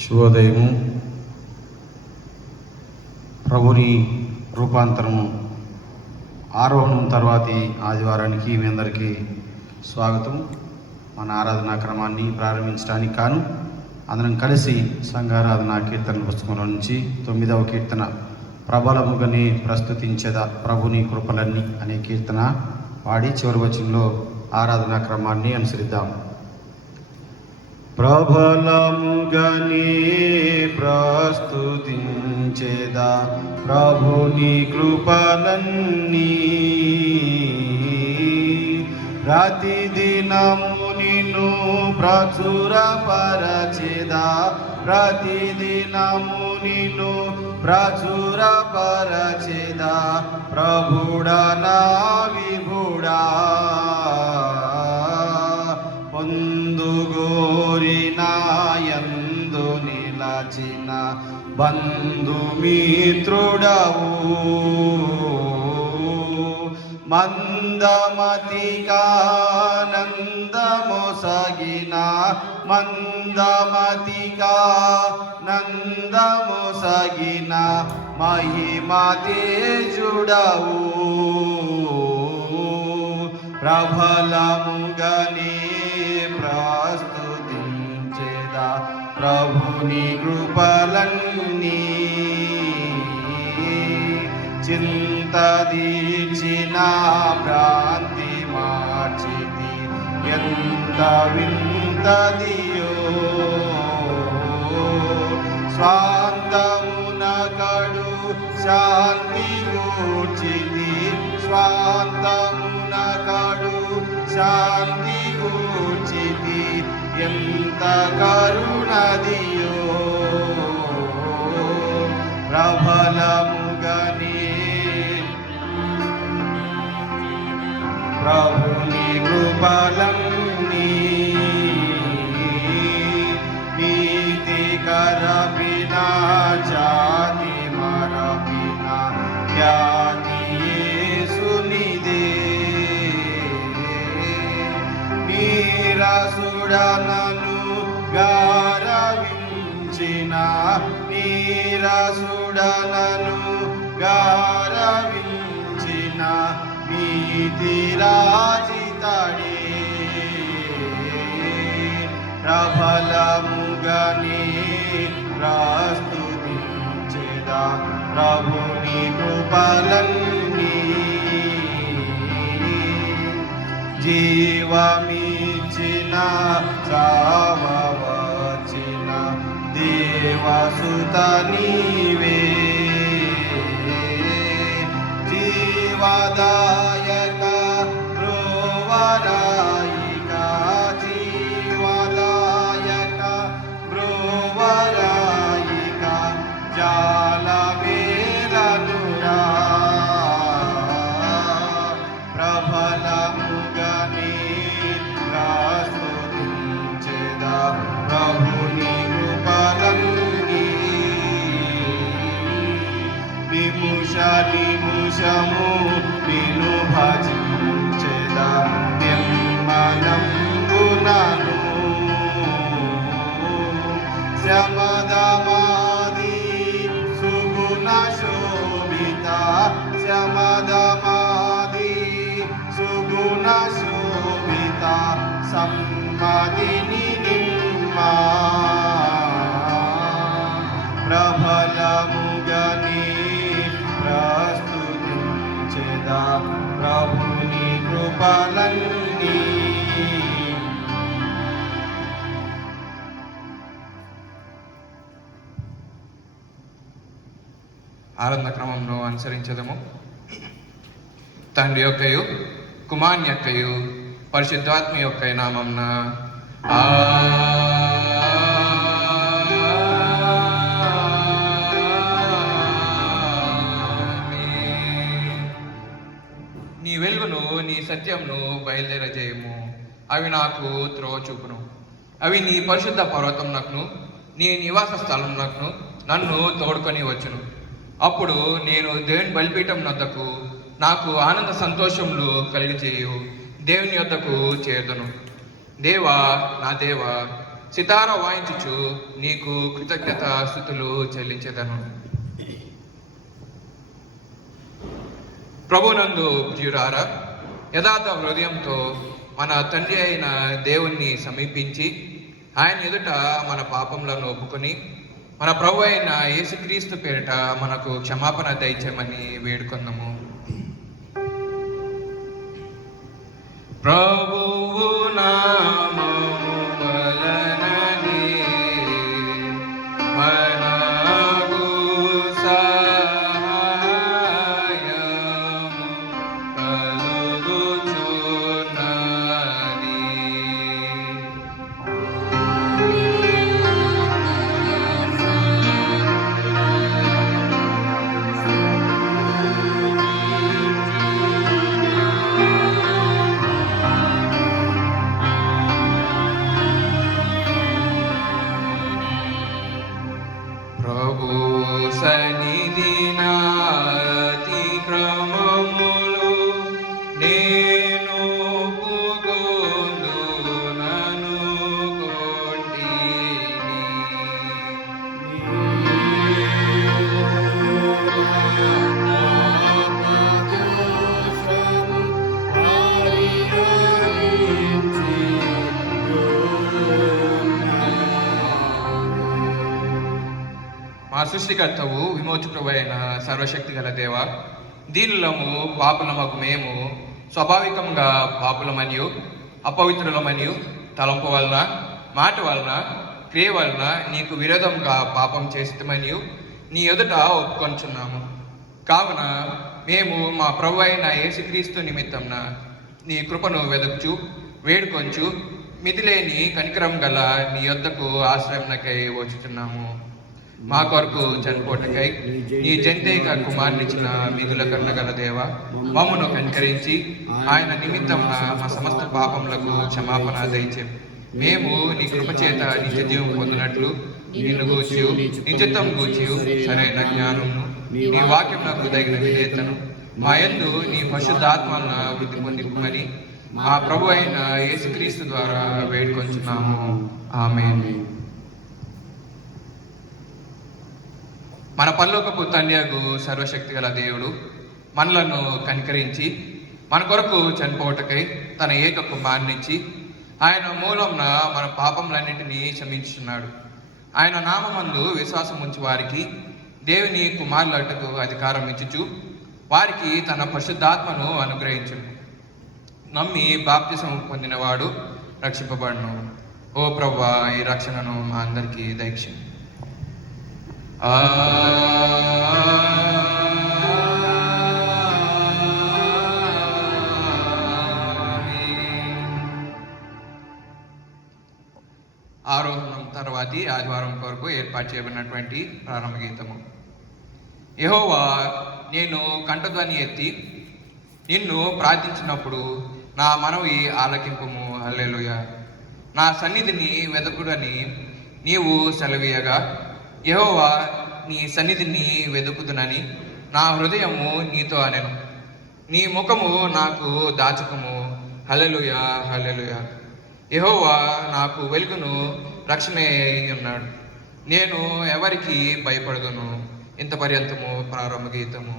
శుభోదయము. ప్రభుని రూపాంతరము ఆరోహణం తర్వాతి ఆదివారానికి మీ అందరికీ స్వాగతం. మన ఆరాధనా క్రమాన్ని ప్రారంభించడానికి కాను అందరం కలిసి సంఘారాధన కీర్తన పుస్తకంలో నుంచి 9వ కీర్తన ప్రబలముగానే ప్రస్తుతించేదా ప్రభుని కృపలన్నీ అనే కీర్తన పాడి చివరి వచనంలో ఆరాధనా క్రమాన్ని అనుసరిద్దాం. ప్రబలముగానే ప్రస్తుతించేదా ప్రభుని కృపలన్నీ, ప్రతిదినము నిన్ను ప్రచురపరచెదా, ప్రతిదినము నిన్ను ప్రచురపరచెదా, ప్రభుడా నా విభుడా పొందుగోరినాయందు నిలచిన బంధుమిత్రుడవు, మందమతికానందమొసగిన మందమతికానందమొసగిన మహిమతేజుడవు, ప్రబలముగానే ప్రస్తుతించేదా ప్రభుని కృపలన్నీ, చింతదీర్చిన భ్రాంతి మార్చితి ఎంత వింతదియో, స్వాంతమున కడు శాంతి గూర్చితి, స్వాంతమున కడు శాంతి గూర్చితి ఎంత కరుణదియో, ప్రబలముగానే ప్రభుని కృపలన్నీ, నీతి కరపిన జాతి మరపిన ఖ్యాతి యేసునిదే, నీరసుడనను గారవించిన, నీరసుడనను గారవించిన నీతిరాజితడే, ప్రబలముగానే ప్రస్తుతించెదా ప్రభుని కృపలన్నీ, జీవమిచ్చిన చావవచిన దేవసుత నీవే, జీవదాయక బ్రోవరాయిక, జీవదాయక బ్రోవరాయిక జాలవేలనురా, ప్రబలముగానే ప్రస్తుతించెదా ప్రభుని కృపలన్నీ, నిముష నిముషము నిన్ను భజించెదా నిర్మలంబునను, శమదమాది సుగుణ శోభిత, శమదమాది సుగుణ శోభిత సమ్మదిని నిమ్మా, ప్రబలముగానే ప్రస్తుతించెదా ప్రభుని కృపలన్నీ. ఆరాధన క్రమంలో అనుసరించదము. తండ్రి యొక్కయు కుమారుని యొక్కయు పరిశుద్ధాత్మ యొక్క నామమున నీ వెలుగును నీ సత్యమును బయలుదేరజేయము, అవి నాకు త్రోవ చూపును. అవి నీ పరిశుద్ధ పర్వతమునకును నీ నివాస స్థలమునకును నన్ను తోడుకొని వచ్చును. అప్పుడు నేను దేవుని బలిపీఠం వద్దకు నాకు ఆనంద సంతోషములు కలిగజేయు దేవుని యొద్దకు చేరుదును. దేవా నా దేవా, సితార వాయించుచు నీకు కృతజ్ఞత స్తుతులు చెల్లించెదను. ప్రభునందు ప్రియురారా, యథార్థ హృదయంతో మన తండ్రి అయిన దేవుణ్ణి సమీపించి ఆయన ఎదుట మన పాపములను ఒప్పుకొని మన ప్రభు అయిన యేసుక్రీస్తు పేరిట మనకు క్షమాపణ దయచేయమని వేడుకొందాము. ప్రభువు నామము వలననే మనకు సహాయము కలుగుచున్నది. ప్రభు సన్నిధిన అతిక్రమములు నేను ఒప్పుకొందుననుకొంటిని. మా సృష్టికర్తవు విమోచకుడు అయిన సర్వశక్తి గల దేవ, దీనులము పాపులమగు మేము స్వాభావికంగా పాపులమనియు అపవిత్రులమనియు తలంపు వలన మాట వలన క్రియ వలన నీకు విరోధంగా పాపం చేస్తామనియు నీ ఎదుట ఒప్పుకొంచున్నాము. కావున మేము మా ప్రభు అయిన యేసుక్రీస్తు నిమిత్తంన నీ కృపను వెదకుచు వేడుకొంచు మితిలేని కనికరం గల నీ యొద్దకు ఆశ్రయంకై వచ్చుచున్నాము. మా కొరకు చనిపోటకై నీ జంతైక కుమారునిచ్చిన మిగుల కన్న గల దేవ, మమ్మను కనికరించి ఆయన నిమిత్తం మా సమస్త పాపములకు క్షమాపణ దయచేం. మేము నీ కృపచేత నిత్య జీవం పొందినట్లు నిన్ను గూర్చి నీ చిత్తం గూర్చి సరైన జ్ఞానమును నీ వాక్యం నాకు తగిన విధేయతను మా యందు నీ పరిశుద్ధాత్మలను వృద్ధి పొందిమని మా ప్రభు అయిన యేసుక్రీస్తు ద్వారా వేడుకొంచున్నాము. ఆమేన్. మన పరలోకపు తండ్రియగు సర్వశక్తి గల దేవుడు మనలను కనికరించి మన కొరకు చనిపోవటకై తన ఏక కుమారునిచ్చి ఆయన మూలంన మన పాపములన్నింటినీ క్షమించుచున్నాడు. ఆయన నామమందు విశ్వాసం ఉంచి వారికి దేవుని కుమారులటకు అధికారం ఇచ్చుచు వారికి తన పరిశుద్ధాత్మను అనుగ్రహించును. నమ్మి బాప్తిసం పొందినవాడు రక్షింపబడును. ఓ ప్రభువా, ఈ రక్షణను మా అందరికీ దయచేయండి. ఆరోహణం తర్వాతి ఆదివారం కొరకు ఏర్పాటు చేయబడినటువంటి ప్రారంభ గీతము. యెహోవా, నేను కంఠధ్వని ఎత్తి నిన్ను ప్రార్థించినప్పుడు నా మనవి ఆలకింపుము. హల్లెలూయా. నా సన్నిధిని వెదకుడని నీవు సెలవీయగా, యెహోవా, నీ సన్నిధిని వెదుకుదునని నా హృదయము నీతో అనెను. నీ ముఖము నాకు దాచకము. హల్లెలూయా, హల్లెలూయా. యెహోవా నాకు వెలుగును రక్షణ ఉన్నాడు. నేను ఎవరికి భయపడదును. ఇంత పర్యంతము ప్రారంభ గీతము.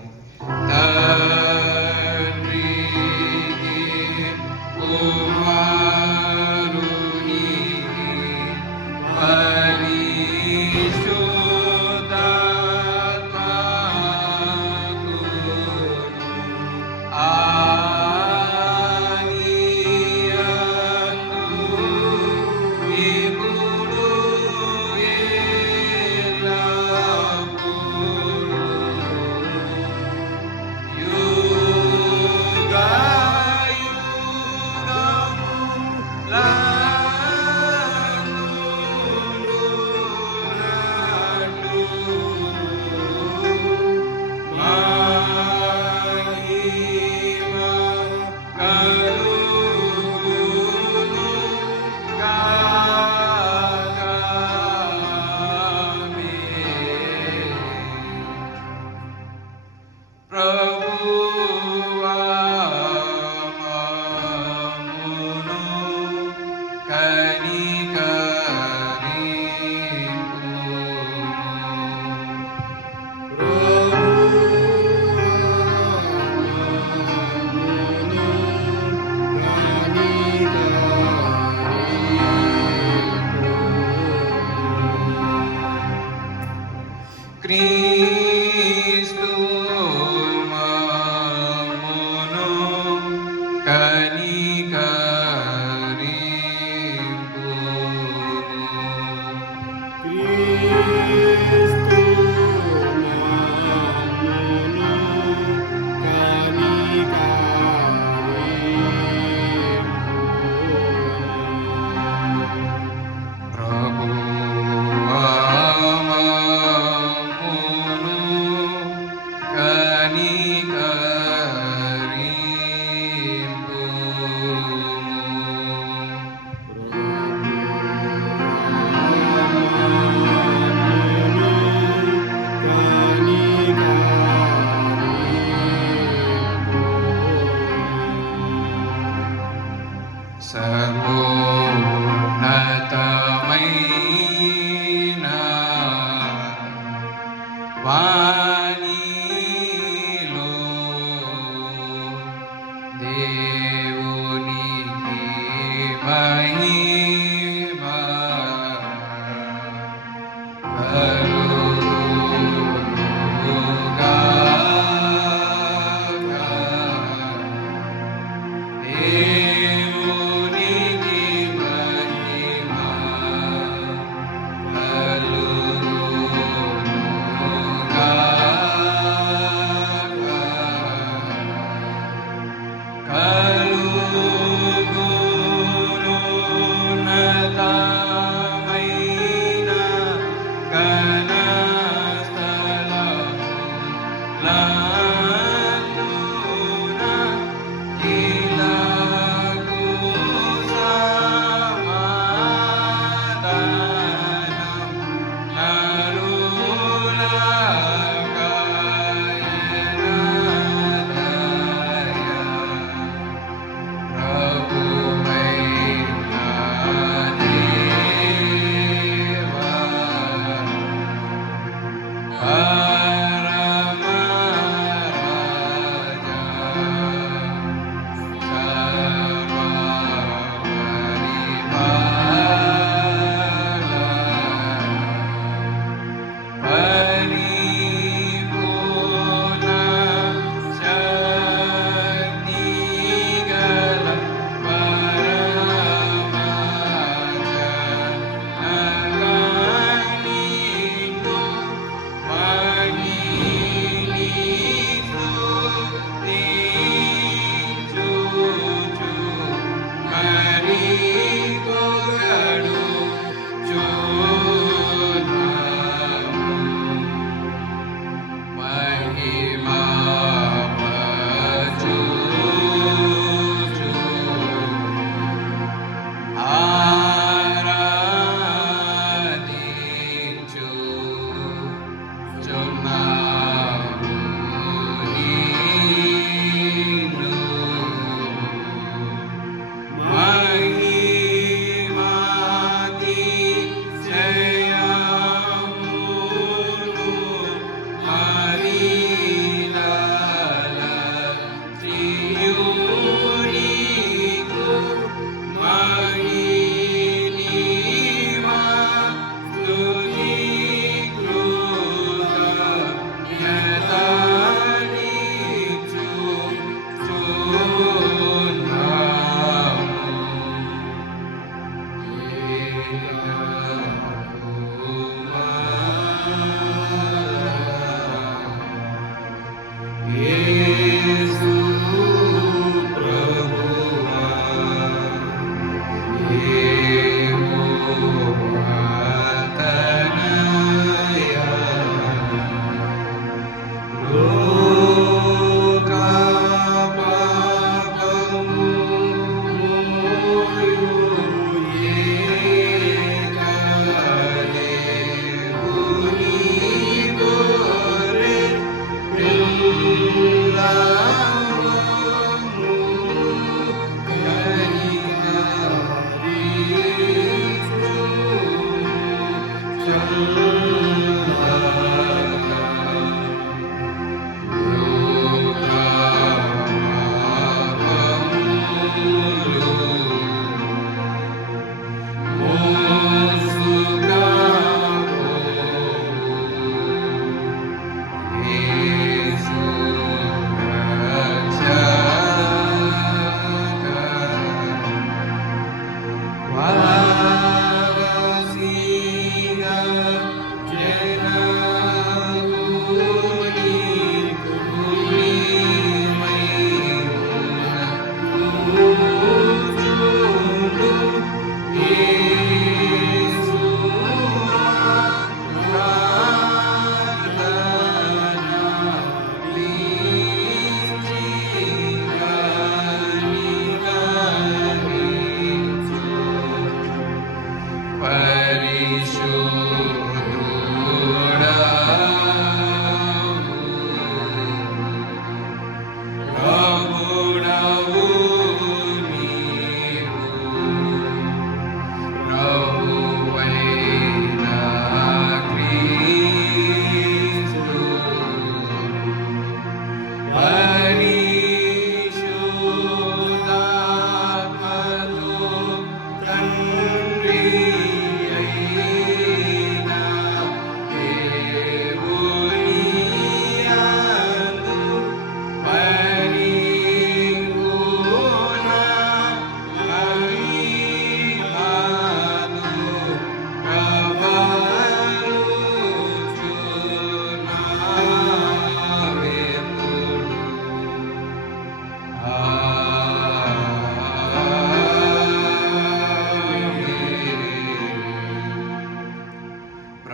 క్రీస్తు మమ్మును సర్వోన్నతమైన వాణిలో దేవునికి మహిమ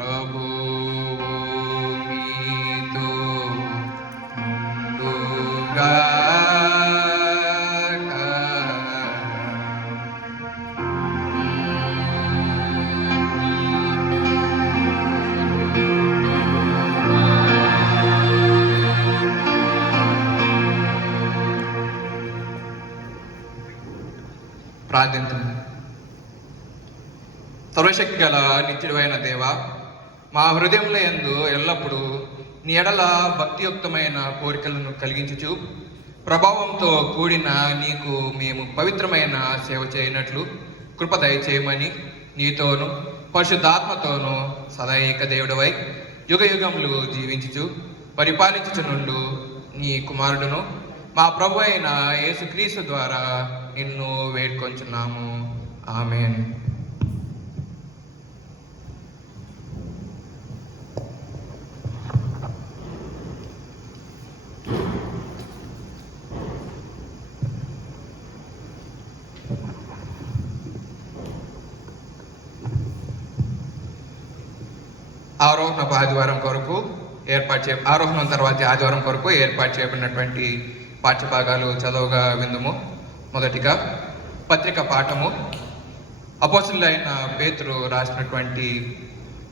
ప్రభువు మీతో ఉండుగాక. ప్రార్థించుము. సర్వశక్తి గల నిత్యుడైన దేవ, మా హృదయంలో యందు ఎల్లప్పుడూ నీ ఎడల భక్తియుక్తమైన కోరికలను కలిగించుచు ప్రభావంతో కూడిన నీకు మేము పవిత్రమైన సేవ చేయనట్లు కృప దయచేయమని నీతోనూ పరిశుద్ధాత్మతోనూ సదా ఏక దేవుడవై యుగ యుగములు జీవించుచు పరిపాలించుచునుండు నీ కుమారుడును మా ప్రభు అయిన యేసుక్రీస్తు ద్వారా నిన్ను వేడుకొంచున్నాము. ఆమేన్. ఆరోహణం తర్వాత ఆదివారం కొరకు ఏర్పాటు చేయబడినటువంటి పాఠ్యభాగాలు చదవగా విందుము. మొదటిగా పత్రిక పాఠము. అపోస్తులైన పేతురు రాసినటువంటి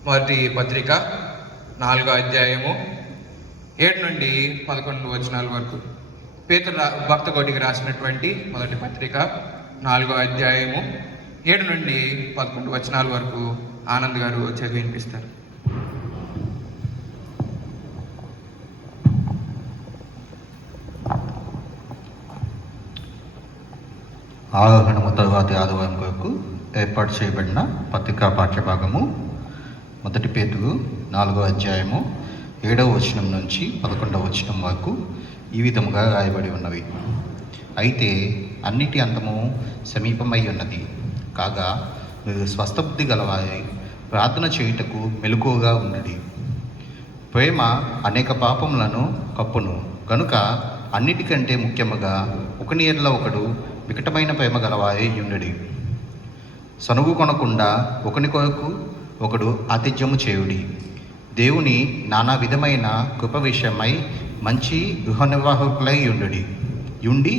మొదటి పత్రిక 4వ అధ్యాయము 7 నుండి 11 వచనాల వరకు. పేతురు భక్త కోటికి రాసినటువంటి మొదటి పత్రిక 4వ అధ్యాయము 7 నుండి 11 వచనాల వరకు ఆనంద్ గారు చదివి వినిపిస్తారు. ఆరోహణము తరువాతి ఆదివారం కొరకు ఏర్పాటు చేయబడిన పత్రికా పాఠ్యభాగము. మొదటి పేతురు 4వ అధ్యాయము 7వ వచనం నుంచి 11వ వచనం వరకు ఈ విధముగా రాయబడి ఉన్నవి. అయితే అన్నిటి అంతము సమీపమై ఉన్నది కాగా మీరు స్వస్థబుద్ధి గలవారి ప్రార్థన చేయుటకు మెలకువగా ఉన్నది. ప్రేమ అనేక పాపములను కప్పును కనుక అన్నిటికంటే ముఖ్యముగా ఒకని ఎడల ఒకడు వికటమైన ప్రేమ గలవారే యుండడి. సనుగు కొనకుండా ఒకని కొరకు ఒకడు ఆతిథ్యము చేయుడి. దేవుని నానా విధమైన కృప విషయమై మంచి గృహ నిర్వాహకులై యుండి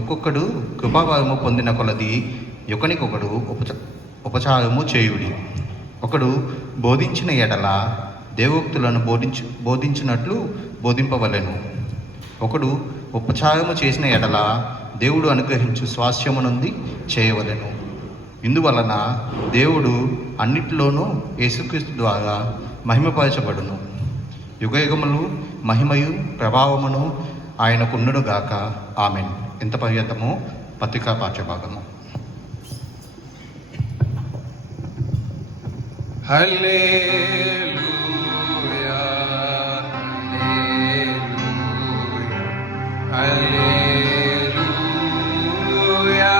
ఒక్కొక్కడు కృపావరము పొందిన కొలది ఒకనికొకడు ఉపచారము చేయుడి. ఒకడు బోధించిన ఎడల దేవోక్తులను బోధించినట్లు బోధింపవలెను. ఒకడు ఉపచారము చేసిన ఎడల దేవుడు అనుగ్రహించు స్వాస్థ్యము నుండి చేయవలెను. ఇందువలన దేవుడు అన్నిటిలోనూ యేసుక్రీస్తు ద్వారా మహిమపరచబడును. యుగయుగములు మహిమయు ప్రభావమును ఆయనకున్నుడుగాక. ఆమెన్. ఇంత పర్యంతము పత్రికా పాఠ్యభాగము. హల్లెలూయా, హల్లెలూయా, హల్లెలూయా.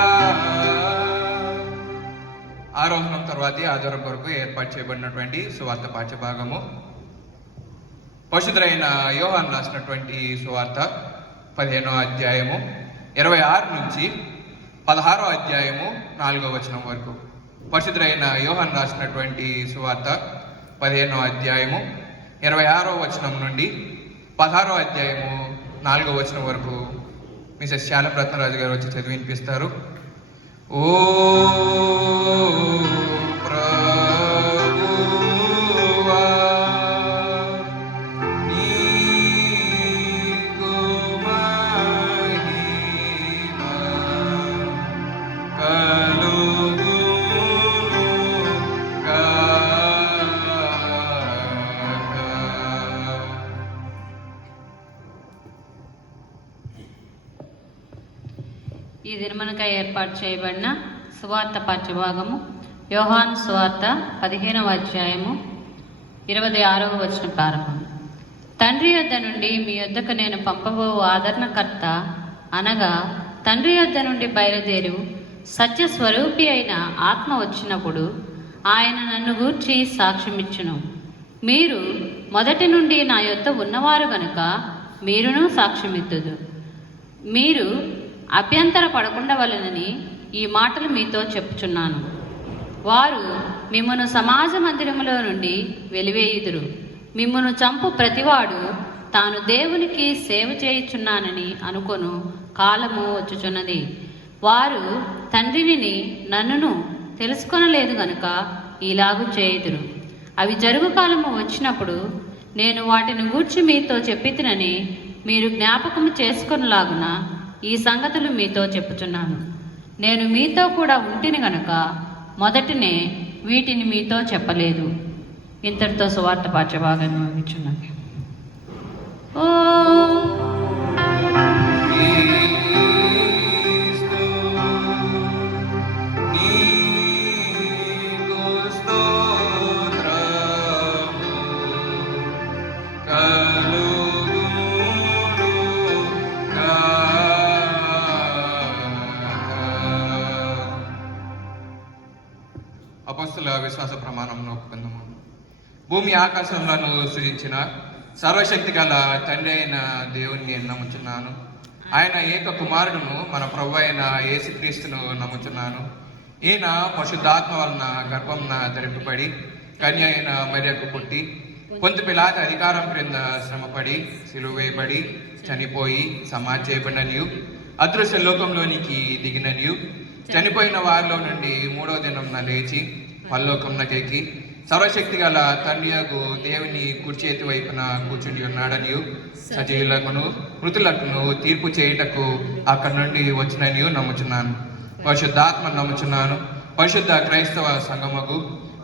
ఆరోహణం తర్వాతి ఆదివారం కొరకు ఏర్పాటు చేయబడినటువంటి సువార్త పాఠ్యభాగము. పరిశుద్ధుడైన యోహాను రాసినటువంటి సువార్త 15వ అధ్యాయము 26 నుంచి 16వ అధ్యాయము 4వ వచనం వరకు. పరిశుద్ధుడైన యోహాను రాసినటువంటి సువార్త 15వ అధ్యాయము 26వ వచనం నుండి 16వ అధ్యాయము 4వ వచనం వరకు మిసెస్ శాలరత్నరాజు గారు వచ్చి చదివి వినిపిస్తారు. ఓ ప్రభువా, నీకు మహిమ కలుగును గాక. ఈ దినమునకై ఏర్పాటు చేయబడిన సువార్త పాఠ్యభాగము. యోహాను సువార్త 15వ అధ్యాయము 26వ వచనం ప్రారంభం. తండ్రి యొద్ద నుండి మీ యొద్దకు నేను పంపబో ఆదరణకర్త అనగా తండ్రి యొద్ద నుండి బయలుదేరు సత్య స్వరూపి అయిన ఆత్మ వచ్చినప్పుడు ఆయన నన్ను గూర్చి సాక్ష్యమిచ్చును. మీరు మొదటి నుండి నా యొద్ద ఉన్నవారు గనుక మీరును సాక్ష్యమిద్దుదు. మీరు అభ్యంతర పడకుండా వలనని ఈ మాటలు మీతో చెప్పుచున్నాను. వారు మిమ్మను సమాజ మందిరములో నుండి వెలివేయుదురు. మిమ్మను చంపు ప్రతివాడు తాను దేవునికి సేవ చేయుచున్నానని అనుకొను కాలము వచ్చుచున్నది. వారు తండ్రిని నన్నును తెలుసుకొనలేదు గనుక ఇలాగు చేయుదురు. అవి జరుగు కాలము వచ్చినప్పుడు నేను వాటిని గూర్చి మీతో చెప్పితినని మీరు జ్ఞాపకము చేసుకొనలాగున ఈ సంగతులు మీతో చెప్పుచున్నాను. నేను మీతో కూడా ఉంటిని గనుక మొదటినే వీటిని మీతో చెప్పలేదు. ఇంతటితో సువార్త పాఠ్యభాగాన్ని ముగించున్నాను. ఓ అపొస్తలుల విశ్వాస ప్రమాణం ఒప్పుకుందాము. భూమి ఆకాశంలను సృజించిన సర్వశక్తి గల తండ్రి అయిన దేవుని నమ్ముచున్నాను. ఆయన ఏక కుమారుడును మన ప్రభు అయిన యేసుక్రీస్తును నమ్ముచున్నాను. ఈయన పరిశుద్ధాత్మ వలన గర్భంన ధరింపబడి కన్య అయిన మరియకు పుట్టి పొంతు పిలాతు అధికారం క్రింద శ్రమపడి సిలువ వేయబడి చనిపోయి సమాధి చేయబడిననియు అదృశ్య లోకంలోనికి దిగిననియు చనిపోయిన వారిలో నుండి 3వ దినంన లేచి పరలోకమునకెక్కి సర్వశక్తి గల తండ్రియగు దేవుని కుడి చేతి వైపున కూర్చుని ఉన్నాడనియు సజీవులకును మృతులకును తీర్పు చేయుటకు అక్కడి నుండి వచ్చిననియు నమ్ముచున్నాను. పరిశుద్ధాత్మ నమ్ముచున్నాను. పరిశుద్ధ క్రైస్తవ సంగమకు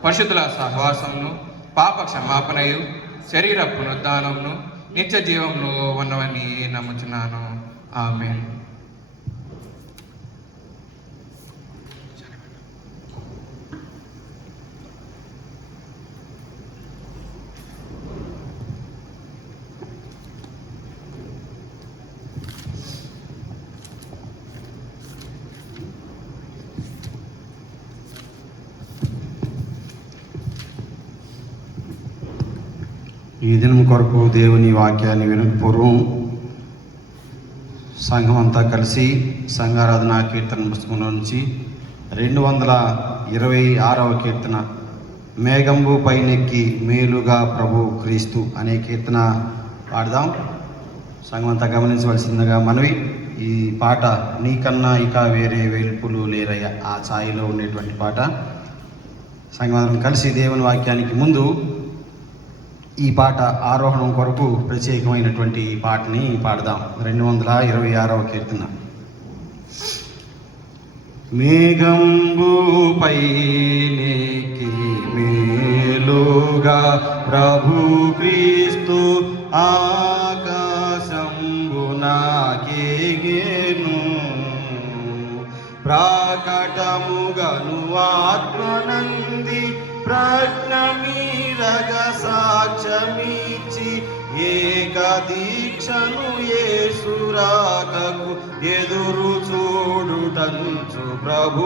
పరిశుద్ధుల సహవాసమును పాప క్షమాపణయు శరీర పునరుద్ధానమును నిత్య జీవమును ఉన్నవని నమ్ముచున్నాను. ఆమేన్. ఈ దినం కొరకు దేవుని వాక్యాన్ని వినక పూర్వం సంఘం అంతా కలిసి సంఘారాధన కీర్తన పుస్తకంలో నుంచి 226వ కీర్తన మేఘంబు పైనెక్కి మేలుగా ప్రభు క్రీస్తు అనే కీర్తన పాడదాం. సంఘం అంతా గమనించవలసిందిగా మనవి. ఈ పాట నీకన్నా ఇక వేరే వేల్పులు లేరయ్య ఆ ఛాయిలో ఉండేటువంటి పాట. సంఘం కలిసి దేవుని వాక్యానికి ముందు ఈ పాట ఆరోహణం కొరకు ప్రత్యేకమైనటువంటి ఈ పాటని పాడదాం. 226వ కీర్తన. మేఘంబు పైనికి మేలుగా ప్రభు క్రీస్తు ఆకాశంబునాకేగెను ప్రాకటముగను ఆత్మనంది ప్రజ్ఞమీరగ సాక్ష్యమిచ్చి ఏక దీక్షను యేసురాకకు ఎదురు చూడుటంచు ప్రభు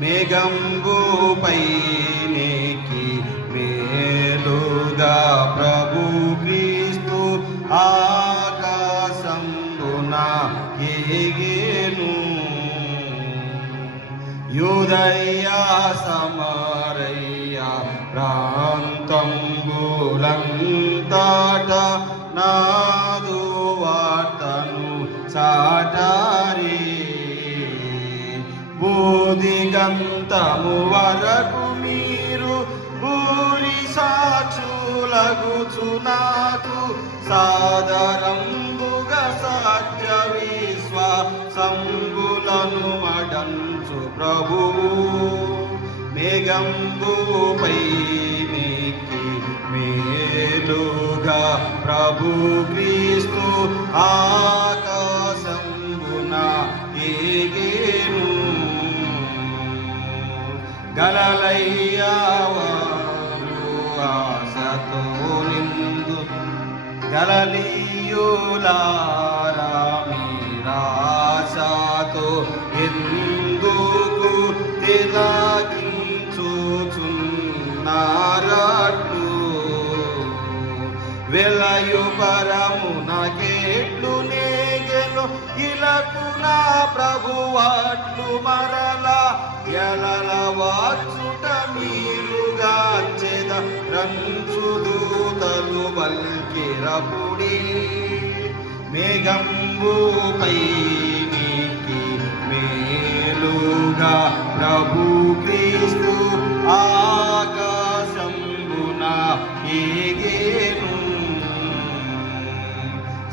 మేఘంబు పైనికి మేలుగా ప్రభు క్రీస్తు ఆకాశంబున ఎగెను యూదయ్యా సమరయ్యా ప్రాంతంబులంతట నాదు వార్తను చాటారి బోధిగంతము వరకు మీరు భూరి సాక్షులగుచు నాకు సాదరంబుగా సాధ్య విశ్వాసంబులను మడంచు ప్రభువు మేఘంబు పైనికి మేలుగా ప్రభు క్రీస్తు ఆకాశంబున ఎగెను గలలయ్యా వారు ఆశతో నిందు గలలీయులారా మీరాశతో ఎందుకు తిలకించుచున్నారట్లు వెలయు పరమునకెట్లు నేగెను ఇలకు నా ప్రభువాట్లు మరలా ఎలల వాచుట మీరుగాంచెద రంచుదూతలు వల్కిరపుడి మేఘంబుపై నీకి మేలుగా ప్రభు క్రీస్తు ఆకాశంబున ఏగేను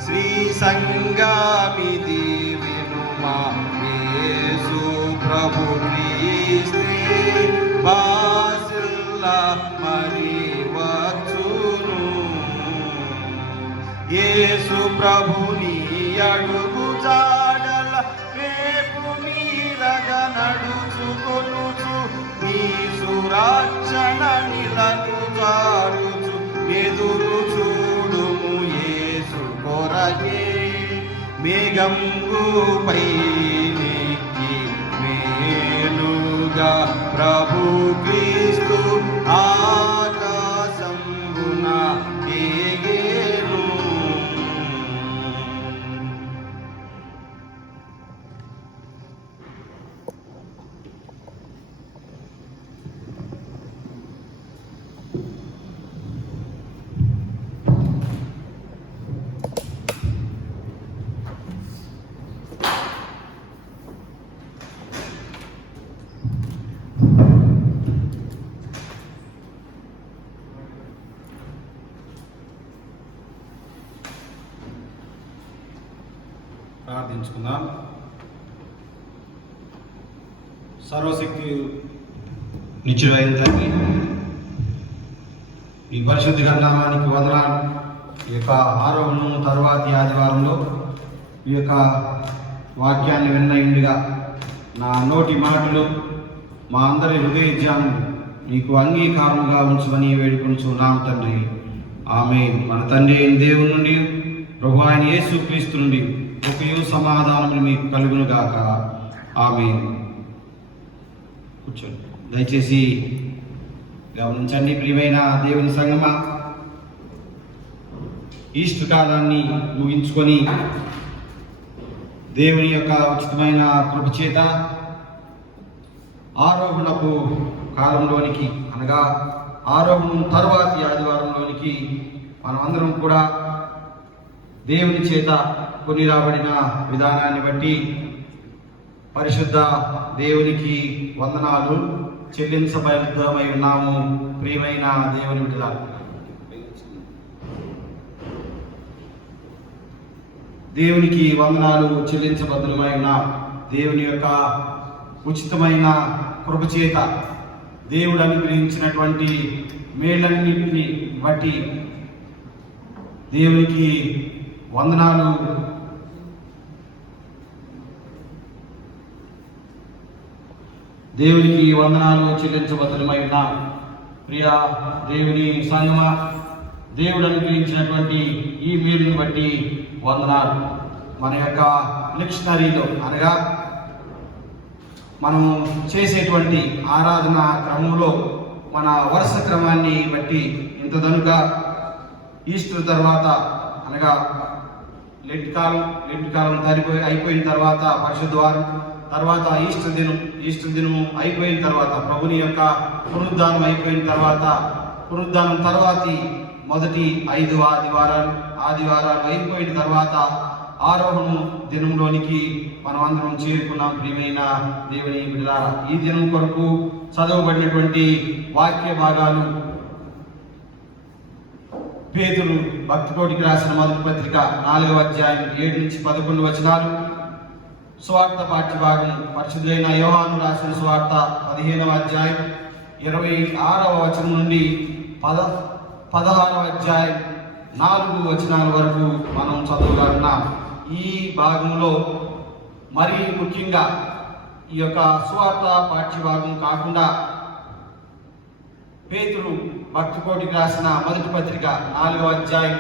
శ్రీ సంగామిది వినుమా యేసు ప్రభు క్రీస్తే బాసిల్ల మరి వచ్చును యేసు ప్రభుని అడుగు జాడల రేపు నీరగ నడుచుకొనుచు నీ సురక్షణ నిలకు జాడుచు ఎదురు చూడుము యేసు కొరకే మేఘంబుపై నెక్కి మేలుగా ప్రభు క్రీస్తు ఆకాశంబున ఏగేను ప్రార్థించుకుందాం. సర్వశక్తి నిత్యుడైన తండ్రి, ఈ పరిశుద్ధ నామానికి వందనాలు. ఈ యొక్క ఆరోహణం తరువాతి ఆదివారంలో ఈ యొక్క వాక్యాన్ని విన్నయుండిగా నా నోటి మాటలు మా అందరి హృదయ ధ్యానం నీకు అంగీకారముగా ఉంచమని వేడుకొంచున్నాం తండ్రి. ఆమేన్. మన తండ్రి అయిన దేవుని నుండి ప్రభు అయిన యేసు క్రీస్తు నుండి కృపయు సమాధానములు మీకు కలుగును గాక. ఆమేన్. కూర్చోండి. దయచేసి గమనించండి ప్రియమైన దేవుని సంగమా, ఈస్టర్ కాలాన్ని ముగించుకొని దేవుని యొక్క ఉచితమైన కృప చేత ఆరోహణపు కాలంలోనికి అనగా ఆరోహణం తరువాతి ఆదివారంలోనికి మనం అందరం కూడా దేవుని చేత కొని రాబడిన విధానాన్ని బట్టి పరిశుద్ధ దేవునికి వందనాలు చెల్లించబద్ధమై ఉన్నాము. ప్రియమైన దేవుని బిడ్డల, దేవునికి వందనాలు చెల్లించబద్ధమై ఉన్నాం. దేవుని యొక్క ఉచితమైన కృప చేత దేవుడు అనుగ్రహించినటువంటి మేలన్నింటిని బట్టి దేవునికి వందనాలు. దేవునికి వందనాలు చెల్లించబద్ధమై ఉన్నాం. ప్రియ దేవుని సంగమా, దేవుడు అనుగ్రహించినటువంటి ఈ మేలును బట్టి వందనాలు. మన యొక్క మిషనరీలో అనగా మనం చేసేటువంటి ఆరాధన క్రమంలో మన వరుస క్రమాన్ని బట్టి ఇంతదనుక ఈస్టర్ తర్వాత అనగా లెంట్ కాలం అయిపోయిన తర్వాత పరిశుద్ధ వారం తర్వాత ఈస్టర్ దినం అయిపోయిన తర్వాత ప్రభుని యొక్క పునరుద్ధానం అయిపోయిన తర్వాత పునరుద్ధానం తర్వాతి మొదటి 5 ఆదివారాలు అయిపోయిన తర్వాత ఆరోహణ దినంలోనికి మనం అందరం చేరుకున్నాం. ప్రియమైన దేవుని బిడ్డలారా, ఈ దినం కొరకు చదవబడినటువంటి వాక్య భాగాలు పేతురు భక్తికోటికి రాసిన మొదటి పత్రిక 4వ అధ్యాయం 7 నుంచి 11 వచనాలు, సువార్త పాఠ్యభాగం పరిశుద్ధులైన యోహాను రాసిన సువార్త 15వ అధ్యాయం 26వ వచనం నుండి 16వ అధ్యాయం 4 వచనాల వరకు మనం చదవగలుగుతున్నాం. ఈ భాగంలో మరీ ముఖ్యంగా ఈ యొక్క సువార్త పాఠ్యభాగం కాకుండా పేతురు భక్తికోటికి రాసిన మొదటి పత్రిక 4వ అధ్యాయం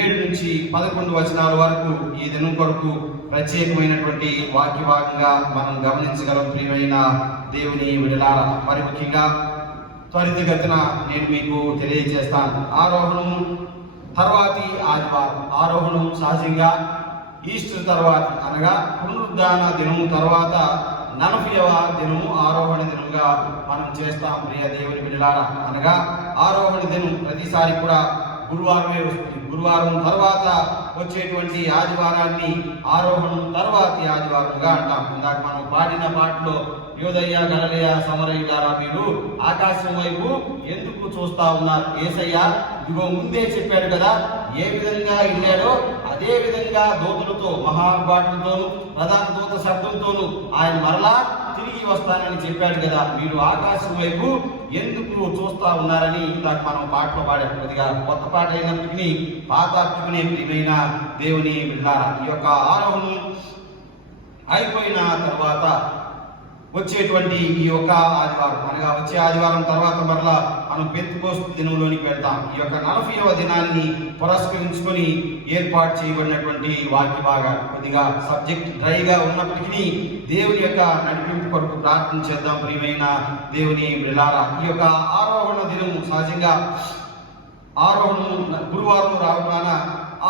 7 నుంచి 11 వచనాల వరకు ఈ దినం కొరకు ప్రత్యేకమైనటువంటి వాక్య భాగంగా మనం గమనించగలం. ప్రియమైన దేవుని విడలాల మరి ముఖ్యంగా త్వరితగతిన నేను మీకు తెలియజేస్తాను. ఆరోహణం తర్వాతి ఆదివారం. ఆరోహణం సహజంగా ఈస్టర్ తర్వాత అనగా పునరుద్ధాన దినము తర్వాత 40వ దినము ఆరోహణ దినముగా మనం చేస్తాం ప్రియ దేవుని బిడ్డలారా. అనగా ఆరోహణ దినం ప్రతిసారి కూడా గురువారమే వస్తుంది. గురువారం తర్వాత వచ్చేటువంటి ఆదివారాన్ని ఆరోహణం తర్వాతి ఆదివారంగా అంటాం. ఇందాక మనం పాడిన పాటలో యోదయ్య గలలయ సమరయులారా మీరు ఆకాశం వైపు ఎందుకు చూస్తా ఉన్నారు? యేసయ్య ఇదిగో ముందే చెప్పాడు కదా, ఏ విధంగా వెళ్ళాడో అదే విధంగా దూతలతో మహాబాటులతోనూ ప్రధాన దూత శబ్దంతోనూ ఆయన మరలా తిరిగి వస్తానని చెప్పాడు కదా, మీరు ఆకాశం వైపు ఎందుకు చూస్తా ఉన్నారని ఇందాక మనం పాటలో పాడాం. కొద్దిగా కొత్త పాట అయినప్పటికీ పాతాత్మనే ప్రియమైన దేవుని బిడ్డలారా, ఈ యొక్క ఆరోహణం అయిపోయిన తర్వాత వచ్చేటువంటి ఈ యొక్క ఆదివారం అనగా వచ్చే ఆదివారం తర్వాత మరలా మనం పెంతెకోస్తు దినంలోనికి వెళ్తాం. ఈ యొక్క 40వ దినాన్ని పురస్కరించుకొని ఏర్పాటు చేయబడినటువంటి వాక్య భాగాలు. కొద్దిగా సబ్జెక్ట్ డ్రైగా ఉన్నప్పటికీ దేవుని యొక్క నడిపింపు కొరకు ప్రార్థన చేద్దాం ప్రియమైన దేవుని బిడ్డలారా. ఈ యొక్క ఆరోహణ దినం సహజంగా ఆరోహణం గురువారం రావడాన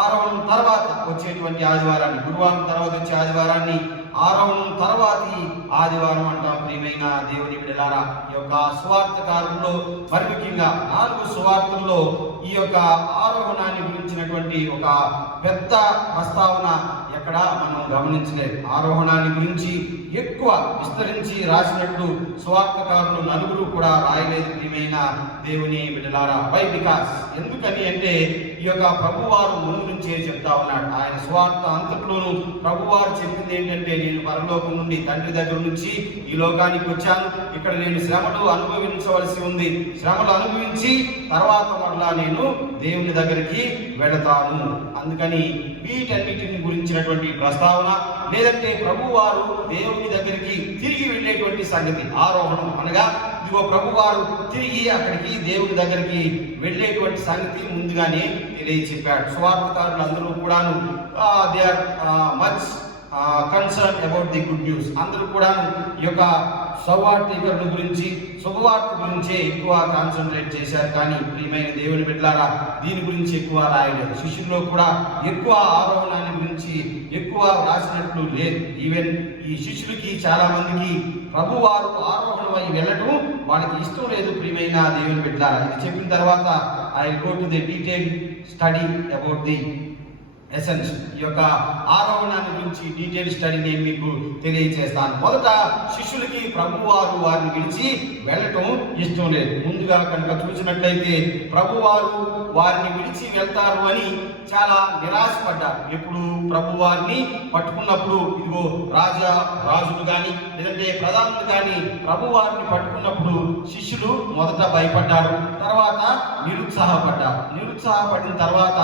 ఆరోహణం తర్వాత వచ్చేటువంటి ఆదివారాన్ని, గురువారం తర్వాత వచ్చే ఆదివారాన్ని ఆరోహణం తర్వాతి ఆదివారం అంటాం ప్రియమైన దేవుని బిడ్డలారా. ఈ యొక్క సువార్తకారుల్లో మరి ముఖ్యంగా 4 సువార్తల్లో ఈ యొక్క ఆరోహణాన్ని గురించినటువంటి ఒక పెద్ద ప్రస్తావన ఎక్కడ మనం గమనించలేదు. ఆరోహణాన్ని గురించి ఎక్కువ విస్తరించి రాసినట్టు సువార్తకారులు 4 కూడా రాయలేదు ప్రియమైన దేవుని బిడ్డలారా. బై బికాస్ ఎందుకని అంటే ఈ యొక్క ప్రభువారు ముందు నుంచే చెప్తా ఉన్నాడు. ఆయన సువార్త అంతట్లోనూ ప్రభువారు చెప్పింది ఏంటంటే, నేను పరలోకం నుండి తండ్రి దగ్గర నుంచి ఈ లోకానికి వచ్చాను, ఇక్కడ నేను శ్రమలు అనుభవించవలసి ఉంది, శ్రమలు అనుభవించి తర్వాత మరలా నేను దేవుని దగ్గరికి వెళతాను. అందుకని వీటన్నిటిని గురించినటువంటి ప్రస్తావన లేదంటే ప్రభువారు దేవుని దగ్గరికి తిరిగి వెళ్ళేటువంటి సంగతి ఆరోహణం అనగా ఇదిగో ప్రభువారు తిరిగి అక్కడికి దేవుని దగ్గరికి వెళ్ళేటువంటి సంగతి ముందుగానే తెలియచెప్పాడు. సువార్తకారులు అందరూ కూడాను they are much concern about the good news. అందరూ కూడా ఈ యొక్క సౌవార్తీకరణ గురించి శుభవార్త గురించే ఎక్కువ కాన్సన్ట్రేట్ చేశారు. కానీ ప్రియమైన దేవుని బిడ్డలారా, దీని గురించి ఎక్కువ రాయలేదు. శిష్యుల్లో కూడా ఎక్కువ ఆరోహణాన్ని గురించి ఎక్కువ రాసినట్లు లేదు. ఈవెన్ ఈ శిష్యులకి చాలా మందికి ప్రభువారు ఆరోహణమై వెళ్ళటం వాళ్ళకి ఇష్టం లేదు ప్రియమైన దేవుని బిడ్డలారా. ఇది చెప్పిన తర్వాత I go to the detail study about the essence. ఈ యొక్క ఆరోహణాన్ని గురించి డీటెయిల్ స్టడీ నేను మీకు తెలియజేస్తాను. మొదట శిష్యులకి ప్రభువారు వారిని విడిచి వెళ్ళటం ఇష్టం లేదు. ముందుగా కనుక చూసినట్లయితే ప్రభువారు వారిని విడిచి వెళ్తారు అని చాలా నిరాశపడ్డారు. ఎప్పుడు ప్రభువారిని పట్టుకున్నప్పుడు ఇదిగో రాజులు కానీ లేదంటే ప్రధానులు కానీ ప్రభువారిని పట్టుకున్నప్పుడు శిష్యులు మొదట భయపడ్డారు, తర్వాత నిరుత్సాహపడిన తర్వాత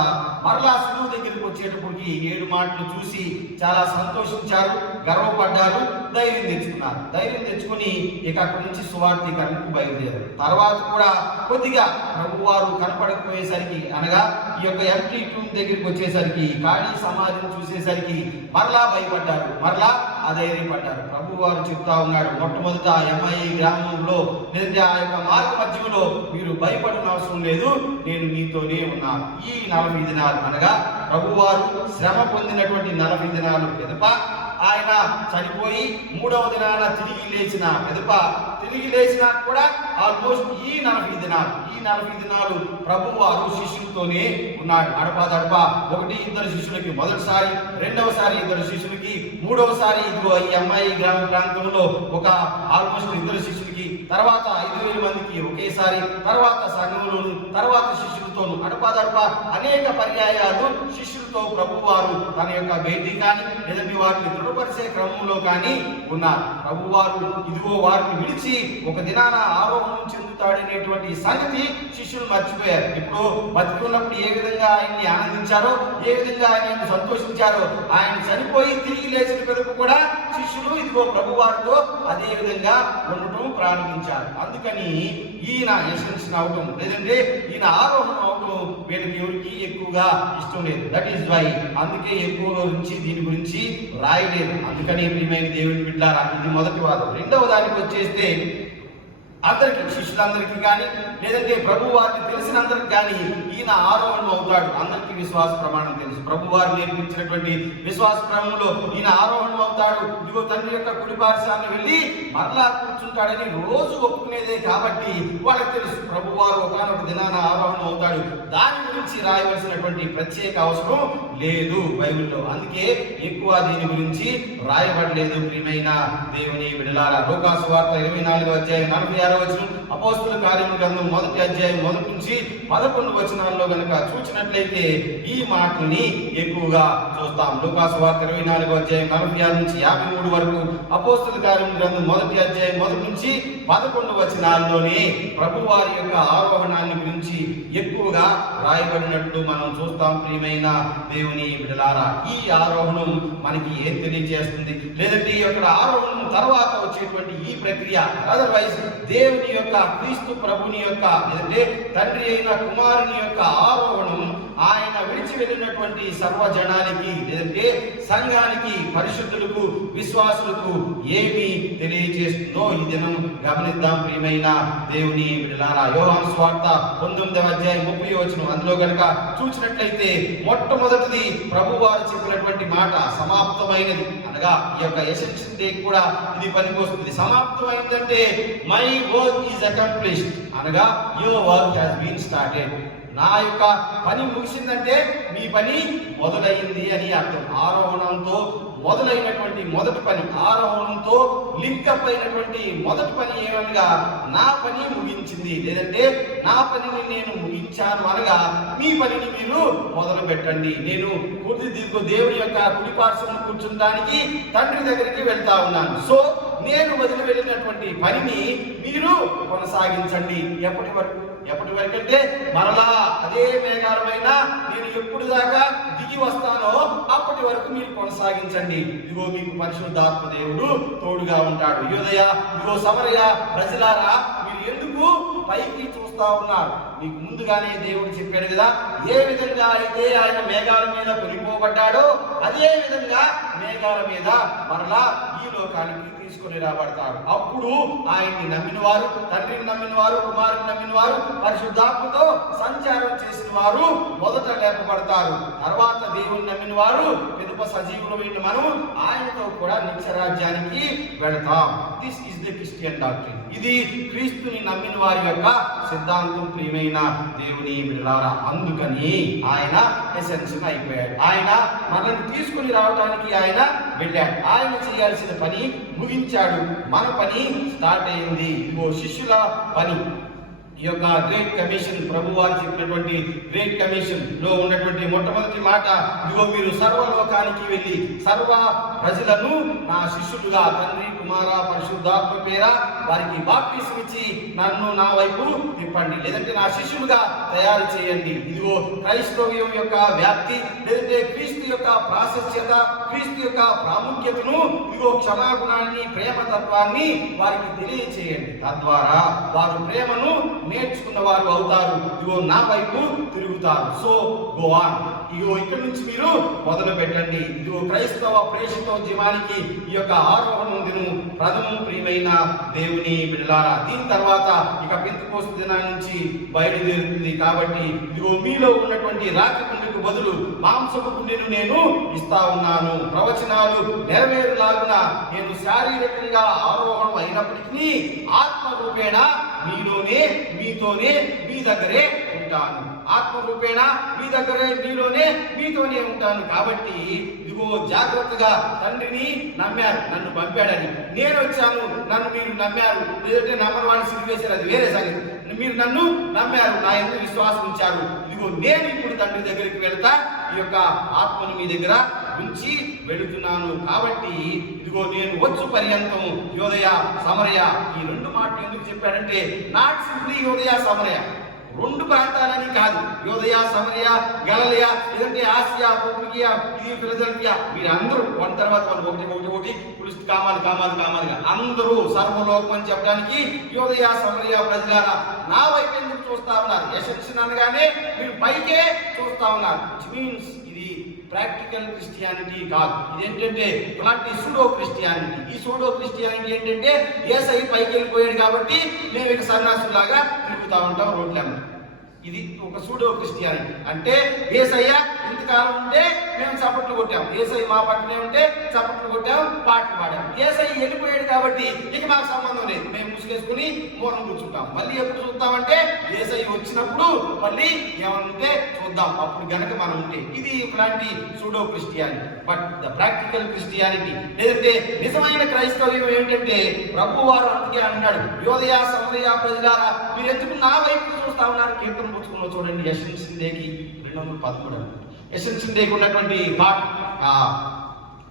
మరలా శిలువ దగ్గరికి వచ్చేటప్పటికి 7 మాటలు చూసి చాలా సంతోషించారు, గర్వపడ్డారు, ధైర్యం తెచ్చుకున్నారు. ధైర్యం తెచ్చుకుని ఇక అక్కడి నుంచి సువార్తీకరణకు బయలుదేరారు. తర్వాత కూడా కొద్దిగా ప్రభువారు కనపడకపోయేసరికి అనగా ఈ యొక్క ఎంటీ టూమ్ దగ్గరికి వచ్చేసరికి ఖాళీ సమాధిని చూసేసరికి మరలా భయపడ్డారు, మరలా అధైర్యపడ్డారు. ప్రభువారు చెప్తా ఉన్నాడు, మొట్టమొదట ఎంఐ గ్రామంలో లేదంటే ఆ యొక్క మార్గ మధ్యంలో మీరు భయపడిన అవసరం లేదు, నేను మీతోనే ఉన్నాను. ఈ 40 దినాలు అనగా ప్రభువారు శ్రమ పొందినటువంటి 40 దినాలు పిదప ఆయన చనిపోయి 3వ దినాన తిరిగి లేచిన కూడా ఆల్మోస్ట్ ఈ 40 దినాలు ప్రభువారు శిష్యులతోనే ఉన్నాడు. అడపా 1-2 శిష్యులకి మొదటిసారి, రెండవసారి 2 శిష్యులకి, మూడవసారి ఇదిగో ఈ అమ్మాయి గ్రామ ప్రాంతంలో ఒక ఆల్మోస్ట్ 2 శిష్యులకి, తర్వాత 5,000 మందికి ఒకేసారి, తర్వాత సంఘంలోను, తర్వాత శిష్యులతోను అడపా అనేక పర్యాయాలు శిష్యులతో ప్రభువారు తన యొక్క భేటీ కానీ లేదంటే వారిని దృఢపరిచే క్రమంలో కానీ ఉన్నారు. ప్రభువారు ఇదిగో వారిని విడిచి ఒక దినాన ఆరోహణం చెందుతాడనేటువంటి సంగతి శిష్యులు మర్చిపోయారు. ఇప్పుడు బతికున్నప్పుడు ఏ విధంగా ఆయన్ని ఆనందించారో, ఏ విధంగా ఆయన సంతోషించారో, ఆయన చనిపోయి తిరిగి లేచిన పిదప కూడా శిష్యులు ఇదిగో ప్రభువారితో అదే విధంగా ఉండటం ప్రారంభించారు. అందుకని ఈయన ఎసెన్షన్ అవటం లేదంటే ఈయన ఆరోహణం అవటం వీళ్ళకి ఎవరికి ఎక్కువగా ఇష్టం లేదు. దట్ ఈస్ వై అందుకే ఎక్కువగా గురించి దీని గురించి రాయలేదు. అందుకని ప్రియమైన దేవుని బిడ్డలారా, ఇది మొదటి వాదం. రెండవ దానికి వచ్చేస్తే అందరికీ, శిష్యులందరికీ కానీ లేదంటే ప్రభు వారిని తెలిసినందరికి కానీ ఈయన ఆరోహణం అవుతాడు. అందరికీ విశ్వాస ప్రమాణం తెలుసు. ప్రభు వారు నేర్పించినటువంటి విశ్వాస క్రమంలో ఈయన ఆరోహణం అవుతాడు. ఇదిగో తండ్రి యొక్క కుడి పార్శ్వాన వెళ్ళి మరలా కూర్చుంటాడని రోజు ఒప్పుకునేదే కాబట్టి వాళ్ళకి తెలుసు ప్రభు వారు ఒకనొక దినాన ఆరోహణం అవుతాడు. దాని గురించి రాయవలసినటువంటి ప్రత్యేక అవసరం లేదు బైబిల్లో. అందుకే ఎక్కువ దీని గురించి రాయబడలేదు. ప్రియమైన దేవుని బిడ్డలారా, లూకాసు వార్త 24వ అధ్యాయం 46వ వచనం, అపోస్తుల కార్యముల గ్రంథం 1వ అధ్యాయం 1 నుంచి 11 వచనాల్లో గనుక చూసినట్లయితే ఈ మాటల్ని ఎక్కువగా చూస్తాం. లూకాసు వార్త 24వ అధ్యాయం 46 నుంచి 53 వరకు, అపోస్తుల కార్యముల గ్రంథం 1వ అధ్యాయం 1 నుంచి 11 వచనాల్లోనే ప్రభు వారి యొక్క ఆరోహణాన్ని గురించి ఎక్కువగా రాయబడినట్లు మనం చూస్తాం. ప్రియమైన దేవుని బిడ్డలారా, ఈ ఆరోహణం మనకి ఏం తెలియజేస్తుంది? లేదంటే ఈ యొక్క ఆరోహణం తర్వాత వచ్చేటువంటి ఈ ప్రక్రియ, అదర్వైజ్ దేవుని యొక్క క్రీస్తు ప్రభుని యొక్క లేదంటే తండ్రి అయిన కుమారుని యొక్క ఆరోహణం ఆయన విడిచి వెళ్ళినటువంటి సర్వజనానికి లేదంటే సంఘానికి, పరిశుద్ధులకు, విశ్వాసులకు ఏమి తెలియజేస్తుందో ఈ దినం గమనిద్దాం. ప్రియమైన దేవుని బిడ్డలారా, యోహాను సువార్త 19వ అధ్యాయం 30వ వచనం, అందులో గనుక చూసినట్లయితే మొట్టమొదటిది ప్రభు వారు చెప్పినటువంటి మాట సమాప్తమైనది అనగా ఈ యొక్క ఎసెన్షియల్ డే కూడా ఇది పనికొస్తుంది. సమాప్తమైందంటే మై వర్క్ ఈజ్ అకంప్లిష్డ్ అనగా your work has been started. నా యొక్క పని ముగిసిందంటే మీ పని మొదలైంది అని అర్థం. ఆరోహణంతో మొదలైనటువంటి మొదటి పని, ఆరోహణంతో లింకప్ అయినటువంటి మొదటి పని ఏమనగా నా పని ముగించింది, లేదంటే నా పనిని నేను ముగించాను అనగా మీ పనిని మీరు మొదలు పెట్టండి. నేను దేవుడి యొక్క కుడి పార్శ్వమున కూర్చుంటానికి తండ్రి దగ్గరికి వెళ్తా ఉన్నాను. సో నేను వదిలి వెళ్ళినటువంటి పనిని మీరు కొనసాగించండి. ఎప్పటి వరకు అంటే మరలా అదే మేఘాలమైన నేను ఎప్పుడు దాకా దిగి వస్తానో అప్పటి వరకు మీరు కొనసాగించండి. ఇదిగో మీకు పరిశుద్ధాత్మ దేవుడు తోడుగా ఉంటాడు. యోదయ, ఇదిగో సమరయ ప్రజలారా, మీరు ఎందుకు పైకి చూస్తా ఉన్నారు? మీకు ముందుగానే దేవుడు చెప్పాడు కదా, ఏ విధంగా అయితే ఆయన మేఘాల మీద కొనిపోబడ్డాడో అదే విధంగా మేఘాల మీద మరలా ఈ లోకానికి తీసుకొని రాబడతాడు. అప్పుడు ఆయన్ని నమ్మిన వారు, తండ్రిని నమ్మిన వారు, కుమారుని నమ్మిన వారు, పరిశుద్ధాత్మతో సంచారం చేసిన వారు మొదట లేపబడతారు. తర్వాత దేవుని నమ్మిన వారు పిదప సజీవులమైన మనం ఆయనతో కూడా నిత్యరాజ్యానికి వెళతాం. This is the Christian doctrine. ఇది క్రీస్తుని నమ్మిన వారి యొక్క సిద్ధాంతం. ప్రియమైన దేవుని బిడ్డలారా, అందుకని ఆయన ఎసెన్షన్ అయిపోయాడు. ఆయన మనల్ని తీసుకుని రావడానికి ఆయన వెళ్ళాడు. ఆయన చేయాల్సిన పని ముగించాడు. మన పని స్టార్ట్ అయింది. ఇదిగో శిష్యుల పని. ఈ యొక్క గ్రేట్ కమిషన్, ప్రభు వారు చెప్పినటువంటి గ్రేట్ కమిషన్ లో ఉన్నటువంటి మొట్టమొదటి మాట, ఇదిగో మీరు సర్వలోకానికి వెళ్ళి సర్వ ప్రజలను నా శిష్యులుగా తండ్రి, కుమార, పరిశుద్ధాత్మ పేర వారికి బాప్టిజం ఇచ్చి నన్ను నా వైపు తిప్పండి, లేదంటే నా శిష్యులుగా తయారు చేయండి. ఇదిగో క్రైస్తవ్యం యొక్క వ్యాప్తి, లేదంటే క్రీస్తు యొక్క ప్రాశస్త్యత, క్రీస్తు యొక్క ప్రాముఖ్యతను, ఇదిగో క్షమాగుణాన్ని, ప్రేమతత్వాన్ని వారికి తెలియచేయండి. తద్వారా వారు ప్రేమను నేర్చుకున్న వారు అవుతారు. ఇదిగో నా వైపు తిరుగుతారు. So go on. ఇదిగో ఇక్కడ నుంచి మీరు మొదలు పెట్టండి. ఇదిగో క్రైస్తవ ప్రేషితోద్యమానికి ఈ యొక్క ఆరోహణ దినం ప్రథమం. ప్రియమైన దేవుని బిడ్డలారా, దీని తర్వాత ఇక పెంతెకోస్తు దినం నుంచి బయలుదేరుతుంది. కాబట్టి ఇదిగో మీలో ఉన్నటువంటి రాతి కుండకు బదులు మాంసపు కుండెను నేను ఇస్తా ఉన్నాను. ప్రవచనాలు నెరవేరులాగున నేను శారీరకంగా ఆరోహణం అయినప్పటికీ ఆత్మ రూపేణ మీలోనే, మీతోనే, మీ దగ్గరే ఉంటాను. ఆత్మ రూపేణ మీ దగ్గరే, మీలోనే, మీతోనే ఉంటాను. కాబట్టి ఇదిగో జాగ్రత్తగా, తండ్రిని నమ్మారు, నన్ను పంపాడని. నేను వచ్చాను, నన్ను మీరు నమ్మారు, లేదంటే నమ్మని వాళ్ళు సిరివేశారు, అది వేరే సంగతి. మీరు నన్ను నమ్మారు, నా యందు విశ్వాసం ఉంచారు. ఇదిగో నేను ఇప్పుడు తండ్రి దగ్గరికి వెళ్తా, ఈ యొక్క ఆత్మను మీ దగ్గర ఉంచి వెళుతున్నాను. కాబట్టి ఇదిగో నేను వచ్చు పర్యంతం యోదయ, సమరయ. ఈ రెండు మాటలు ఎందుకు చెప్పాడంటే, నాట్ సింప్లీ యోదయ, సమరయ, రెండు ప్రాంతాలని కాదు. యోదయ, సమరయ, గలిలయ, లేదంటే ఆసియా, పౌర్కియా, ఇది ఫిలదెల్ఫియా, మీరందరూ వన్ తర్వాత వన్, ఒకటి కామాలుగా అందరూ సర్వలోకం అని చెప్పడానికి యోదయ, సమరయ ప్రజలారా నా వైపు ఎందుకు చూస్తా ఉన్నారు? ఎసెన్షన్ అనగానే మీరు పైకే చూస్తా ఉన్నారు. విచ్ మీన్స్ ఇది ప్రాక్టికల్ క్రిస్టియానిటీ కాదు. ఇదేంటంటే ఇలాంటి సూడో క్రిస్టియానిటీ. ఈ సూడో క్రిస్టియానిటీ ఏంటంటే యేసయ్య పైకి వెళ్ళిపోయాడు కాబట్టి మేము ఇక సన్యాసులాగా తిరుగుతూ ఉంటాం రోడ్లమ్మ. ఇది ఒక సూడో క్రిస్టియానిటీ. అంటే యేసయ్య ఇంతకాలం ఉంటే మేము చప్పట్లు కొట్టాం, యేసయ్య మా పక్కనే ఉంటే చప్పట్లు కొట్టాం, పాటలు పాడాం. యేసయ్య వెళ్ళిపోయాడు కాబట్టి ఇక మాకు సంబంధం లేదు, మేము ముసుగేసుకుని మూలం కూర్చుంటాం. మళ్ళీ ఎప్పుడు చూద్దామంటే యేసయ్య వచ్చినప్పుడు మళ్ళీ ఏమనుంటే చూద్దాం, అప్పుడు గనక మనం ఉంటే. ఇది ఇలాంటి pseudo Christianity. But the practical Christianity లేదంటే నిజమైన క్రైస్తవ్యం ఏంటంటే ప్రభు వారు అందుకే అన్నాడు, యోదయ సమరయ ప్రజలారా మీరు ఎందుకు నా వైపు చూస్తా ఉన్నారు. కీర్తన పుచ్చుకున్న చూడండి, యశస్సు డేకి 213. యశస్సు డేకి ఉన్నటువంటి పాట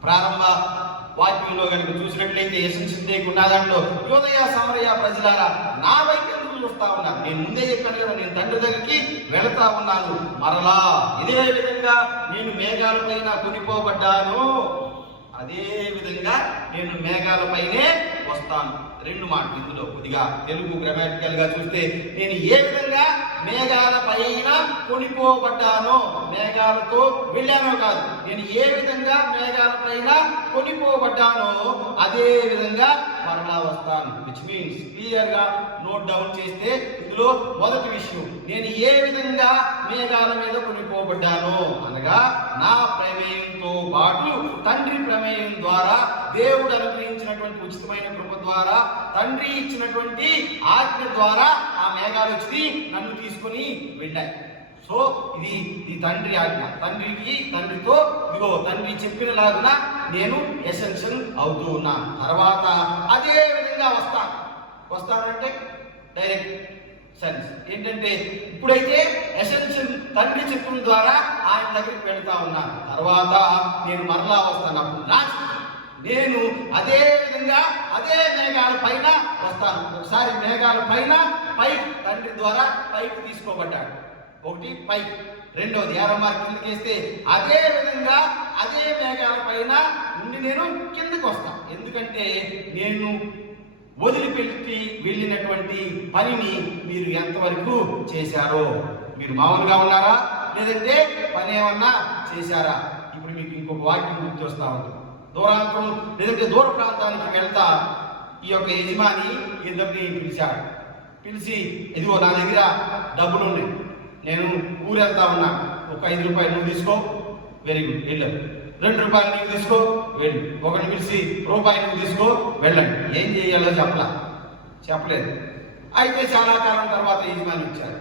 ప్రారంభ వాక్యంలో కనుక చూసినట్లయితే యశస్సు డేకి ఉన్న దాంట్లో యోదయ సమరయ ప్రజలారా నా వైపు ఎందుకు చూస్తా ఉన్నారు. నేను ముందే చెప్పాను కదా, నేను తండ్రి దగ్గరికి వెళతా ఉన్నాను మరలా. ఇదే విధంగా నేను మేఘాలపైన కొనిపోబడ్డాను, అదే విధంగా నేను మేఘాలపైనే వస్తాను. 2 మాటలు ఇందులో కొద్దిగా తెలుగు గ్రామాటికల్ గా చూస్తే, నేను ఏ విధంగా మేఘాల పైన కొనిపోబడ్డానో, మేఘాలతో వెళ్ళానో కాదు, నేను ఏ విధంగా మేఘాల పైన కొనిపోబడ్డానో అదే విధంగా మరలా వస్తాను. విచ్ మీన్స్ క్లియర్ గా నోట్ డౌన్ చేస్తే ఇందులో మొదటి విషయం, నేను ఏ విధంగా మేఘాల మీద కొనిపోబడ్డానో అనగా నా ప్రమేయంతో పాటు తండ్రి ప్రమేయం ద్వారా, దేవుడు అనుగ్రహించినటువంటి ఉచితమైన కృప ద్వారా, తండ్రి ఇచ్చినటువంటి ఆజ్ఞ ద్వారా ఆ మేఘాలు వచ్చి నన్ను తీసుకుని వెళ్ళాయి. సో ఇది తండ్రి ఆజ్ఞ. తండ్రితో ఇదిగో తండ్రి చెప్పినలాగున నేను ఎసెన్షియల్ అవుతూ ఉన్నాను. తర్వాత అదే విధంగా వస్తానంటే డైరెక్ట్ సెన్స్ ఏంటంటే, ఇప్పుడైతే ఎసెన్షియల్ తండ్రి చెప్పిన ద్వారా ఆయన దగ్గరికి వెళ్తా ఉన్నాను. తర్వాత నేను మరలా వస్తాను, అప్పుడు నా నేను అదే విధంగా అదే మేఘాల పైన వస్తాను. ఒకసారి మేఘాల పైన పైకి తండ్రి ద్వారా పైకి తీసుకోబడ్డాడు, ఒకటి పైకి. రెండోది ఏరో మార్క్ కిందకి వేస్తే అదే విధంగా అదే మేఘాల పైన నుండి నేను కిందకు వస్తాను. ఎందుకంటే నేను వదిలిపెట్టి వెళ్ళినటువంటి పనిని మీరు ఎంతవరకు చేశారో. మీరు మామూలుగా ఉన్నారా లేదంటే పని ఏమన్నా చేశారా? ఇప్పుడు మీకు ఇంకొక వాక్యం గుర్తొస్తా ఉంటుంది. దూరాంతరం లేదంటే దూర ప్రాంతానికి వెళ్తా ఈ యొక్క యజమాని ఇద్దరిని పిలిచాడు. పిలిచి, ఇదిగో నా దగ్గర డబ్బులు ఉన్నాయి, నేను ఊరెళ్తా ఉన్నా, ఒక 5 రూపాయలు నువ్వు తీసుకో, వెరీ గుడ్ వెళ్ళు. 2 రూపాయలు నువ్వు తీసుకో, వెళ్ళు. ఒకరిని పిలిచి రూపాయి నువ్వు తీసుకో, వెళ్ళండి. ఏం చేయాలో చెప్పలేదు. అయితే చాలా కాలం తర్వాత యజమాని వచ్చాడు.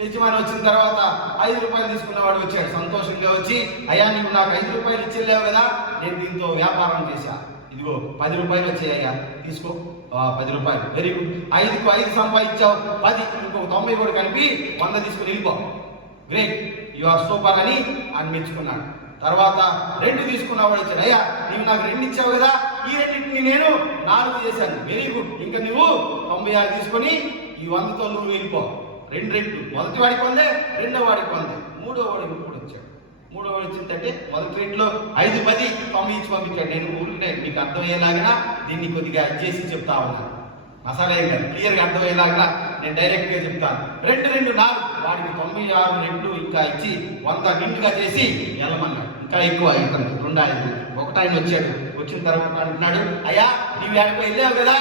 యజమాని వచ్చిన తర్వాత 5 రూపాయలు తీసుకున్నవాడు వచ్చాడు. సంతోషంగా వచ్చి, అయ్యా నీకు నాకు 5 రూపాయలు ఇచ్చేలేవు కదా, నేను దీంతో వ్యాపారం చేశా, ఇదిగో 10 రూపాయలు వచ్చాయ్యా, తీసుకో. 10 రూపాయలు, వెరీ గుడ్. 5కు 5 సంపాదించావు, 10 ఇంకొక 90 కూడా కలిపి 100 తీసుకుని వెళ్ళిపో, గ్రేట్, యు ఆర్ సూపర్ అని మెచ్చుకున్నాడు. తర్వాత 2 తీసుకున్నవాడు వచ్చాడు, అయ్యా నీవు నాకు 2 ఇచ్చావు కదా, ఈ 2ని నేను 4 చేశాను, వెరీ గుడ్, ఇంకా నువ్వు 96 తీసుకొని ఈ 100తో నువ్వు వెళ్ళిపో. 2 రెట్లు, మొదటి వాడికి పొందే, రెండో వాడికి పొందే, మూడో వాడికి కూడా వచ్చాడు. మూడో వాడు వచ్చిందంటే మొదటి రేట్లో 5, 10 పంపించి పంపించాడు. నేను ఊరికే మీకు అర్థమయ్యేలాగా దీన్ని కొద్దిగా చేసి చెప్తా ఉన్నాను, మసాలా ఏం కాదు, క్లియర్గా అర్థమయ్యేలాగా నేను డైరెక్ట్గా చెప్తాను. 2, 2, 4 వాడికి 96 రెట్లు ఇంకా ఇచ్చి 100 నిండుగా చేసి వెళ్ళమన్నాడు. ఇంకా ఎక్కువ ఇతను 2 ఆయన, ఒకటి ఆయన వచ్చాడు. వచ్చిన తర్వాత అంటున్నాడు, అయ్యా నీవు ఎక్కడికి వెళ్ళావు కదా,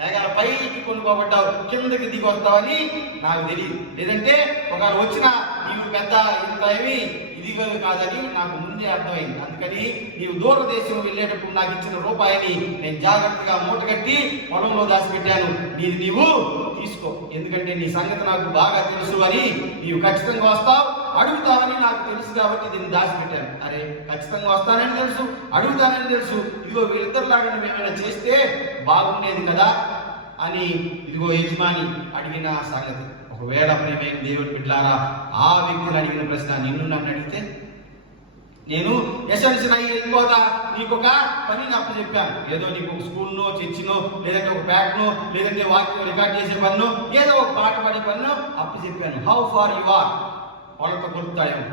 మేఘాల పైకి కొనుక్కోబడ్డావు, కిందకి దిగి వస్తావని నాకు తెలియదు, లేదంటే ఒకరు వచ్చినా నీవు పెద్ద ఇంత ఏమి ఇదిగా కాదని నాకు ముందే అర్థమైంది. అందుకని నీవు దూర దేశం వెళ్ళేటప్పుడు నాకు ఇచ్చిన రూపాయిని నేను జాగ్రత్తగా మూటగట్టి పొలంలో దాచిపెట్టాను, నీది నీవు తీసుకో, ఎందుకంటే నీ సంగతి నాకు బాగా తెలుసు అని, నీవు ఖచ్చితంగా వస్తావు అడుగుతావని నాకు తెలుసు కాబట్టి దీన్ని దాచిపెట్టాను. అరే ఖచ్చితంగా వస్తానని తెలుసు, అడుగుతానని తెలుసు, ఇదిగో వీళ్ళిద్దరిలాగా నువ్వేమైనా చేస్తే బాగుండేది కదా అని ఇదిగో యజమాని అడిగిన సంగతి. ఒకవేళ ప్రియమైన దేవుని బిడ్డలారా, ఆ వ్యక్తిని అడిగిన ప్రశ్న నిన్ను నన్ను అడిగితే, నేను ఎసెన్షియల్ అయ్యి వెళ్ళిపోతా, నీకు ఒక పనిని అప్పచెప్పాను, ఏదో నీకు ఒక స్కూల్నో చర్చినో లేదంటే ఒక బ్యాగ్నో లేదంటే వాక్యం రికార్డ్ చేసే పన్ను ఏదో ఒక పాట పాడే పన్ను అప్పచెప్పాను. హౌ ఫార్ యు ఆర్, కొలత కొలుస్తాడేమో,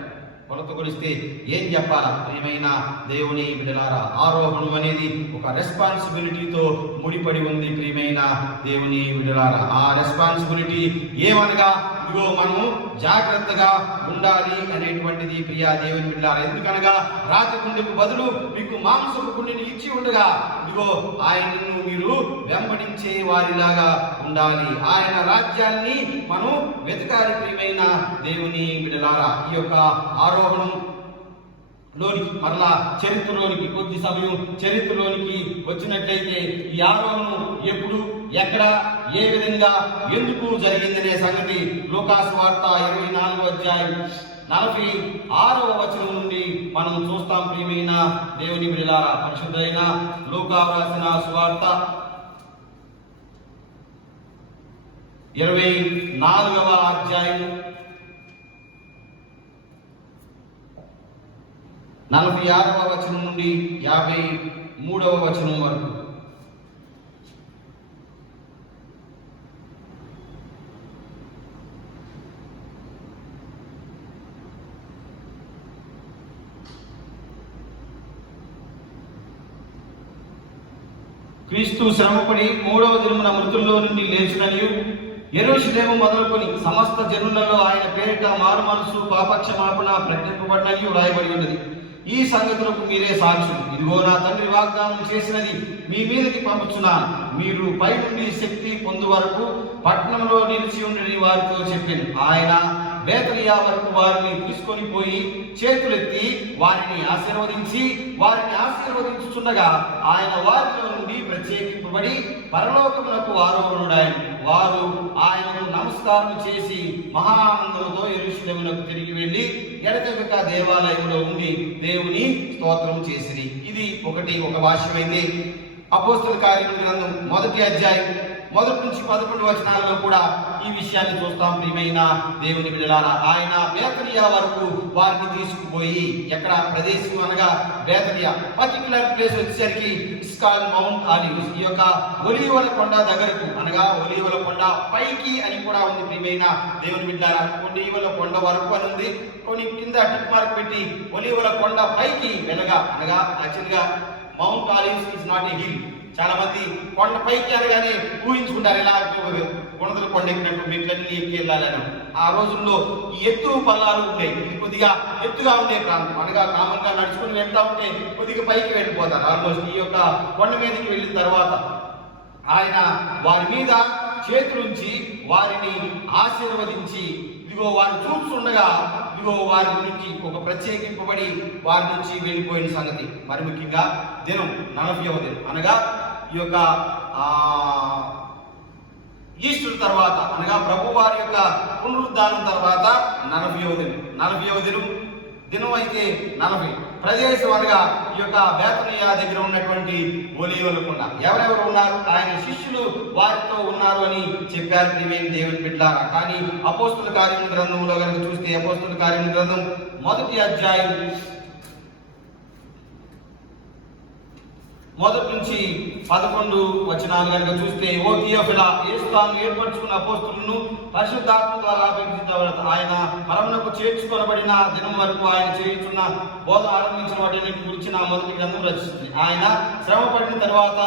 కొలత కొలిస్తే ఏం చెప్పాలా? ప్రియమైన దేవుని బిడ్డలారా, ఆరోహణం అనేది ఒక రెస్పాన్సిబిలిటీతో ముడిపడి ఉంది. ప్రియమైన దేవుని బిడ్డలారా, ఆ రెస్పాన్సిబిలిటీ ఏమనగా ఇదిగో మనము జాగ్రత్తగా ఉండాలి అనేటువంటిది ప్రియా దేవుని బిడ్డలారా. ఎందుకనగా రాతి కుండకు బదులు మీకు మాంసపు కుండిని ఇచ్చి ఉండగా ఇదిగో ఆయనను మీరు వెంబడించే వారిలాగా ఉండాలి. ఆయన రాజ్యాన్ని మనం వెతకాలి ప్రియమైన దేవుని బిడ్డలారా. ఈ యొక్క ఆరోహణం లోనికి మరలా చరిత్రలోనికి కొద్ది సమయం చరిత్రలోనికి వచ్చినట్లయితే ఈ ఆరోహణం ఎప్పుడు, ఎక్కడ, ఏ విధంగా, ఎందుకు జరిగిందనే సంగతి లూకాసు వార్త 24వ అధ్యాయం 46వ వచనం నుండి మనం చూస్తాం ప్రియమైన దేవుని బిడ్డలారా. పరిశుద్ధైన లూకా రాసిన సువార్త 24వ అధ్యాయం 46వ వచనం నుండి 53వ వచనం వరకు. క్రీస్తు శ్రమపడి 3వ దినమున మృతుల్లో నుండి లేచిననియు యెరూషలేము మొదలుకొని సమస్త జనులలో ఆయన పేరిట మారు మనసు పాపక్షమాపణ ప్రకటింపబడిననియు రాయబడి ఉన్నది. ఈ సంగతులకు మీరే సాక్షులు. ఇదిగో నా తండ్రి వాగ్దానం చేసినది మీ మీదకి పంపుచున్నాను. మీరు పై నుండి శక్తి పొందు వరకు పట్టణంలో నిలిచి ఉండని వారితో చెప్పింది. ఆయన బేతనియా వరకు వారిని తీసుకొని పోయి చేతులెత్తి వారిని ఆశీర్వదించుచుండగా ఆయన వారిలో నుండి ప్రత్యేకింపబడి పరలోకమునకు ఆరోహణుడాయన. వారు ఆయనకు నమస్కారం చేసి మహానందముతో యెరూషలేమునకు తిరిగి వెళ్ళి ఎడతెగక దేవాలయంలో ఉండి దేవుని స్తోత్రం చేసిరి. ఇది ఒక భాష్యమైతే అపోస్తలుల కార్యముల గ్రంథం 1వ అధ్యాయం 1 నుంచి 11 వచనాలలో కూడా ఈ విషయాన్ని చూస్తాం ప్రియమైన దేవుని బిడ్డలారా. ఆయన బేతనియా వరకు వారిని తీసుకుపోయి, ఎక్కడ ప్రదేశం అనగా బేతనియా, పర్టికులర్ ప్లేస్ వచ్చేసరికి ఇస్కాల్ మౌంట్ ఆలివ్స్, ఈ యొక్క ఒలీవల కొండ దగ్గరకు అనగా ఒలీవల కొండ పైకి అని కూడా ఉంది ప్రియమైన దేవుని బిడ్డలారా. ఒలీవల కొండ వరకు అని ఉంది, కొన్ని కింద టిక్ మార్క్ పెట్టి ఒలీవల కొండ పైకి వెళ్ళగా అనగా యాక్చువల్గా mount olives is not a hill. చాలా మంది కొండ పైకి అనగానే ఊహించుకుంటారు, ఇలా కొండల కొండ ఎక్కినట్టు మెట్లన్నీ ఎక్కి వెళ్ళాలని. ఆ రోజుల్లో ఈ ఎత్తు పల్లాలు ఉన్నాయి, ఇది కొద్దిగా ఎత్తుగా ఉండే ప్రాంతం అనగా కామన్ గా నడుచుకుని వెళ్తా ఉంటే కొద్దిగా పైకి వెళ్ళిపోతారు. ఆల్మోస్ట్ ఈ యొక్క కొండ మీదకి వెళ్ళిన తర్వాత ఆయన వారి మీద చేతులుంచి వారిని ఆశీర్వదించి ఇదిగో వారు చూస్తుండగా ఇదిగో వారి నుంచి ఒక ప్రత్యేకింపబడి వారి నుంచి వెళ్ళిపోయిన సంగతి. మరి ముఖ్యంగా దినం 40వ దినం అనగా ఈ యొక్క ఈస్టర్ తర్వాత అనగా ప్రభు వారి యొక్క పునరుద్ధానం తర్వాత 40వ దినం అయితే 40 ప్రదేశం అనగా ఈ యొక్క బేతనియా దగ్గర ఉన్నటువంటి ఒలీవల కొండ. ఎవరెవరు ఉన్నారు? ఆయన శిష్యులు వారితో ఉన్నారు అని చెప్పారు ప్రియమైన దేవుని బిడ్డలారా. కానీ అపోస్తలుల కార్యముల గ్రంథంలో కనుక చూస్తే అపోస్తలుల కార్యముల గ్రంథం 1వ అధ్యాయం 1 నుంచి 11 వచనాలు కనుక చూస్తే, ఓ థియోఫిలా, యేసు తాను ఏర్పరచుకున్న అపోస్తలులను పరిశుద్ధాత్మ ద్వారా అభివృద్ధి ఆయన మరణమునకు చేర్చుకొనబడిన దినం వరకు ఆయన చేయుచున్న బోధ ఆరంభించిన వాటిని గురించి నా మొదటి గ్రంథం రచిస్తుంది. ఆయన శ్రమ పడిన తర్వాత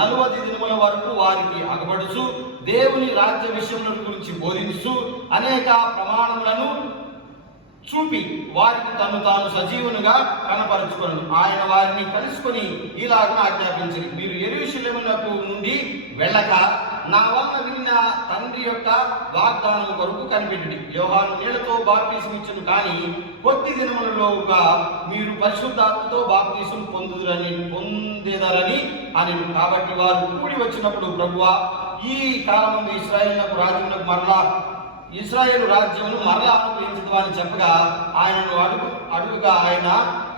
40 దినముల వరకు వారికి అగబడుచు దేవుని రాజ్య విషయముల గురించి బోధించు అనేక ప్రమాణములను చూపి వారికి తాను సజీవునిగా కనపరుచుకొను. ఆయన వారిని కలుసుకొని ఇలాగ ఆజ్ఞాపించింది, మీరు యెరూషలేమునకు నుండి వెళ్ళక నా వల్ల విన్న తండ్రి యొక్క వాగ్దానం కొరకు కనిపెట్టి యోహాను నీళ్లతో బాప్తీసం ఇచ్చును, కానీ కొద్ది దినములలోగా మీరు పరిశుద్ధాత్మతో బాప్తీసం పొందేదరని అని. కాబట్టి వారు కూడి వచ్చినప్పుడు, ప్రభువా, ఈ కాలం ఇశ్రాయేలునకు రాజ్యమునకు మరలా ఇశ్రాయేలు రాజ్యమును మరలా అనుగ్రహించదు అని చెప్పగా ఆయనను అడుగుగా ఆయన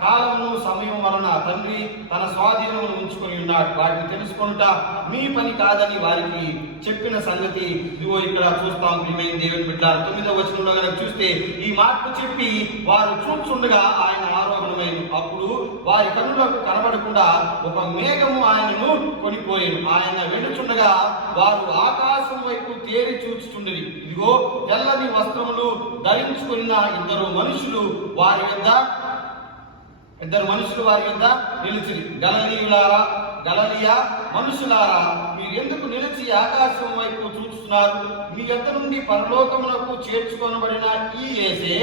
కాలమును సమయం వలన తండ్రి తన స్వాధీనమును ఉంచుకొని ఉన్నాడు, వాటిని తెలుసుకొనుట మీ పని కాదని వారికి చెప్పిన సంగతి ఇదిగో ఇక్కడ చూస్తాం ప్రియమైన దేవుని బిడ్డలారా. 9వ వచనంలో కనుక చూస్తే, ఈ మాటలు చెప్పి వారు చూచుండగా ఆయన ఆరోహణమైన. అప్పుడు వారి కన్నులకు కనబడకుండా ఒక మేఘము ఆయనను కొనిపోయాను. ఆయన వెళ్ళుచుండగా వారు ఆకాశం వైపు తేరి చూచుచుండరి. ఇదిగో తెల్లని వస్త్రములు ధరించుకున్న ఇద్దరు మనుషులు వారి యొద్ద నిలిచిరి. గలిలయ మనుషులారా, మీరు ఎందుకు నిలిచి ఆకాశం వైపు చూస్తున్నారు? చూస్తున్నారు. మీ యొద్ద నుండి పరలోకమునకు చేర్చుకొనబడిన ఈ యేసే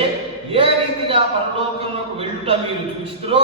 ఏ రీతిగా పరలోకమునకు వెళ్ళుట మీరు చూస్తురో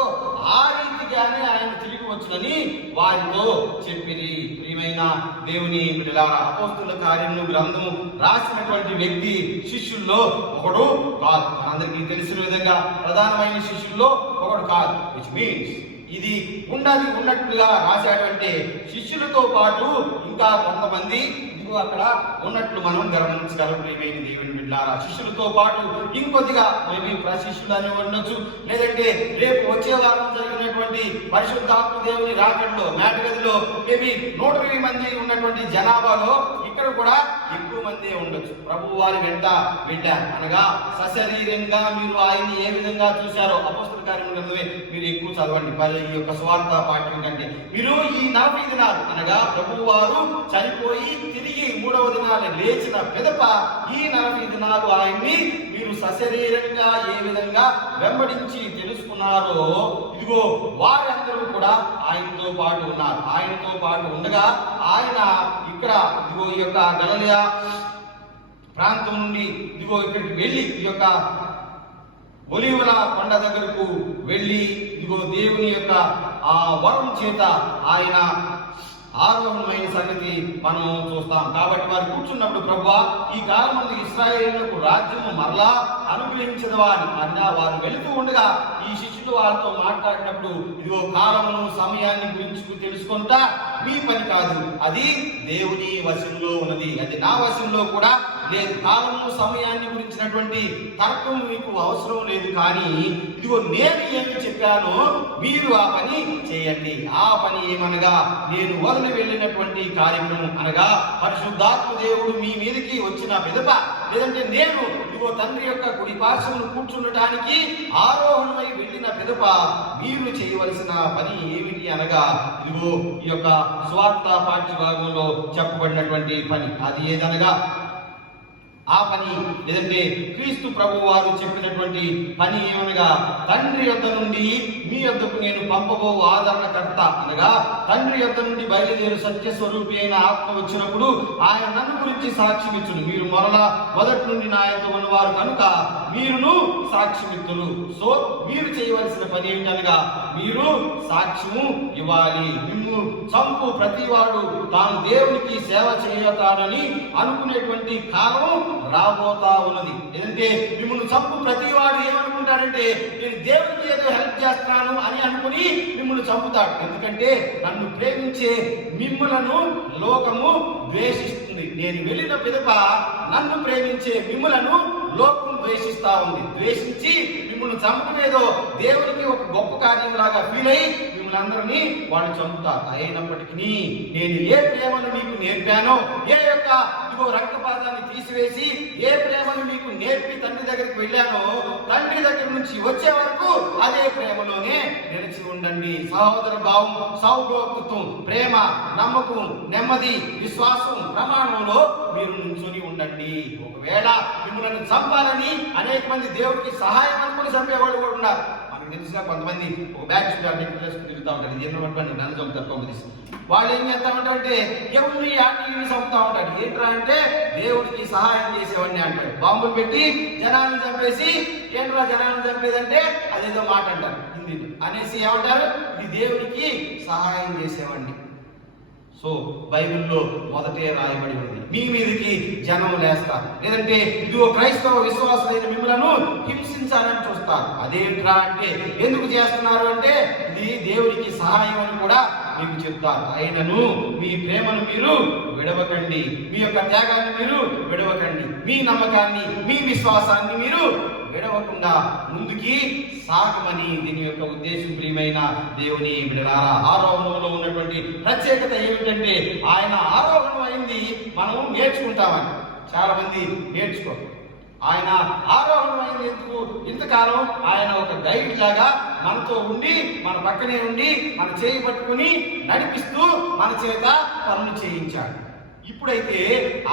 ఆ రీతిగానే ఆయన తిరిగి వచ్చునని వారితో చెప్పిరి. ప్రియమైన దేవుని బిడ్డలారా, అపోస్తుల కార్యములు గ్రంథము రాసినటువంటి వ్యక్తి శిష్యుల్లో ఒకడు కాదు. మనందరికీ తెలిసిన విధంగా ప్రధానమైన శిష్యుల్లో ఒకడు కాదు. విచ్ మీన్స్ ఇది ఉన్నట్టుగా రాశాడంటే శిష్యులతో పాటు ఇంకా కొంతమంది ఇదిగో అక్కడ ఉన్నట్లు మనం గమనించగలం. ప్రియమైన దేవుని బిడ్డలారా, శిష్యులతో పాటు ఇంకొద్దిగా మేబీ ప్రశిష్యులు అని ఉండొచ్చు, లేదంటే రేపు వచ్చే వారం జరిగినటువంటి పరిశుద్ధాత్మ దేవుని రాకడలో మేటగదిలో మేబీ 120 మంది ఉన్నటువంటి జనాభాలో ఇక్కడ కూడా ఎక్కువ మంది ఉండొచ్చు. ప్రభు వారి వెంట వెళ్ళారు అనగా సశరీరంగా మీరు ఆయన్ని ఏ విధంగా చూశారో అపోస్తల కార్యములు మీరు ఎక్కువ చదవండి. ఈ యొక్క స్వార్థ పాఠ్యం కంటే మీరు ఈ 40 దినాలు అనగా ప్రభు వారు చనిపోయి తిరిగి 3వ దినాలు లేచిన పిదప ఈ 40 దినాలు ఆయన్ని మీరు సశరీరంగా ఏ విధంగా వెంబడించి తెలుసుకున్నారో ఇదిగో వారందరూ కూడా ఆయనతో పాటు ఉన్నారు. ఆయనతో పాటు ఉండగా ఆయన ఇక్కడ ఇదిగో ఈ యొక్క గలిలయ ప్రాంతం నుండి ఇదిగో ఇక్కడికి వెళ్ళి ఈ యొక్క ఒలీవల కొండ దగ్గరకు వెళ్ళి ఇదిగో దేవుని యొక్క ఆ వరం చేత ఆయన ఆరోహణమైన సంగతి మనం చూస్తాం. కాబట్టి వారు కూర్చున్నప్పుడు ప్రభువా ఈ కాలం మంది ఇశ్రాయేలులకు రాజ్యము మరలా అనుగ్రహించదు వారి అన్నా వారు వెళుతూ ఉండగా ఈ శిష్యులు వారితో మాట్లాడినప్పుడు ఇదిగో కాలమును సమయాన్ని గురించి తెలుసుకుంటా మీ పని కాదు, అది దేవుని వశంలో ఉన్నది, అది నా వశంలో కూడా లేదు. కాలము సమయాన్ని గురించినటువంటి తర్కం మీకు అవసరం లేదు, కానీ ఇదిగో నేను ఏమి చెప్పానో మీరు ఆ పని చేయండి. ఆ పని ఏమనగా నేను వదిలి వెళ్ళినటువంటి కార్యక్రమం అనగా పరిశుద్ధాత్మ దేవుడు మీ మీదకి వచ్చిన పిదప లేదంటే నేను ఇదిగో తండ్రి యొక్క కుడి పార్శ్వమును కూర్చుండటానికి ఆరోహణమై వెళ్ళిన పిదప మీరు చేయవలసిన పని ఏమిటి అనగా ఇదిగో ఈ యొక్క స్వార్థ పాఠ్య భాగంలో చెప్పబడినటువంటి పని. అది ఏదనగా ఆ పని లేదంటే క్రీస్తు ప్రభు వారు చెప్పినటువంటి పని ఏమనగా తండ్రి యొద్ద నుండి మీ యొద్దకు నేను పంపబో ఆదరణకర్త అనగా తండ్రి యొద్ద నుండి బయలుదేరు సత్య స్వరూపి అయిన ఆత్మ వచ్చినప్పుడు ఆయన నన్ను గురించి సాక్ష్యమిచ్చును. మీరు మొదటి నుండి నా యొక్క ఉన్నవారు కనుక మీరును సాక్ష్యమిత్తులు. సో మీరు చేయవలసిన పని ఏమిటనగా మీరు సాక్ష్యము ఇవ్వాలి. మిమ్ము చంపు ప్రతివాడు తాను దేవునికి సేవ చేయతానని అనుకునేటువంటి కాలం రాబోతా ఉన్నది. ఎందుకంటే మిమ్మల్ని చంపు ప్రతివాడు ఏమనుకుంటాడంటే నేను దేవుడికి ఏదో హెల్ప్ చేస్తున్నాను అని అనుకుని మిమ్మల్ని చంపుతాడు. ఎందుకంటే నన్ను ప్రేమించే మిమ్ములను లోకము ద్వేషిస్తుంది. నేను వెళ్ళిన పిదప నన్ను ప్రేమించే మిమ్ములను లోకం ద్వేషిస్తా ఉంది. ద్వేషించి మిమ్మల్ని చంపలేదో దేవునికి ఒక గొప్ప కార్యం లాగా ఫీల్ అయ్యి మిమ్మల్ని అందరినీ వాళ్ళు చంపుతారు. అయినప్పటికీ నేను ఏ ప్రేమను మీకు నేర్పానో, ఏ యొక్క ఇదిగో రక్తపాతాన్ని తీసివేసి ఏ ప్రేమను మీకు నేర్పి తండ్రి దగ్గరికి వెళ్ళానో తండ్రి దగ్గర నుంచి వచ్చే వరకు అదే ప్రేమలోనే నిలిచి ఉండండి. సహోదర భావం, సౌభోక్తత్వం, ప్రేమ, నమ్మకం, నెమ్మది, విశ్వాసం, ప్రమాణంలో మీరు నుంచొని ఉండండి. ఒకవేళ మిమ్మల్ని చంపాలని అనేక మంది దేవుడికి సహాయం అనుకుని చంపేవాళ్ళు కూడా ఉన్నారు. మనకు తెలుసుగా కొంతమంది ఒక బ్యాగ్ తిరుగుతూ ఉంటారు. ఇది ఎన్నో పట్టుకొని నన్ను చంపుతారు. కొంతమంది వాళ్ళు ఏం చేస్తా ఉంటారంటే ఎవరిని ఆటిని చంపుతా ఉంటాడు. ఏంట్రా అంటే దేవుడికి సహాయం చేసేవాడిని అంటాడు. బాంబులు పెట్టి జనాన్ని చంపేసి ఏంట్రా జనాన్ని చంపేదంటే అదేదో మాట అంటారు హిందీలో అనేసి ఏమంటారు, ఇది దేవుడికి సహాయం చేసేవాడిని. సో బైబిల్లో మొదటే రాయబడి ఉంది, మీ మీదకి జనం లేస్తారు, లేదంటే ఇదిగో క్రైస్తవ విశ్వాసులైన మిమ్మలను హింసించాలని చూస్తారు. అదేంట్రా అంటే ఎందుకు చేస్తున్నారు అంటే ఇది దేవుడికి సహాయం అని కూడా మీకు చెప్తారు. ఆయనను మీ ప్రేమను మీరు విడవకండి, మీ యొక్క త్యాగాన్ని మీరు విడవకండి, మీ నమ్మకాన్ని మీ విశ్వాసాన్ని మీరు విడవకుండా ముందుకి సాగమని దీని యొక్క ఉద్దేశం. ప్రియమైన దేవుని బిడ్డలారా, ఆరోహణంలో ఉన్నటువంటి ప్రత్యేకత ఏమిటంటే ఆయన ఆరోహణం అయింది మనం నేర్చుకుంటామని. చాలా మంది నేర్చుకోరు. ఆయన ఆరోహణం అయింది ఎందుకు? ఇంతకాలం ఆయన ఒక గైడ్ లాగా మనతో ఉండి మన పక్కనే ఉండి మన చేయి పట్టుకుని నడిపిస్తూ మన చేత పనులు చేయించాడు. ఇప్పుడైతే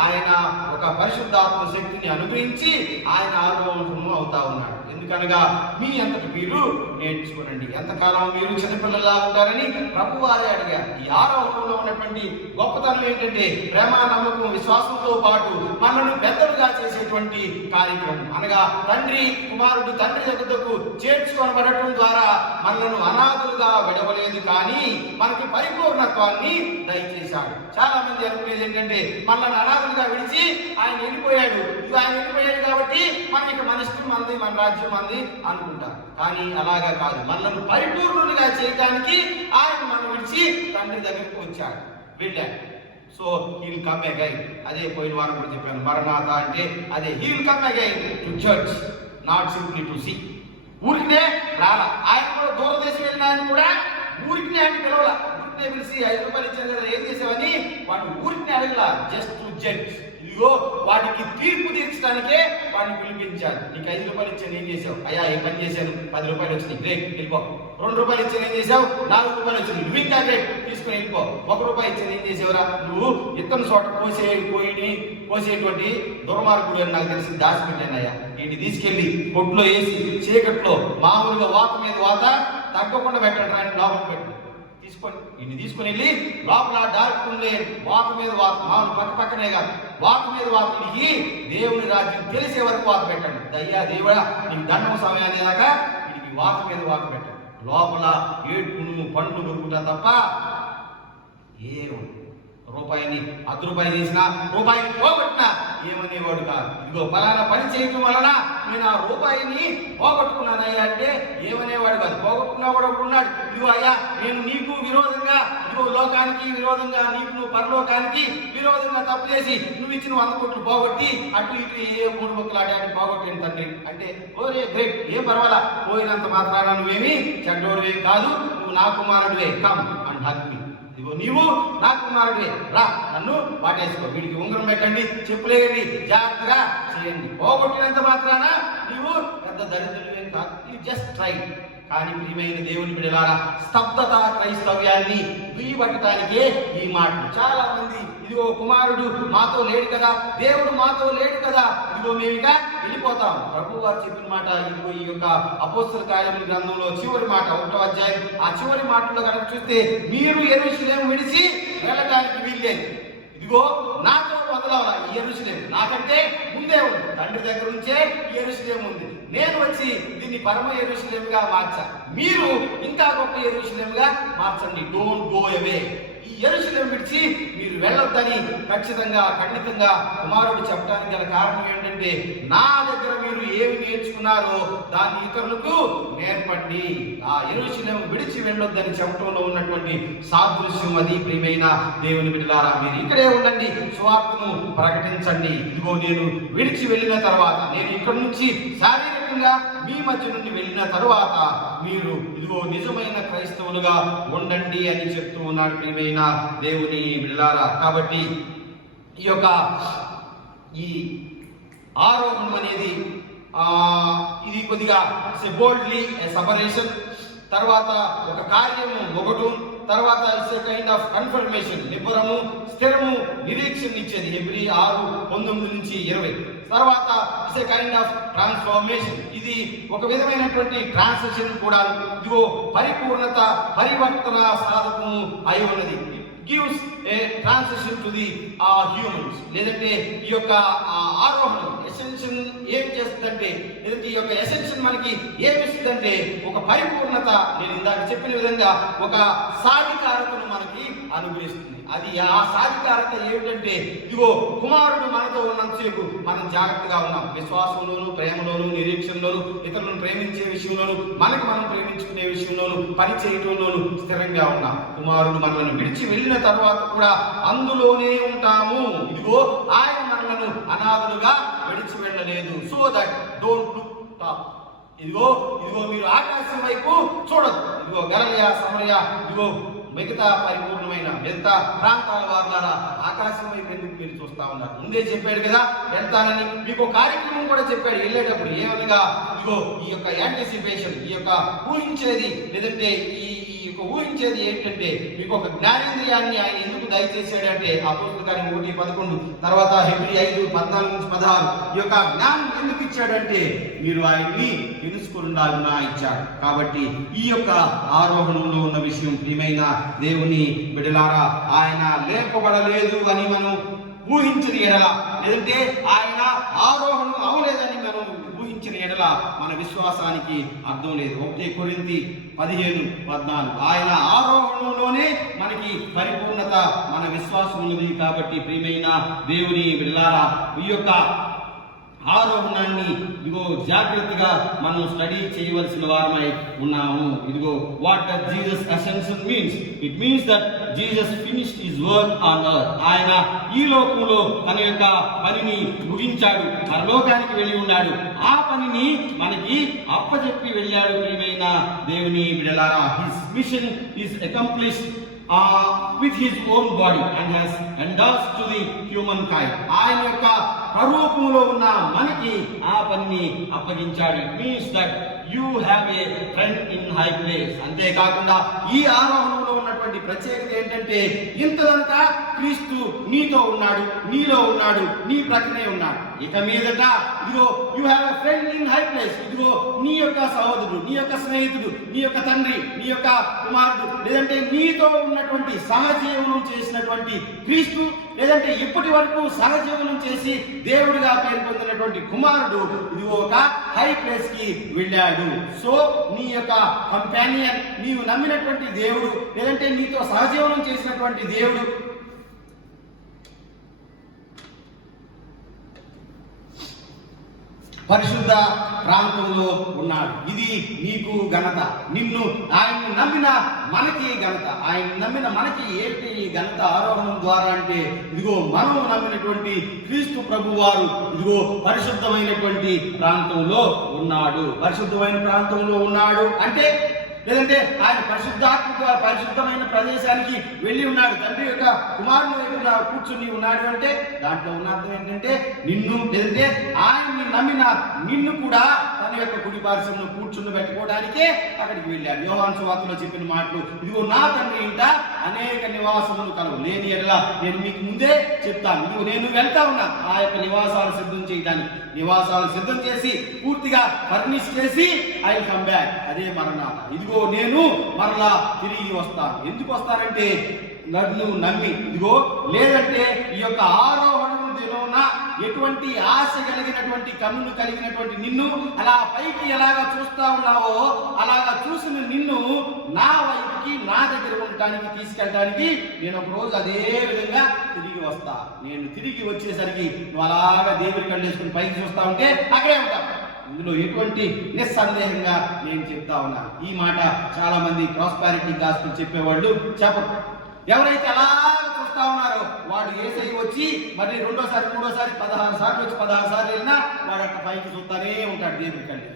ఆయన ఒక పరిశుద్ధాత్మ శక్తిని అనుగ్రహించి ఆయన ఆరోహణము అవుతా ఉన్నాడు. ఎందుకంటే ఎందుకనగా మీ అంతటి మీరు నేర్చుకోనండి. ఎంతకాలం మీరు చిన్నపిల్లలా ఉంటారని ప్రభు వారే అడిగారు. ఈ ఆరోహణలో ఉన్నటువంటి గొప్పతనం ఏంటంటే ప్రేమ, నమ్మకం, విశ్వాసంతో పాటు మనల్ని పెద్దలుగా చేసేటువంటి కార్యక్రమం. అనగా తండ్రి కుమారుడు తండ్రి దగ్గరకు చేర్చుకొనబడటం ద్వారా మనలను అనాథులుగా విడవలేదు, కానీ మనకి పరిపూర్ణత్వాన్ని దయచేశాడు. చాలా మంది అనుకునేది ఏంటంటే మనల్ని అనాథులుగా విడిచి ఆయన వెళ్ళిపోయాడు, ఆయన వెళ్ళిపోయాడు కాబట్టి మనకి మన ఇష్టం మంది, మన రాజ్యం మంది అనుకుంటారు. కానీ అలాగా కాదు. మనల్ని పరిపూర్ణులుగా చేయడానికి ఆయన మనం విడిచి తండ్రి దగ్గరికి వచ్చాడు, వెళ్ళాడు. So he'll come again. అదే పోయిన వారం కూడా చెప్పాను, మరణాత అంటే అదే he'll come again to church, not simply to see. ఊరికినే రాలా. ఆయన కూడా దూరదేశం వెళ్ళిన ఆయన కూడా ఊరికినే ఆయన పిలవాల. ఊరికినే పిలిచి 5 రూపాయలు ఇచ్చాను కదా ఏం చేసావని వాడు ఊరికినే అడగల, జస్ట్ టు జడ్జ్. ఇదిగో వాడికి తీర్పు తీర్చడానికే వాడిని పిలిపించాడు. నీకు 5 రూపాయలు ఇచ్చాను ఏం చేసావు? అయ్యా ఏ పని చేశాను, 10 రూపాయలు వచ్చినాయి, గ్రేట్, వెళ్ళిపో. 2 రూపాయలు ఇచ్చాను ఏం చేసావు? 4 రూపాయలు వచ్చినాయి, నువ్వు ఇంకా గ్రేట్, తీసుకుని వెళ్ళిపో. 1 రూపాయి ఇచ్చాను ఏం చేసావురా? నువ్వు ఇత్తన చోట కోసేటువంటి దుర్మార్గుడు అని నాకు తెలిసి దాచిపెట్టానయ్యా. వీటిని తీసుకెళ్లి కొట్లో వేసి చీకట్లో మామూలుగా వాత మీద వాత తగ్గకుండా పెట్టండి, ఆయన లోపల పెట్టు, తీసుకోండి. ఇన్ని తీసుకుని వెళ్ళి లోపల డార్క్ ఉండే వాత మీద వాత, మామూలు పక్కనే కాదు, వాత మీద వాత దిగి దేవుని రాజ్యం తెలిసే వరకు వాత పెట్టండి. దయ్యా దేవుడా నీకు దండం సమయాన్ని దాకా వీడికి వాత మీద వాత పెట్టండి. లోపల ఏడుపును పండ్లు దొరుకుతా తప్ప ఏం రూపాయిని 10 రూపాయలు చేసినా రూపాయిని పోగొట్టినా ఏమనేవాడు కాదు. ఇదిగో పలానా పని చేయటం వలన నేను ఆ రూపాయిని పోగొట్టుకున్నానయ్యా అంటే ఏమనేవాడు కాదు. పోగొట్టుకున్నవాడు ఒకడు ఉన్నాడు, ఇదిగో అయ్యా నేను నీకు విరోధంగా, ఇదిగో లోకానికి విరోధంగా, నీకు నువ్వు పరలోకానికి విరోధంగా తప్పు చేసి నువ్వు ఇచ్చిన 100 కోట్లు పోగొట్టి అటు ఇటు ఏ 3 ముక్కలు ఆడాన్ని పోగొట్టిన తండ్రి అంటే ఓరే గ్రేట్, ఏం పర్వాలా, పోయినంత మాత్రాన నువ్వేమి చెడ్డోడివే కాదు, నువ్వు నా కుమారుడివే, కమ్ అండ్ హగ్ మీ. ఇదిగో నీవు నా కుమారుడే, రా నన్ను వాటేసుకో, వీడికి ఉంగరం పెట్టండి, చెప్పులేయండి, జాగ్రత్తగా చేయండి. పోగొట్టినంత మాత్రాన నీవు పెద్ద దరిద్రులేం కాదు, యు జస్ట్ ట్రై. కానీ ప్రియమైన దేవుని బిడ్డలారా, స్తబ్దత క్రైస్తవ్యాన్ని దుయ్యబట్టడానికే ఈ మాటలు. చాలా మంది ఇదిగో కుమారుడు మాతో లేడు కదా, దేవుడు మాతో లేడు కదా, ఇదిగో మేమిగా వెళ్ళిపోతాం. ప్రభు వారు చెప్పిన మాట ఇదిగో ఈ యొక్క అపోస్తల కార్యముల గ్రంథంలో చివరి మాట 1వ అధ్యాయం ఆ చివరి మాటలో కనుక చూస్తే, మీరు యెరూషలేము విడిచి వెళ్ళడానికి వీల్లేదు, ఇదిగో నాతో మొదలవరా. ఈ యెరూషలేము నాకంటే ముందే ఉంది, తండ్రి దగ్గర నుంచే యెరూషలేము ఉంది. నేను వచ్చి దీన్ని పరమ యెరూషలేముగా మార్చా, మీరు ఇంకా గొప్ప యెరూషలేముగా మార్చండి. Don't go away. ఈ యెరూషలేము విడిచి మీరు వెళ్ళొద్దని ఖచ్చితంగా ఖండితంగా కుమారుడు చెప్పడానికి గల కారణం ఏంటంటే, నా దగ్గర మీరు ఏమి నేర్చుకున్నారో దాన్ని ఇతరులకు నేర్పండి. ఆ యెరూషలేము విడిచి వెళ్ళొద్దని చెప్పడంలో ఉన్నటువంటి సాదృశ్యం అది. ప్రియమైన దేవుని బిడ్డలారా, మీరు ఇక్కడే ఉండండి, సువార్తను ప్రకటించండి. ఇదిగో నేను విడిచి వెళ్ళిన తర్వాత, నేను ఇక్కడ నుంచి శారీరకంగా మీ మధ్య నుండి వెళ్ళిన తరువాత మీరు ఇదిగో నిజమైన క్రైస్తవులుగా ఉండండి అని చెప్తూ ఉన్నాడు ప్రియమైన దేవుని బిడ్డలారా. కాబట్టి ఈ ఆరోహణం అనేది ఇది కొద్దిగా బోల్డ్లీ సెపరేషన్, తర్వాత ఒక కార్యము ఒకటి, తర్వాత it's a kind of confirmation, నిబ్బరము, స్థిరము, నిరీక్షణ ఇచ్చేది. హెబ్రీ 6:9-20. తర్వాత it's a kind of transformation, ఇది ఒక విధమైనటువంటి ట్రాన్సిషన్ కూడా. ఇదిగో పరిపూర్ణత, పరివర్తన సాధకము అయి ఉన్నది. gives a transition to the humans. లేదంటే ఈ యొక్క ఆరోహణం ఎసెన్షన్ ఏం చేస్తుందంటే, లేదంటే ఈ యొక్క ఎసెన్షన్ మనకి ఏమిస్తుందంటే ఒక పరిపూర్ణత, నేను ఇందాక చెప్పిన విధంగా ఒక సాధికారతను మనకి అనుగ్రహిస్తుంది. అది ఆ సాధికారత ఏమిటంటే, ఇదిగో కుమారుడు మనతో ఉన్నంతసేపు మనం జాగ్రత్తగా ఉన్నాం, విశ్వాసంలోను, ప్రేమలోను, నిరీక్షణలోను, ఇతరులను ప్రేమించే విషయంలోను, మనకి మనం ప్రేమించుకునే విషయంలోను, పని చేయటంలోను స్థిరంగా ఉన్నాం. కుమారుడు మనల్ని విడిచి వెళ్ళిన తర్వాత కూడా అందులోనే ఉంటాము. ఇదిగో ఆయన మనలను అనాథులుగా విడిచి వెళ్ళలేదు. So that don't look top. ఇదిగో మీరు ఆకాశం వైపు చూడదు. ఇదిగో గలిలయ, సమరయ, ఇదిగో మిగతా పరిపూర్ణమైన మిగతా ప్రాంతాల వారులారా, ఆకాశం వైపు ఎందుకు మీరు చూస్తా ఉన్నారు? ముందే చెప్పాడు కదా వెళ్తానని. మీకు కార్యక్రమం కూడా చెప్పాడు వెళ్ళేటప్పుడు, ఏమనగా ఇదిగో ఈ యొక్క యాంటిసిపేషన్, ఈ యొక్క ఊహించేది, లేదంటే ఈ యొక్క ఊహించేది ఏంటంటే మీకు ఒక జ్ఞానేంద్రియాన్ని ఆయన ఎందుకు దయచేసాడంటే అపోస్తలుల కార్యం 1:11, తర్వాత హెబ్రీ 5:14-16 ఈ యొక్క జ్ఞానం ఎందుకు ఇచ్చాడంటే మీరు ఆయన్ని తెలుసుకున్నాగునా ఇచ్చాడు. కాబట్టి ఈ యొక్క ఆరోహణంలో ఉన్న విషయం ప్రియమైన దేవుని బిడ్డలారా, ఆయన లేపబడలేదు అని మనం ఊహించిన ఎడల, లేదంటే ఆయన ఆరోహణం అవలేదని మనం ఊహించిన ఎడల మన విశ్వాసానికి అర్థం లేదు. 1 కొరింథీ 15:14 ఆయన ఆరోహణంలోనే మనకి పరిపూర్ణత, మన విశ్వాసం ఉన్నది. కాబట్టి ప్రియమైన దేవుని బిడ్డలారా, ఈ యొక్క ఆరోహణాన్ని ఇదిగో జాగ్రత్తగా మనం స్టడీ చేయవలసిన వారమై ఉన్నాము. ఇదిగో what does Jesus ascension means? It means that Jesus finished his work on earth. ఆయన ఈ లోకంలో తన యొక్క పనిని ముగించాడు, పరలోకానికి వెళ్ళి ఉన్నాడు. ఆ పనిని మనకి అప్పచెప్పి వెళ్ళాడు. ప్రియమైన దేవుని బిడ్డలారా, his mission is accomplished with his own body and has endorsed to the humankind. ఆయన యొక్క స్వరూపంలో ఉన్న మనకి ఆ పనిని అప్పగించాడు. It means that you have a friend in high place. అంతేకాకుండా ఈ ఆరోహణంలో ఉన్నటువంటి ప్రత్యేకత ఏంటంటే ఇంతదంతా క్రీస్తు నీతో ఉన్నాడు, నీలో ఉన్నాడు, నీ ప్రక్కనే ఉన్నాడు. ఇక మీదట ఇదిగో you have a friend in high place. ఇదిగో నీ యొక్క సహోదరుడు, నీ యొక్క స్నేహితుడు, నీ యొక్క తండ్రి, నీ యొక్క కుమారుడు, లేదంటే నీతో ఉన్నటువంటి సహజీవనం చేసినటువంటి క్రీస్తు, లేదంటే ఇప్పటి వరకు సహజీవనం చేసి దేవుడిగా పేరు పొందినటువంటి కుమారుడు ఇదిగో ఒక హై ప్లేస్ కి వెళ్ళాడు. సో నీ యొక్క కంపానియన్, నీవు నమ్మినటువంటి దేవుడు, లేదంటే నీతో సహజీవనం చేసినటువంటి దేవుడు పరిశుద్ధ ప్రాంతంలో ఉన్నాడు. ఇది నీకు ఘనత. నిన్ను ఆయన్ని నమ్మిన మనకి ఘనత. ఆయన నమ్మిన మనకి ఏంటి ఘనత ఆరోహణం ద్వారా అంటే ఇదిగో మనం నమ్మినటువంటి క్రీస్తు ప్రభు వారు ఇదిగో పరిశుద్ధమైనటువంటి ప్రాంతంలో ఉన్నాడు. పరిశుద్ధమైన ప్రాంతంలో ఉన్నాడు అంటే లేదంటే ఆయన పరిశుద్ధమైన ప్రదేశానికి వెళ్ళి ఉన్నాడు. తండ్రి యొక్క కుమారుని వైపున కూర్చుని ఉన్నాడు అంటే దాంట్లో ఉన్న అర్థం ఏంటంటే నిన్ను, లేదంటే ఆయన్ని నమ్మిన నిన్ను కూడా తన యొక్క కుడి పార్శ్వంలో కూర్చుని పెట్టుకోవడానికే అక్కడికి వెళ్ళాడు. యోహాను సువార్తలో చెప్పిన మాటలు, ఇదిగో నా తండ్రి ఇంట అనేక నివాసములు కలవు, లేని ఎడల నేను మీకు ముందే చెప్తాను. ఇదిగో నేను వెళ్తా ఉన్నా ఆ యొక్క నివాసాలు సిద్ధం చేయడానికి. నివాసాలు సిద్ధం చేసి పూర్తిగా ఫర్నిష్ చేసి ఐ విల్ కమ్ బ్యాక్. అదే మరణాత. ఇదిగో నేను మరలా తిరిగి వస్తాను. ఎందుకు వస్తానంటే నన్ను నమ్మి, ఇదిగో లేదంటే ఈ యొక్క ఆరోహణం దినమున ఎటువంటి ఆశ కలిగినటువంటి కన్నులు కలిగినటువంటి నిన్ను అలా పైకి ఎలాగా చూస్తా ఉన్నావో అలాగా చూసిన నిన్ను నా వైపుకి, నా దగ్గర ఉండటానికి, తీసుకెళ్ళడానికి నేను ఒక రోజు అదే విధంగా తిరిగి వస్తా. నేను తిరిగి వచ్చేసరికి నువ్వు అలాగా దేవుడి కళ్ళు వేసుకుని పైకి చూస్తా ఉంటే అక్కడే ఉంటావు. ఇందులో ఎటువంటి నిస్సందేహంగా నేను చెప్తా ఉన్నా. ఈ మాట చాలా మంది ప్రాస్పారిటీ గాస్పెల్ చెప్పేవాళ్ళు చెప్పరు. ఎవరైతే అలా చూస్తా ఉన్నారో వాడు యేసై వచ్చి మరి రెండోసారి, మూడోసారి, 16 సార్లు వచ్చి 16 సార్లు వెళ్ళినా వాడు అట్లా పైకి చూస్తానే ఉంటాడు దేవుడి కళ్ళు.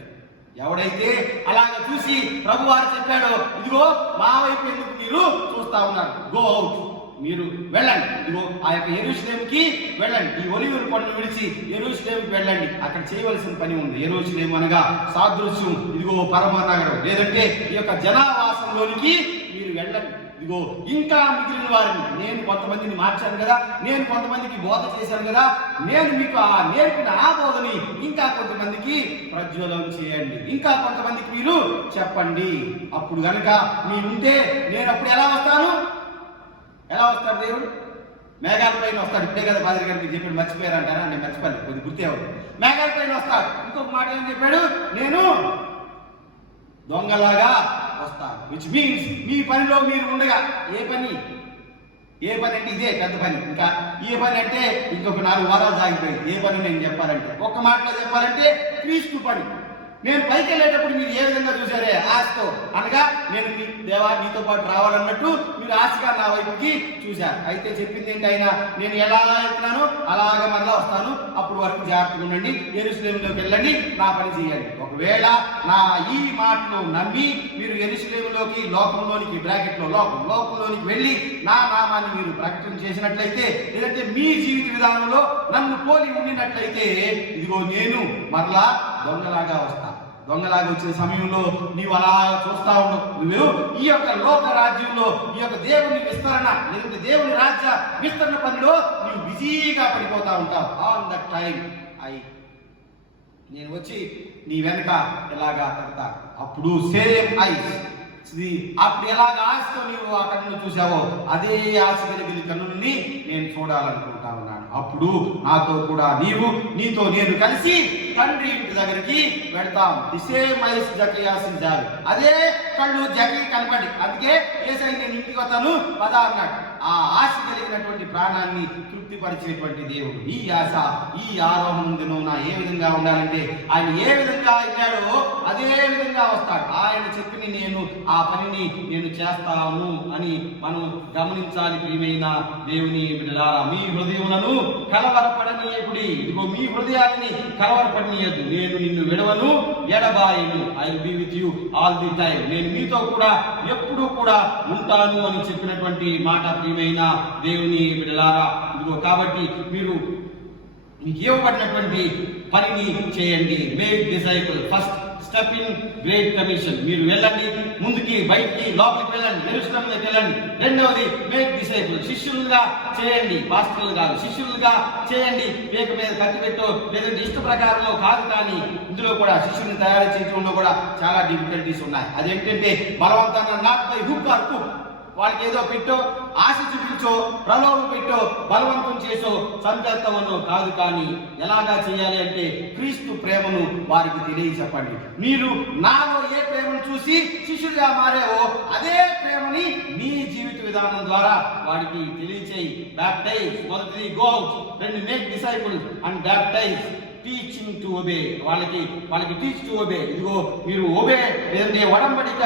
ఎవడైతే అలాగ చూసి ప్రభు వారు చెప్పాడో ఇదిగో మా వైపు ఎందుకు మీరు చూస్తా ఉన్నారు, గో అవుట్, మీరు వెళ్ళండి, ఇదిగో ఆ యొక్క యెరూషలేముకి వెళ్ళండి, ఈ ఒలీవ కొండను విడిచి యెరూషలేముకి వెళ్ళండి, అక్కడ చేయవలసిన పని ఉంది. యెరూషలేము అనగా సాదృశ్యం, ఇదిగో పరమ నగరం, లేదంటే ఈ యొక్క జనావాసంలోనికి మీరు వెళ్ళండి. ఇదిగో ఇంకా మిగిలిన వారిని నేను కొంతమందిని మార్చాను కదా, నేను కొంతమందికి బోధ చేశాను కదా, నేను మీకు ఆ నేర్పిన ఆ బోధని ఇంకా కొంతమందికి ప్రజ్వలం చేయండి, ఇంకా కొంతమందికి మీరు చెప్పండి. అప్పుడు గనక మీరుంటే నేను అప్పుడు ఎలా వస్తాను? ఎలా వస్తాడు దేవుడు? మేఘాల పైన వస్తాడు. ఇప్పుడే కదా పాదరి గారికి చెప్పాడు, మర్చిపోయారంటారా? నేను మర్చిపోలేదు, కొద్ది గుర్తేవాడు. మేఘాల పైన వస్తాడు. ఇంకొక మాట ఏం చెప్పాడు? నేను దొంగలాగా వస్తాను. విచ్ మీన్స్ మీ పనిలో మీరు ఉండగా. ఏ పని అంటే ఇదే పెద్ద పని. ఇంకా ఏ పని అంటే ఇంకొక 4 వారాలు సాగిపోయింది. ఏ పని నేను చెప్పాలంటే, ఒక్క మాటలో చెప్పాలంటే క్రీస్తు పని. నేను పైకి వెళ్ళేటప్పుడు మీరు ఏ విధంగా చూసారే ఆశతో, అనగా నేను మీ దేవా నీతో పాటు రావాలన్నట్టు మీరు ఆశగా నా వైపుకి చూశారు. అయితే చెప్పింది ఏంటి ఆయన? నేను ఎలా వెళ్తున్నానో అలాగ మరలా వస్తాను, అప్పుడు వరకు జాగ్రత్తగా ఉండండి, యెరూషలేములోకి వెళ్ళండి, నా పని చేయండి. ఒకవేళ నా ఈ మాటను నమ్మి మీరు యెరూషలేములోకి, లోకంలోనికి, బ్రాకెట్లో లోకంలోనికి వెళ్ళి నా నామాన్ని మీరు ప్రకటన చేసినట్లయితే, లేదంటే మీ జీవిత విధానంలో నన్ను పోలి ఉండినట్లయితే, ఇదిగో నేను మరలా దొంగలాగా వస్తాను. దొంగలాగా వచ్చిన సమయంలో నీవు అలా చూస్తా ఉండవు. నువ్వు ఈ యొక్క లోక రాజ్యంలో ఈ యొక్క దేవుని విస్తరణ లేదంటే దేవుని రాజ్య విస్తరణ పనిలో నీవు బిజీగా పడిపోతా ఉంటావు. ఆన్ ద టైం నేను వచ్చి నీ వెనక ఎలాగా కడతా. అప్పుడు సేమ్ ఐస్ అప్పుడు ఎలాగ ఆశతో నీవు ఆ కన్నును చూసావో అదే ఆశ కలిగిన కన్నుని నేను చూడాలనుకుంటా ఉన్నాను. అప్పుడు నాతో కూడా నీతో నేను కలిసి తండ్రి ఇంటి దగ్గరికి వెళ్తాం. ది సేమ్ ఐస్ జకయాసి జావి, అదే కళ్ళు జకి కనపడి, అందుకే ఏసై నేను ఇంటికి వస్తాను పదా అన్నాడు. ఆ ఆశ కలిగినటువంటి ప్రాణాన్ని తృప్తిపరిచేటువంటి దేవుడు. ఈ ఆశ ఈ ఆరోహణ దినమున ఏ విధంగా ఉండాలంటే ఆయన ఏ విధంగా అయ్యాడో అదే విధంగా వస్తాడు. ఆయన చెప్పిన నేను ఆ పనిని నేను చేస్తాను అని మనం గమనించాలి. ప్రియమైన దేవుని బిడ్డలారా, మీ హృదయములను కలవరపడనీయకుడి. ఇదిగో మీ హృదయాన్ని కలవరపడనీయద్దు. నేను నిన్ను విడవను ఎడబాయను. I will be with you all the time. నేను మీతో కూడా ఎప్పుడూ కూడా ఉంటాను అని చెప్పినటువంటి మాట ప్రియమైన దేవుని బిడ్డలారా. ఇదిగో కాబట్టి మీకు ఇవ్వబడినటువంటి పనిని చేయండి. Make disciple. First step in great commission. మీరు వెళ్ళండి, ముందుకి బయటికి లోపలికి వెళ్ళండి, యెరూషలేములోకి వెళ్ళండి. రెండవది మేక్ డిసైపుల్. శిష్యులుగా చేయండి, పాస్టర్లు కాదు, శిష్యులుగా చేయండి. పేక మీద కత్తి పెట్టో లేదంటే ఇష్ట ప్రకారమో కాదు, కానీ ఇందులో కూడా శిష్యుల్ని తయారు చేయడంలో కూడా చాలా డిఫికల్టీస్ ఉన్నాయి. అదేంటంటే బలవంతంగా not by hook are crook. వాళ్ళకి ఏదో పెట్టో, ఆశ చూపించో, ప్రలోభం పెట్టో, బలవంతం చేసో, సంతేత్తమనో కాదు, కానీ ఎలాగా చేయాలి అంటే క్రీస్తు ప్రేమను వారికి తెలియచెప్పండి. మీరు నాలో ఏ ప్రేమను చూసి శిష్యులుగా మారావో అదే ప్రేమని మీ జీవిత విధానం ద్వారా వారికి తెలియచేయి. బ్యాప్టైజ్, మొదటిది గో అవుట్, రెండు make disciples and baptise. Teaching to obey. వాళ్ళకి టీచ్ టు ఒబే. ఇదిగో మీరు ఒబే లేదంటే ఒడంబడిక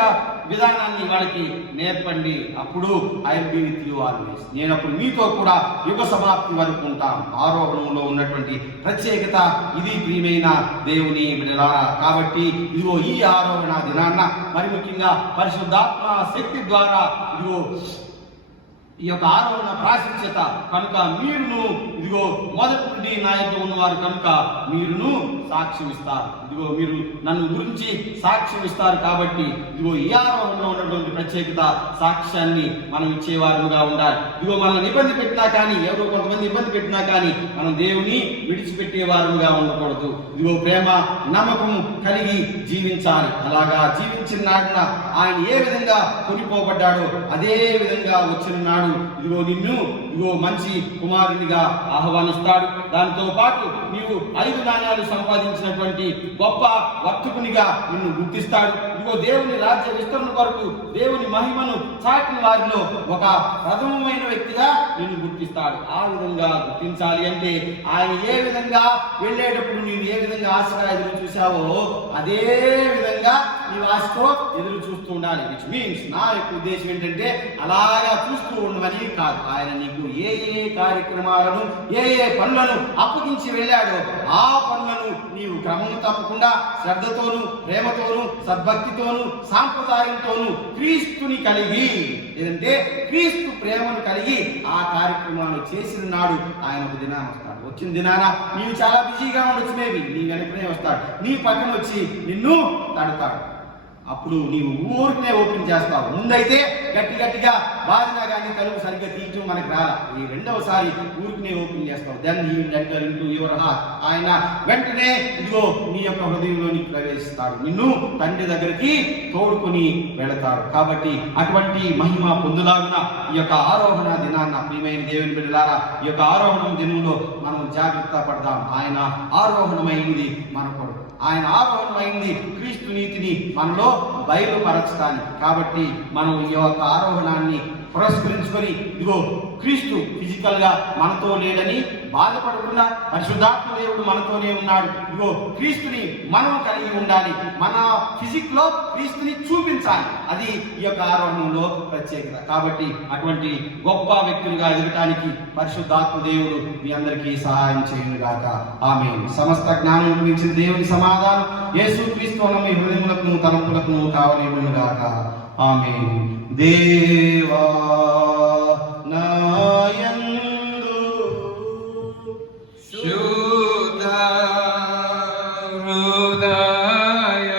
విధానాన్ని వాళ్ళకి నేర్పండి. అప్పుడు I will be with you always. నేను అప్పుడు మీతో కూడా యుగ సమాప్తి వరకు ఉంటాను. ఆరోహణంలో ఉన్నటువంటి ప్రత్యేకత ఇది ప్రియమైన దేవుని బిడ్డలారా. కాబట్టి ఇదిగో ఈ ఆరోహణ దినాన్న మరి ముఖ్యంగా పరిశుద్ధాత్మ శక్తి ద్వారా ఇదిగో ఈ యొక్క ఆరోహణ ప్రాశస్త్యత కనుక మీరును ఇదిగో మొదటి నుండి నా యొక్క ఉన్నవారు కనుక మీరును సాక్ష్యం ఇస్తారు. ఇదిగో మీరు నన్ను గురించి సాక్ష్యం ఇస్తారు. కాబట్టి ఇదిగో ఈ ఆరోహణలో ఉన్నటువంటి ప్రత్యేకత సాక్ష్యాన్ని మనం ఇచ్చేవారుగా ఉండాలి. ఇదిగో మనల్ని ఇబ్బంది పెట్టినా కానీ, ఎవరో కొంతమంది ఇబ్బంది పెట్టినా కానీ మనం దేవుని విడిచిపెట్టేవారుగా ఉండకూడదు. ఇదిగో ప్రేమ నమ్మకం కలిగి జీవించాలి. అలాగా జీవించిన నాడున ఆయన ఏ విధంగా కొనిపోబడ్డాడో అదే విధంగా వచ్చిన నాడు ఇదిగో నిన్ను ఇదిగో మంచి కుమారునిగా ఆహ్వానిస్తాడు. దాంతో పాటు నీవు 5 నాణ్యాలు సంపాదించినటువంటి గొప్ప వర్తకునిగా నిన్ను గుర్తిస్తాడు. ఇదిగో దేవుని రాజ్య విస్తరణ కొరకు దేవుని మహిమను చాటిన వారిలో ఒక ప్రథమమైన వ్యక్తిగా నిన్ను గుర్తిస్తాడు. ఆ విధంగా గుర్తించాలి అంటే ఆయన ఏ విధంగా వెళ్ళేటప్పుడు నీవు ఏ విధంగా ఆశగా ఎదురు చూసావో అదే విధంగా నీవు ఆశతో ఎదురు చూస్తూ ఉండాలి. విచ్ మీన్స్ నా యొక్క ఉద్దేశం ఏంటంటే అలాగా చూస్తూ ఉండమని కాదు. ఆయన నీకు ఏ కార్యక్రమాలను ఏ పనులను అప్పగించి వెళ్ళాడో ఆ పనులను నీవు క్రమం తప్పకుండా శ్రద్ధతోను, ప్రేమతోను, సద్భక్తితోను, సాంప్రదాయంతోను క్రీస్తుని కలిగి లేదంటే క్రీస్తు ప్రేమను కలిగి ఆ కార్యక్రమాలు చేసిన నాడు ఆయన ఒక దినాన వస్తాడు. వచ్చిన దినాన నీవు చాలా బిజీగా ఉండొచ్చు, మేబీ నీ వెనకనే వస్తాడు, నీ పక్కన వచ్చి నిన్ను తడతాడు. అప్పుడు నీవు ఊరికనే ఓపెన్ చేస్తావు. ముందైతే గట్టిగా బాధినా కానీ తలుపు సరిగ్గా తీయటం మనకు రాలా. ఈ రెండవసారి ఊరికనే ఓపెన్ చేస్తావు. Then you enter into your heart. ఆయన వెంటనే ఇదిగో నీ యొక్క హృదయంలోని ప్రవేశిస్తాడు. నిన్ను తండ్రి దగ్గరికి తోడుకొని వెళతాడు. కాబట్టి అటువంటి మహిమ పొందులాగున ఈ యొక్క ఆరోహణ దినాన్న ప్రియమైన దేవుని బిడ్డలారా, ఈ యొక్క ఆరోహణ దినంలో మనం జాగ్రత్త పడదాం. ఆయన ఆరోహణమైంది మన కొరకు. ఆయన ఆరోహణమైంది క్రీస్తు నీతిని మనలో బయలుపరచడానికి. కాబట్టి మనం ఈ యొక్క ఆరోహణాన్ని పురస్కరించుకొని ఇదిగో క్రీస్తు ఫిజికల్ గా మనతో లేడని బాధపడకుండా పరిశుద్ధాత్మ దేవుడు మనతోనే ఉన్నాడు. ఇదిగో క్రీస్తుని మనం కలిగి ఉండాలి. మన ఫిజిక్ లో క్రీస్తుని చూపించాలి. అది ఈ యొక్క ఆరోహణంలో ప్రత్యేకత. కాబట్టి అటువంటి గొప్ప వ్యక్తులుగా ఎదగటానికి పరిశుద్ధాత్మ దేవుడు మీ అందరికీ సహాయం చేయునుగాక. ఆమేన్. సమస్త జ్ఞానం మించిన దేవుని సమాధానం యేసు క్రీస్తు వలన మీ హృదయములకు తలంపులకు కావలేముగాక. ఆమేన్. దేవా నాయందు శుద్ధ హృదయ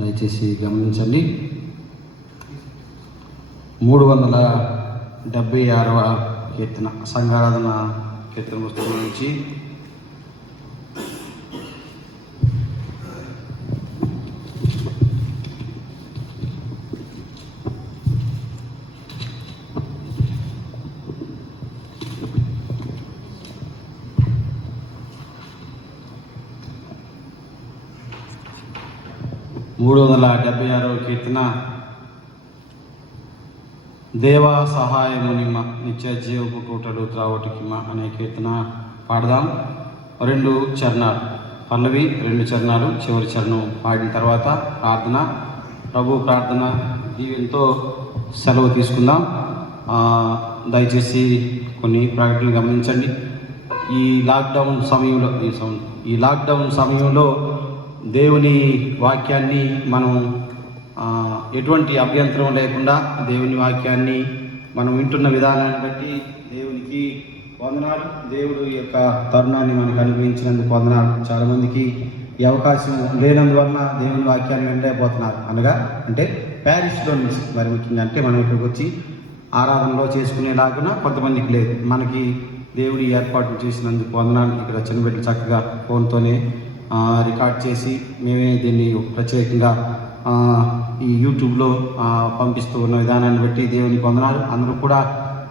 దయచేసి గమనించండి. 376వ కీర్తన సంఘారాధన కీర్తన పుస్తకం నుంచి కీర్తన దేవా సహాయమునిమ నిత్య జీవపు కూటలు త్రావటికిమ అనే కీర్తన పాడదాం. 2 చరణాలు పల్లవి, 2 చరణాలు, చివరి చరణం పాడిన తర్వాత ప్రార్థన, ప్రభు ప్రార్థన దీవెనతో సెలవు తీసుకుందాం. దయచేసి కొన్ని ప్రకటనలు గమనించండి. ఈ లాక్డౌన్ సమయంలో దేవుని వాక్యాన్ని మనం ఎటువంటి అభ్యంతరం లేకుండా దేవుని వాక్యాన్ని మనం వింటున్న విధానాన్ని బట్టి దేవునికి వందనాలు. దేవుడు యొక్క తరుణాన్ని మనకు అనుగ్రహించినందుకు వందనాలు. చాలామందికి ఈ అవకాశం లేనందువలన దేవుని వాక్యాన్ని వినలేకపోతున్నారు. అనగా అంటే ప్యారిస్లో నుంచి మరి ముఖ్యంగా అంటే మనం ఇక్కడికి వచ్చి ఆరాధనలో చేసుకునేలాగున కొంతమందికి లేదు. మనకి దేవుడి ఏర్పాటు చేసినందుకు వందనాలు. ఇక్కడ చిన్నబిడ్డలు చక్కగా ఫోన్తోనే రికార్డ్ చేసి మేమే దీన్ని ప్రత్యేకంగా ఈ యూట్యూబ్లో పంపిస్తూ ఉన్న విధానాన్ని బట్టి దేవునికి వందనాలు. అందరూ కూడా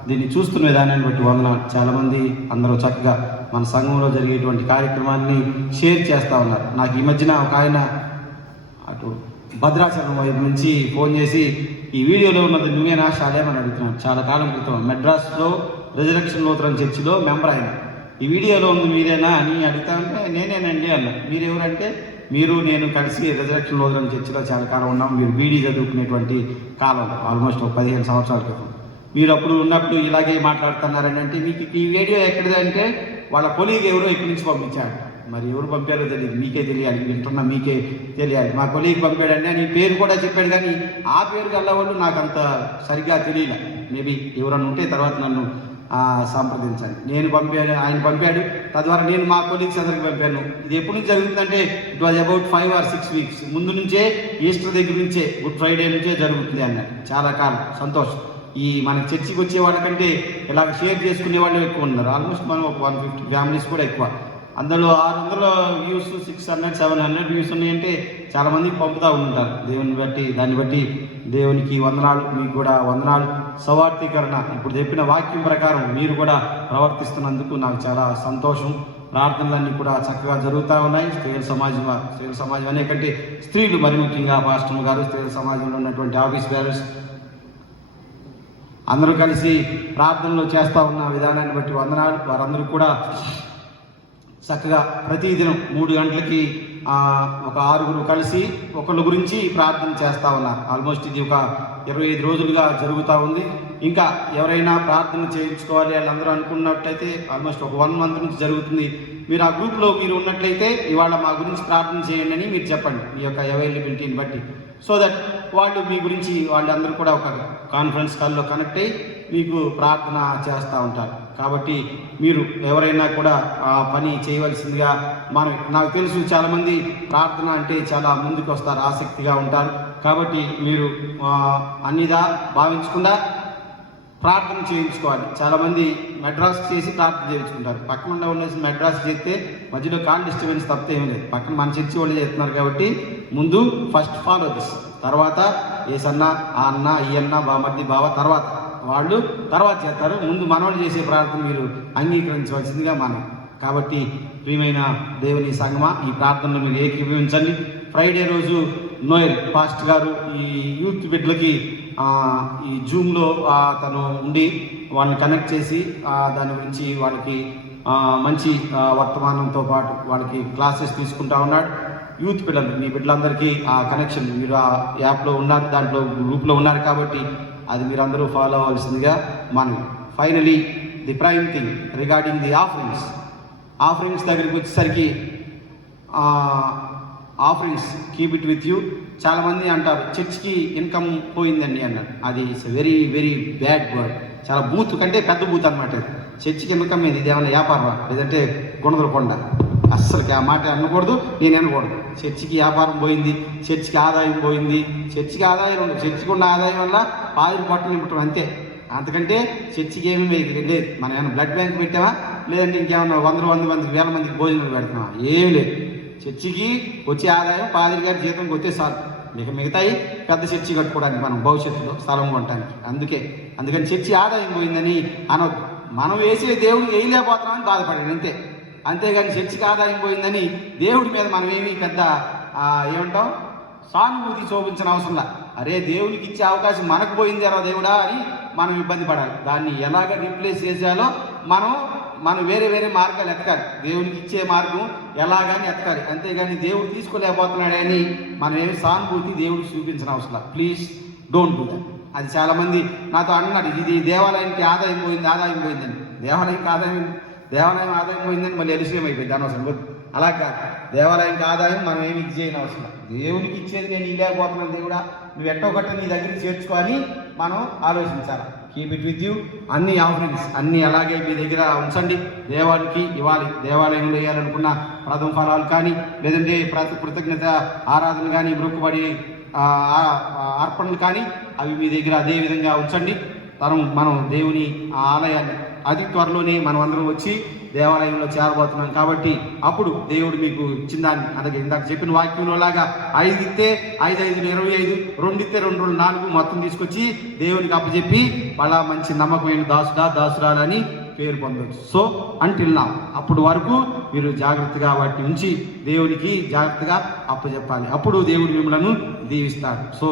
దీన్ని చూస్తున్న విధానాన్ని బట్టి వందనాలు. చాలామంది అందరూ చక్కగా మన సంఘంలో జరిగేటువంటి కార్యక్రమాన్ని షేర్ చేస్తూ ఉన్నారు. నాకు ఈ మధ్యన ఒక ఆయన అటు భద్రాచలం వైపు నుంచి ఫోన్ చేసి ఈ వీడియోలో ఉన్నది నువ్వేనా శాలేం అని అడుగుతున్నాను. చాలా కాలం క్రితం మెడ్రాస్లో రెజరెక్షన్ లూథరన్ చర్చిలో మెంబర్ ఆయన. ఈ వీడియోలో ఉంది మీరేనా అని అడుగుతా అంటే నేనేనండి అన్న. మీరెవరంటే మీరు నేను కలిసి రెజరెక్షన్ లూథరన్ చర్చిలో చాలా కాలం ఉన్నాం. మీరు బీడీ చదువుకునేటువంటి కాలం ఆల్మోస్ట్ 15 సంవత్సరాల క్రితం. మీరు అప్పుడు ఉన్నప్పుడు ఇలాగే మాట్లాడుతున్నారని అంటే మీకు ఈ వీడియో ఎక్కడిదంటే వాళ్ళ కొలీగ్ ఎవరో ఇక్కడి నుంచి పంపించాడు. మరి ఎవరు పంపారో తెలియదు, మీకే తెలియాలి, వింటున్నా మీకే తెలియాలి. మా కొలీగ్ పంపాడండి అని పేరు కూడా చెప్పాడు, కానీ ఆ పేరు గల్లవాళ్ళు నాకు అంత సరిగ్గా తెలియలే. మేబీ ఎవరన్నా ఉంటే తర్వాత నన్ను సంప్రదించండి. నేను పంపాను, ఆయన పంపాడు. తద్వారా నేను మా కొలీగ్స్ అందరికి పంపాను. ఇది ఎప్పటి నుంచి జరుగుతుందంటే it was about 5 or 6 weeks ముందు నుంచే, ఈస్టర్ దగ్గర నుంచే, గుడ్ ఫ్రైడే నుంచే జరుగుతుంది అన్నట్టు. చాలా కాలం సంతోషం. ఈ మనకి చర్చికి వచ్చే వాళ్ళకంటే ఇలాగ షేర్ చేసుకునే వాళ్ళు ఎక్కువ ఉన్నారు. ఆల్మోస్ట్ మనం ఒక 150 ఫ్యామిలీస్ కూడా ఎక్కువ. అందులో 600 వ్యూస్, 600, 700 వ్యూస్ ఉన్నాయంటే చాలామందికి పంపుతూ ఉంటారు. దేవుని బట్టి దాన్ని బట్టి దేవునికి వందనాలు, మీకు కూడా వందనాలు. సవార్థీకరణ ఇప్పుడు చెప్పిన వాక్యం ప్రకారం మీరు కూడా ప్రవర్తిస్తున్నందుకు నాకు చాలా సంతోషం. ప్రార్థనలన్నీ కూడా చక్కగా జరుగుతూ ఉన్నాయి. స్త్రీల సమాజం అనేకంటే స్త్రీలు మరి ముఖ్యంగా పాస్టర్ గారు, స్త్రీల సమాజంలో ఉన్నటువంటి ఆఫీస్ బేరర్స్ అందరూ కలిసి ప్రార్థనలు చేస్తూ ఉన్న విధానాన్ని బట్టి వందనాలు. వారందరూ కూడా చక్కగా ప్రతిదినం 3 గంటలకి ఒక 6 కలిసి ఒకళ్ళ గురించి ప్రార్థన చేస్తూ ఉన్నారు. ఆల్మోస్ట్ ఇది ఒక 25 రోజులుగా జరుగుతూ ఉంది. ఇంకా ఎవరైనా ప్రార్థన చేయించుకోవాలి వాళ్ళందరూ అనుకున్నట్టయితే ఆల్మోస్ట్ ఒక 1 month నుంచి జరుగుతుంది. మీరు ఆ గ్రూప్లో మీరు ఉన్నట్లయితే ఇవాళ మా గురించి ప్రార్థన చేయండి అని మీరు చెప్పండి, మీ యొక్క అవైలబిలిటీని బట్టి. సో దట్ వాళ్ళు మీ గురించి వాళ్ళందరూ కూడా ఒక కాన్ఫరెన్స్ కాల్లో కనెక్ట్ అయ్యి మీకు ప్రార్థన చేస్తూ ఉంటారు. కాబట్టి మీరు ఎవరైనా కూడా ఆ పని చేయవలసిందిగా నాకు తెలుసు చాలామంది ప్రార్థన అంటే చాలా ముందుకు వస్తారు, ఆసక్తిగా ఉంటారు. కాబట్టి మీరు అన్నిదా భావించకుండా ప్రార్థన చేయించుకోవాలి. చాలామంది మెడ్రాస్ చేసి ప్రార్థన చేయించుకుంటారు. పక్కన ఉండేసి మెడ్రాస్ చేస్తే మధ్యలో కాల్ డిస్టర్బెన్స్ తప్పితే ఏం లేదు. పక్కన మన చర్చి వాళ్ళు చేస్తున్నారు కాబట్టి ముందు ఫస్ట్ ఫాలో దిస్, తర్వాత ఏసన్న, ఆ అన్న, ఈ అన్న, బామర్ది, బావ తర్వాత వాళ్ళు తర్వాత చేస్తారు. ముందు మనవాళ్ళు చేసే ప్రార్థన మీరు అంగీకరించవలసిందిగా మనం. కాబట్టి ప్రియమైన దేవుని సంగమా, ఈ ప్రార్థనలు మీరు ఏకీభవించండి. ఫ్రైడే రోజు నోయల్ పాస్ట్ గారు ఈ యూత్ బిడ్డలకి ఈ జూమ్లో తను ఉండి వాళ్ళని కనెక్ట్ చేసి దాని గురించి వాళ్ళకి మంచి వర్తమానంతో పాటు వాళ్ళకి క్లాసెస్ తీసుకుంటా ఉన్నాడు. యూత్ పిల్లలు, మీ బిడ్డలందరికీ ఆ కనెక్షన్, మీరు ఆ యాప్లో ఉన్నారు, దాంట్లో గ్రూప్లో ఉన్నారు కాబట్టి అది మీరు అందరూ ఫాలో అవ్వాల్సిందిగా మనం. Finally the prime thing regarding the offerings దగ్గరికి వచ్చేసరికి offerings keep it with you. చాలామంది అంటారు చర్చ్కి ఇన్కమ్ పోయిందండి అన్నారు. అది it's very very bad word. చాలా బూత్ కంటే పెద్ద బూత్ అనమాట. చర్చికి ఇన్కమ్ ఏంది? ఇది ఏమైనా వ్యాపారం లేదంటే గుణదల కొండ? అస్సలకి ఆ మాట అనకూడదు, నేను అనకూడదు. చర్చికి వ్యాపారం పోయింది, చర్చికి ఆదాయం పోయింది. చర్చికి ఆదాయం ఉండదు. చర్చికి ఉన్న ఆదాయం వల్ల పాదిరి పొట్టలు నింపటం అంతే. అంతకంటే చర్చికి ఏమీ లేదు. మనం ఏమైనా బ్లడ్ బ్యాంక్ పెట్టామా, లేదంటే ఇంకేమన్నా 100 మందికి 1000 మందికి భోజనాలు పెడుతున్నామా? ఏమీ లేదు. చర్చికి వచ్చే ఆదాయం పాదిరి గారి జీతంకి వచ్చే చాలు. మిగతాయి పెద్ద చర్చి కట్టుకోవడానికి మనం భవిష్యత్తులో స్థలం కొనడానికి. అందుకని చర్చి ఆదాయం పోయిందని అనొద్దు. మనం వేసే దేవుడు వేయలేకపోతున్నామని బాధపడాడు అంతే. అంతేగాని చర్చికి ఆదాయం పోయిందని దేవుడి మీద మనం ఏమీ పెద్ద ఏమంటాం సానుభూతి చూపించిన అవసరంలా. అరే దేవునికి ఇచ్చే అవకాశం మనకు పోయింది రా దేవుడా అని మనం ఇబ్బంది పడాలి. దాన్ని ఎలాగ రీప్లేస్ చేసేయాలో మనం వేరే మార్గాలు ఎతకాలి. దేవునికి ఇచ్చే మార్గం ఎలాగని ఎతకాలి. అంతేగాని దేవుడు తీసుకోలేకపోతున్నాడని మనం ఏమి సానుభూతి దేవుడికి చూపించిన అవసరం. Please don't do that. అది చాలామంది నాతో అన్నాడు, ఇది దేవాలయానికి ఆదాయం పోయిందని. దేవాలయం ఆదాయం పోయిందని మళ్ళీ ఎలిసియం అయిపోయింది అనవసరం. అలా కాదు, దేవాలయానికి ఆదాయం మనం ఏమి ఇచ్చేయని అవసరం. దేవునికి ఇచ్చేది నేను ఇవ్వలేకపోతున్నాను దేవుడా, నువ్వు ఎట్టో గట్ట నీ దగ్గరికి చేర్చుకొని మనం ఆలోచించాలి. Keep it with you. అన్ని ఆఫరింగ్స్ అన్నీ అలాగే మీ దగ్గర ఉంచండి. దేవానికి ఇవ్వాలి. దేవాలయంలో వేయాలనుకున్న ప్రథమ ఫలాలు కానీ, లేదంటే కృతజ్ఞత ఆరాధన కానీ, మొక్కుబడి అర్పణలు కానీ అవి మీ దగ్గర అదే విధంగా ఉంచండి. మనం దేవుని ఆలయాన్ని అతి త్వరలోనే మనం అందరం వచ్చి దేవాలయంలో చేరబోతున్నాం కాబట్టి అప్పుడు దేవుడు మీకు ఇచ్చిందాన్ని, అలాగే ఇందాక చెప్పిన వాక్యంలో లాగా 5 ఇస్తే 5 5 25, 2 ఇస్తే 2 2 4 మొత్తం తీసుకొచ్చి దేవునికి అప్పచెప్పి వాళ్ళ మంచి నమ్మకమైన దాసురాలని పేరు పొందవచ్చు. సో అంటిల్ నా అప్పుడు వరకు మీరు జాగ్రత్తగా వాటిని ఉంచి దేవునికి జాగ్రత్తగా అప్పచెప్పాలి. అప్పుడు దేవుడు మిమ్మల్ని దీవిస్తాడు. సో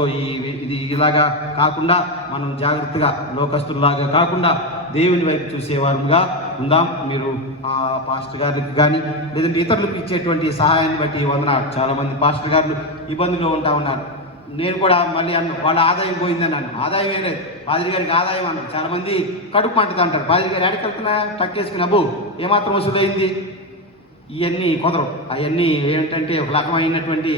ఇది ఇలాగా కాకుండా మనం జాగ్రత్తగా లోకస్తులాగా కాకుండా దేవుని వైపు చూసేవారుగా ఉందాం. మీరు పాస్టర్ గారికి కానీ లేదంటే ఇతరులకు ఇచ్చేటువంటి సహాయాన్ని బట్టి వందనాలు. చాలామంది పాస్టర్ గారు ఇబ్బందుల్లో ఉంటా ఉన్నారు. నేను కూడా మళ్ళీ వాళ్ళ ఆదాయం పోయిందని అన్నాను. ఆదాయం ఏం లేదు, పాదిరి గారికి ఆదాయం అన్నాను. చాలామంది కడుపు పంటది అంటారు. పాదిరి గారు ఎక్కడికి వెళ్తున్నా టక్కేసుకుని అబ్బు ఏమాత్రం వసూలైంది. ఇవన్నీ కుదరవు. అవన్నీ ఏంటంటే ఒక రకమైనటువంటి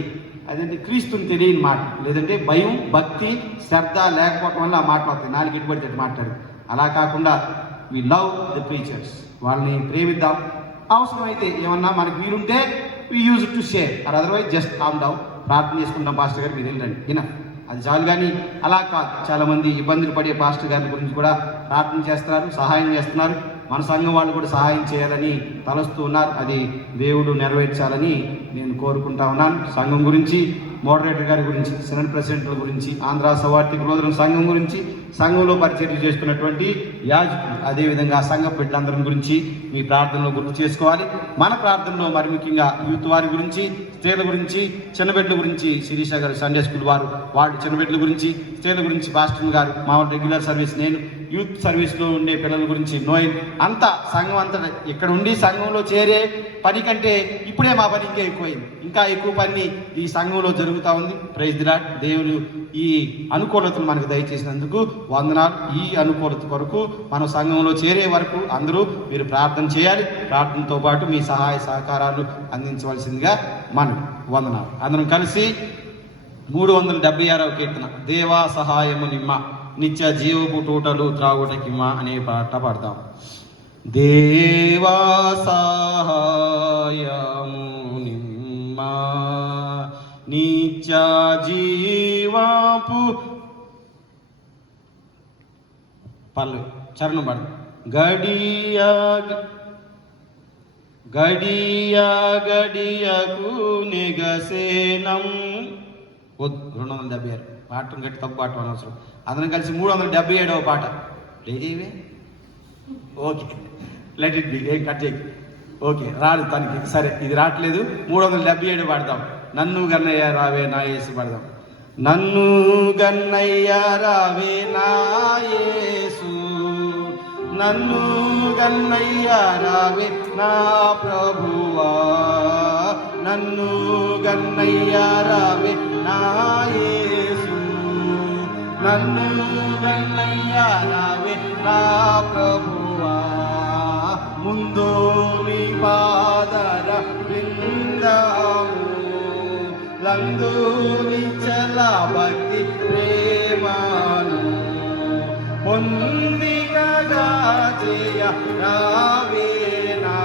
అదేంటి క్రీస్తుని తెలియని మాట, లేదంటే భయం భక్తి శ్రద్ధ లేకపోవటం వల్ల ఆ మాటలు వస్తాయి. 4 ఇటుబడితే మాట్లాడు. అలా కాకుండా వి లవ్ ద ప్రీచర్స్, వాళ్ళని ప్రేమిద్దాం. అవసరమైతే ఏమన్నా మనకు వీలుంటే we use to share, or otherwise just calm down. ప్రార్థన చేసుకుంటాం పాస్టర్ గారు, మీరు వెళ్ళండి అది చాలు. కానీ అలా కాదు, చాలామంది ఇబ్బందులు పడే పాస్టర్ గారి గురించి కూడా ప్రార్థన చేస్తున్నారు, సహాయం చేస్తున్నారు. మన సంఘం వాళ్ళు కూడా సహాయం చేయాలని తలస్తూ ఉన్నారు. అది దేవుడు నెరవేర్చాలని నేను కోరుకుంటా ఉన్నాను. సంఘం గురించి, మోడరేటర్ గారి గురించి, సెనెట్ ప్రెసిడెంట్ల గురించి, ఆంధ్ర సవార్థిక రోజుల సంఘం గురించి, సంఘంలో పరిచర్య చేస్తున్నటువంటి యాజకులు, అదేవిధంగా సంఘ బిడ్డలందరి గురించి మీ ప్రార్థనలో గుర్తు చేసుకోవాలి. మన ప్రార్థనలో మరి ముఖ్యంగా యూత్ వారి గురించి, స్త్రీల గురించి, చిన్నబిడ్డల గురించి, శిరీష గారు సండే స్కూల్ వాళ్ళు చిన్నబిడ్డల గురించి, స్త్రీల గురించి పాస్టర్ గారు, మామూలు రెగ్యులర్ సర్వీస్ నేను, యూత్ సర్వీస్లో ఉండే పిల్లల గురించి నోయల్, అంతా సంఘం అంతా ఇక్కడ ఉండి సంఘంలో చేరే పని కంటే ఇప్పుడే మా పని ఇంకా ఎక్కువ పని ఈ సంఘంలో జరుగుతూ ఉంది. Praise the Lord. దేవుడు ఈ అనుకూలతను మనకు దయచేసినందుకు వందనాలు. ఈ అనుకూలత కొరకు మనం సంఘంలో చేరే వరకు అందరూ మీరు ప్రార్థన చేయాలి. ప్రార్థనతో పాటు మీ సహాయ సహకారాలు అందించవలసిందిగా మనం వందనాలు. అందరం కలిసి 376వ కీర్తన, దేవా సహాయము నిమ్మ నిత్య జీవపు టూటలు త్రాగుటకిమ్మ అనే పాట పాడతాం. దేవా సహాయము నిమ్మ నిత్య జీవపు పల్లె చరణం పాడు. గడియకు నిగసేనం 276 పాటను గట్టి తప్పు పాట అనవసరం. అతను కలిసి 377వ పాట. లేవే ఓకే, లెట్ ఇట్ బి, ఏం కట్ చేయి. ఓకే, రాదు తనకి, సరే ఇది రావట్లేదు. 377 పాడతాం. నన్ను గన్నయ్య రావే నా యేసు పాడదాం. నన్ను గన్నయ్య రావే నా యేసు, నన్ను గన్నయ్య రావే నా ప్రభువా, నన్ను గన్నయ్యా రావే నా యేసు, నన్ను గన్నయ్యా రావే నా ప్రభువా, ముందు నీ పాదర విందాము, లందు నిచ్చల భక్తి ప్రేమను పొందికగా చేయ రావేనా,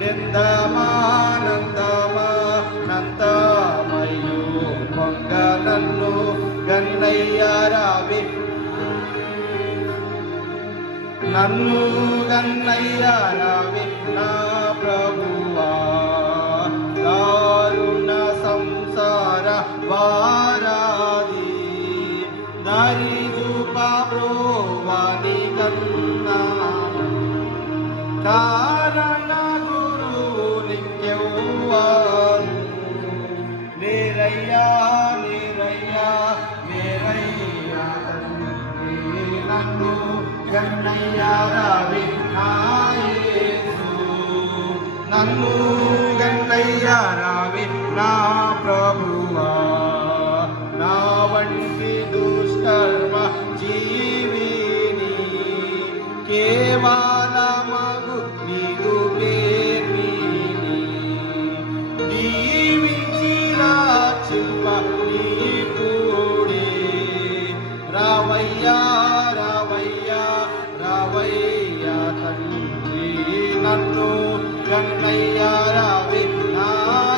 నందమానందమానందమయు పొంగ నన్ను గన్నయ్యా రావే, నన్ను గన్నయ్యా రావే నా ప్రభువా, దారుణ సంసార వారాది దారి చూపా ప్రోవాని కన్నా, కారణ గురువులింకెవ్వారు లేరయ్యా లేరయ్యా లేరయ్యా తండ్రి, నన్ను గన్నయ్యా రావే నా యేసు, నన్ను గన్నయ్యా రావే నా ప్రభువా, నా వంటి దుష్కర్మ జీవిని కేవలమగు నీదు పేర్మిని దీవించి రాచిల్ప నీ కూడే, రావయ్యా రావయ్యా రావయ్యా తండ్రి, నన్ను గన్నయ్యా రావే నా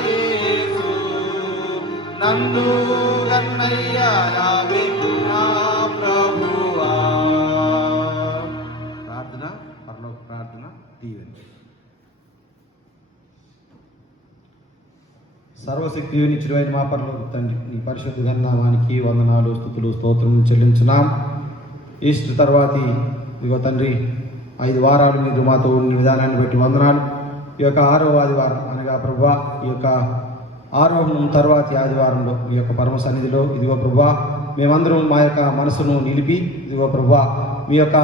యేసు, నన్ను గన్నయ్యా రావే నా ప్రభువా. ప్రార్థన, పరలోక ప్రార్థన దీవెన. సర్వశక్తి నిత్యుడైన మా పరలోక తండ్రి, నీ పరిశుద్ధ నామానికి వందనాలు స్తుతులు స్తోత్రం చెల్లించున్నాం. ఈస్టర్ తర్వాతి ఇదిగో తండ్రి 5 వారాలు మీరు మాతో ఉన్న విధానాన్ని బట్టి వందనాలు. ఈ యొక్క 6వ ఆదివారం అనగా ప్రభువా, ఈ యొక్క ఆరోహణం తర్వాతి ఆదివారంలో ఈ యొక్క పరమ సన్నిధిలో ఇదిగో ప్రభువా మేమందరం మా యొక్క మనసును నిలిపి ఇదిగో ప్రభువా మీ యొక్క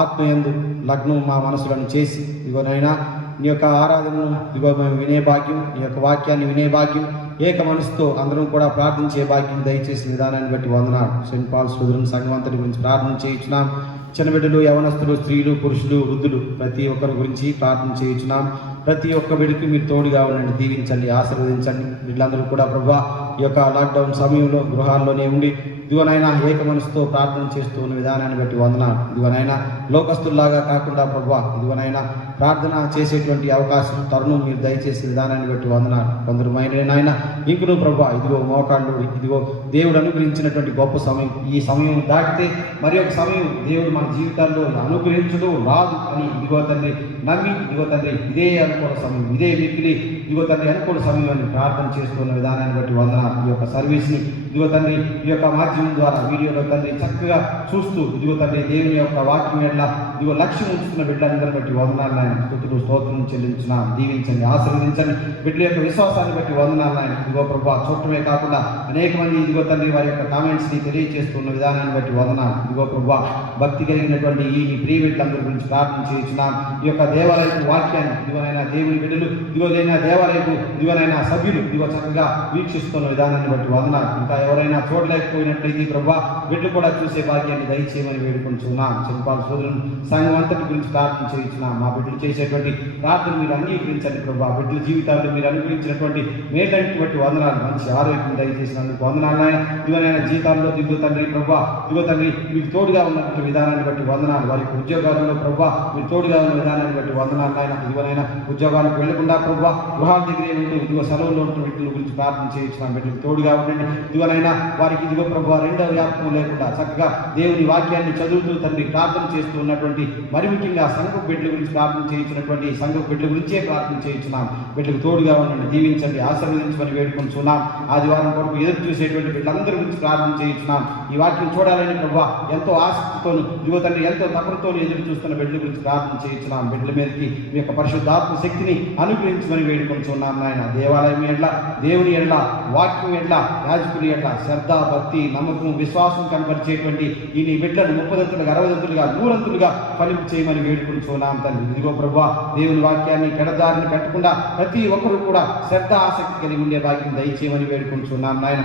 ఆత్మయందు లగ్నం మా మనసులను చేసి ఇదిగో నైనా నీ యొక్క ఆరాధనను ఇదిగో మేము వినే భాగ్యం, నీ యొక్క వాక్యాన్ని వినే భాగ్యం, ఏక మనసుతో అందరం కూడా ప్రార్థించే భాగ్యం దయచేసిన విధానాన్ని బట్టి వందనాలు. సెయింట్ పాల్స్ లుథరన్ సంఘం అంతటి గురించి ప్రార్థన చేయించున్నాం. చిన్నబిడ్డలు, యవనస్తులు, స్త్రీలు, పురుషులు, వృద్ధులు ప్రతి ఒక్కరి గురించి ప్రార్థన చేయించున్నాం. ప్రతి ఒక్క బిడ్డకి మీరు తోడుగా ఉండండి, దీవించండి, ఆశీర్వదించండి. వీళ్ళందరూ కూడా ప్రభువా ఈ యొక్క లాక్డౌన్ సమయంలో గృహాల్లోనే ఉండి ఇదిగోనైనా ఏక మనసుతో ప్రార్థన చేస్తూ ఉన్న విధానాన్ని బట్టి వందనాలు. ఇదిగోనైనా లోకస్తుల్లాగా కాకుండా ప్రభువా ఇదిగోనైనా ప్రార్థన చేసేటువంటి అవకాశం తరుణం మీరు దయచేసే విధానాన్ని బట్టి వందనాలు. కొందరు నాయన ఇంకను ప్రభువా ఇదిగో మోకాళ్ళు ఇదిగో దేవుడు అనుగ్రహించినటువంటి గొప్ప సమయం, ఈ సమయం దాటితే మరి ఒక సమయం దేవుడు మన జీవితాల్లో అనుగ్రహించడం రాదు అని ఇదిగో తండ్రి నమ్మి ఇదిగో తండ్రి ఇదే అనుకూల సమయం, ఇదే వ్యక్తిని ఇదిగో తండ్రి అనుకూల సమయం అని ప్రార్థన చేస్తున్న విధానాన్ని బట్టి వందనాలు. ఈ యొక్క సర్వీస్ని ఇదిగో తండ్రి ఈ యొక్క మాధ్యమం ద్వారా వీడియోలో తండ్రి చక్కగా చూస్తూ ఇదిగో తండ్రి దేవుని యొక్క వాక్యం ఎట్లా ఇదిగో లక్ష్యం ఉంచుతున్న బిడ్డలందరిని బట్టి వందనాలు నాయన. స్తుతులు స్తోత్రం చెల్లించిన దీవించండి, ఆశీర్వదించండి. బిడ్డల యొక్క విశ్వాసాన్ని బట్టి వందనాలు నాయన. ఇదిగో ప్రభా చూడటమే కాకుండా అనేక మంది ఇదిగో తండ్రి వారి యొక్క కామెంట్స్ని తెలియజేస్తున్న విధానాన్ని బట్టి వందనాలు. ఇదిగో ప్రభా భక్తి కలిగినటువంటి ఈ ప్రియ బిడ్డలందరి గురించి ప్రార్థన చేయించున్నాం. ఈ యొక్క దేవాలయపు వాక్యాన్ని ఇదిగోనైనా దేవుని బిడ్డలు ఇదిగోదైనా దేవాలయపు ఇదిగోనైనా సభ్యులు ఇదిగో చక్కగా వీక్షిస్తున్న విధానాన్ని బట్టి వందనాలు. ఇంకా ఎవరైనా చూడలేకపోయినట్లయితే ప్రభా బిడ్డలు కూడా చూసే భాగ్యాన్ని దయచేయమని వేడుకుంటున్నాం. చిన్నపాల సోదరులను సంఘం అంతటి గురించి ప్రార్థన చేయించున్నాం. మా బిడ్డలు చేసేటువంటి ప్రార్థన మీరు అంగీకరించండి ప్రభా. బిడ్డల జీవితాల్లో మీరు అనుగ్రహించినటువంటి మేటన్నిటి బట్టి వందనాలు, మంచి ఆరోగ్యం దయచేసినందుకు వందనాలు నాయన. ఇదిగోనైనా జీతాల్లో దిగు తండ్రి ప్రభా ఇదిగో తండ్రి మీకు తోడుగా ఉన్నటువంటి విధానాన్ని బట్టి వందనాలు. వారికి ఉద్యోగాలలో ప్రభా మీరు తోడుగా ఉన్న విధానాన్ని బట్టి వందనాలు నాయన. ఇదిగోనైనా ఉద్యోగాలకు వెళ్లకుండా ప్రభా గృహాల దగ్గరే ఉంటూ ఇదిగో సెలవుల్లో ఉంటున్న వ్యక్తుల గురించి ప్రార్థన చేయించున్నాం. బిడ్డలు తోడుగా ఉండండి. ఇదిగోనైనా వారికి ఇదిగో ప్రభా రెండవ వ్యాపకం లేకుండా చక్కగా దేవుని వాక్యాన్ని చదువుతూ తండ్రి ప్రార్థన చేస్తూ ఉన్నటువంటి మరి ముఖ్యంగా సంఘపు బిడ్డల గురించి ప్రార్థన చేయించినటువంటి సంఘపు బిడ్డల గురించే ప్రార్థన చేయించున్నాం. బిడ్డలకు తోడుగా ఉండండి, దీవించండి, ఆశీర్వదించమని వేడుకుంటున్నాం. ఆదివారం కొరకు ఎదురు చూసేటువంటి బిడ్డలందరి గురించి ప్రార్థన చేయించున్నాం. ఈ వాక్యం చూడాలని ప్రభా ఎంతో ఆసక్తితోను ఇదిగో తండ్రి ఎంతో తపనతో ఎదురు చూస్తున్న బిడ్డల గురించి ప్రార్థన చేయించున్నాం. బిడ్డల మీదకి మీ యొక్క పరిశుద్ధాత్మ శక్తిని అనుగ్రహించమని వేడుకుంటున్నాం నాయన. దేవాలయం ఎడ్ల, దేవుని ఎడ్ల, వాక్యం ఎడ్ల, యాజకుని ఎడ్ల శ్రద్ధ, భక్తి, నమ్మకం, విశ్వాసం కనబరిచేటువంటి ఈ నీ బిడ్డలను 30 దంతులుగా 60 దంతులుగా 100 దంతులుగా ఫలింపు చేయమని వేడుకుంటున్నాం తండ్రి. ఇదిగో ప్రభా దేవుని వాక్యాన్ని గడదారిని పెట్టకుండా ప్రతి ఒక్కరూ కూడా శ్రద్ధ ఆసక్తి కలిగి ఉండే భాగ్యం దయచేయమని వేడుకుంటున్నాం నాయన.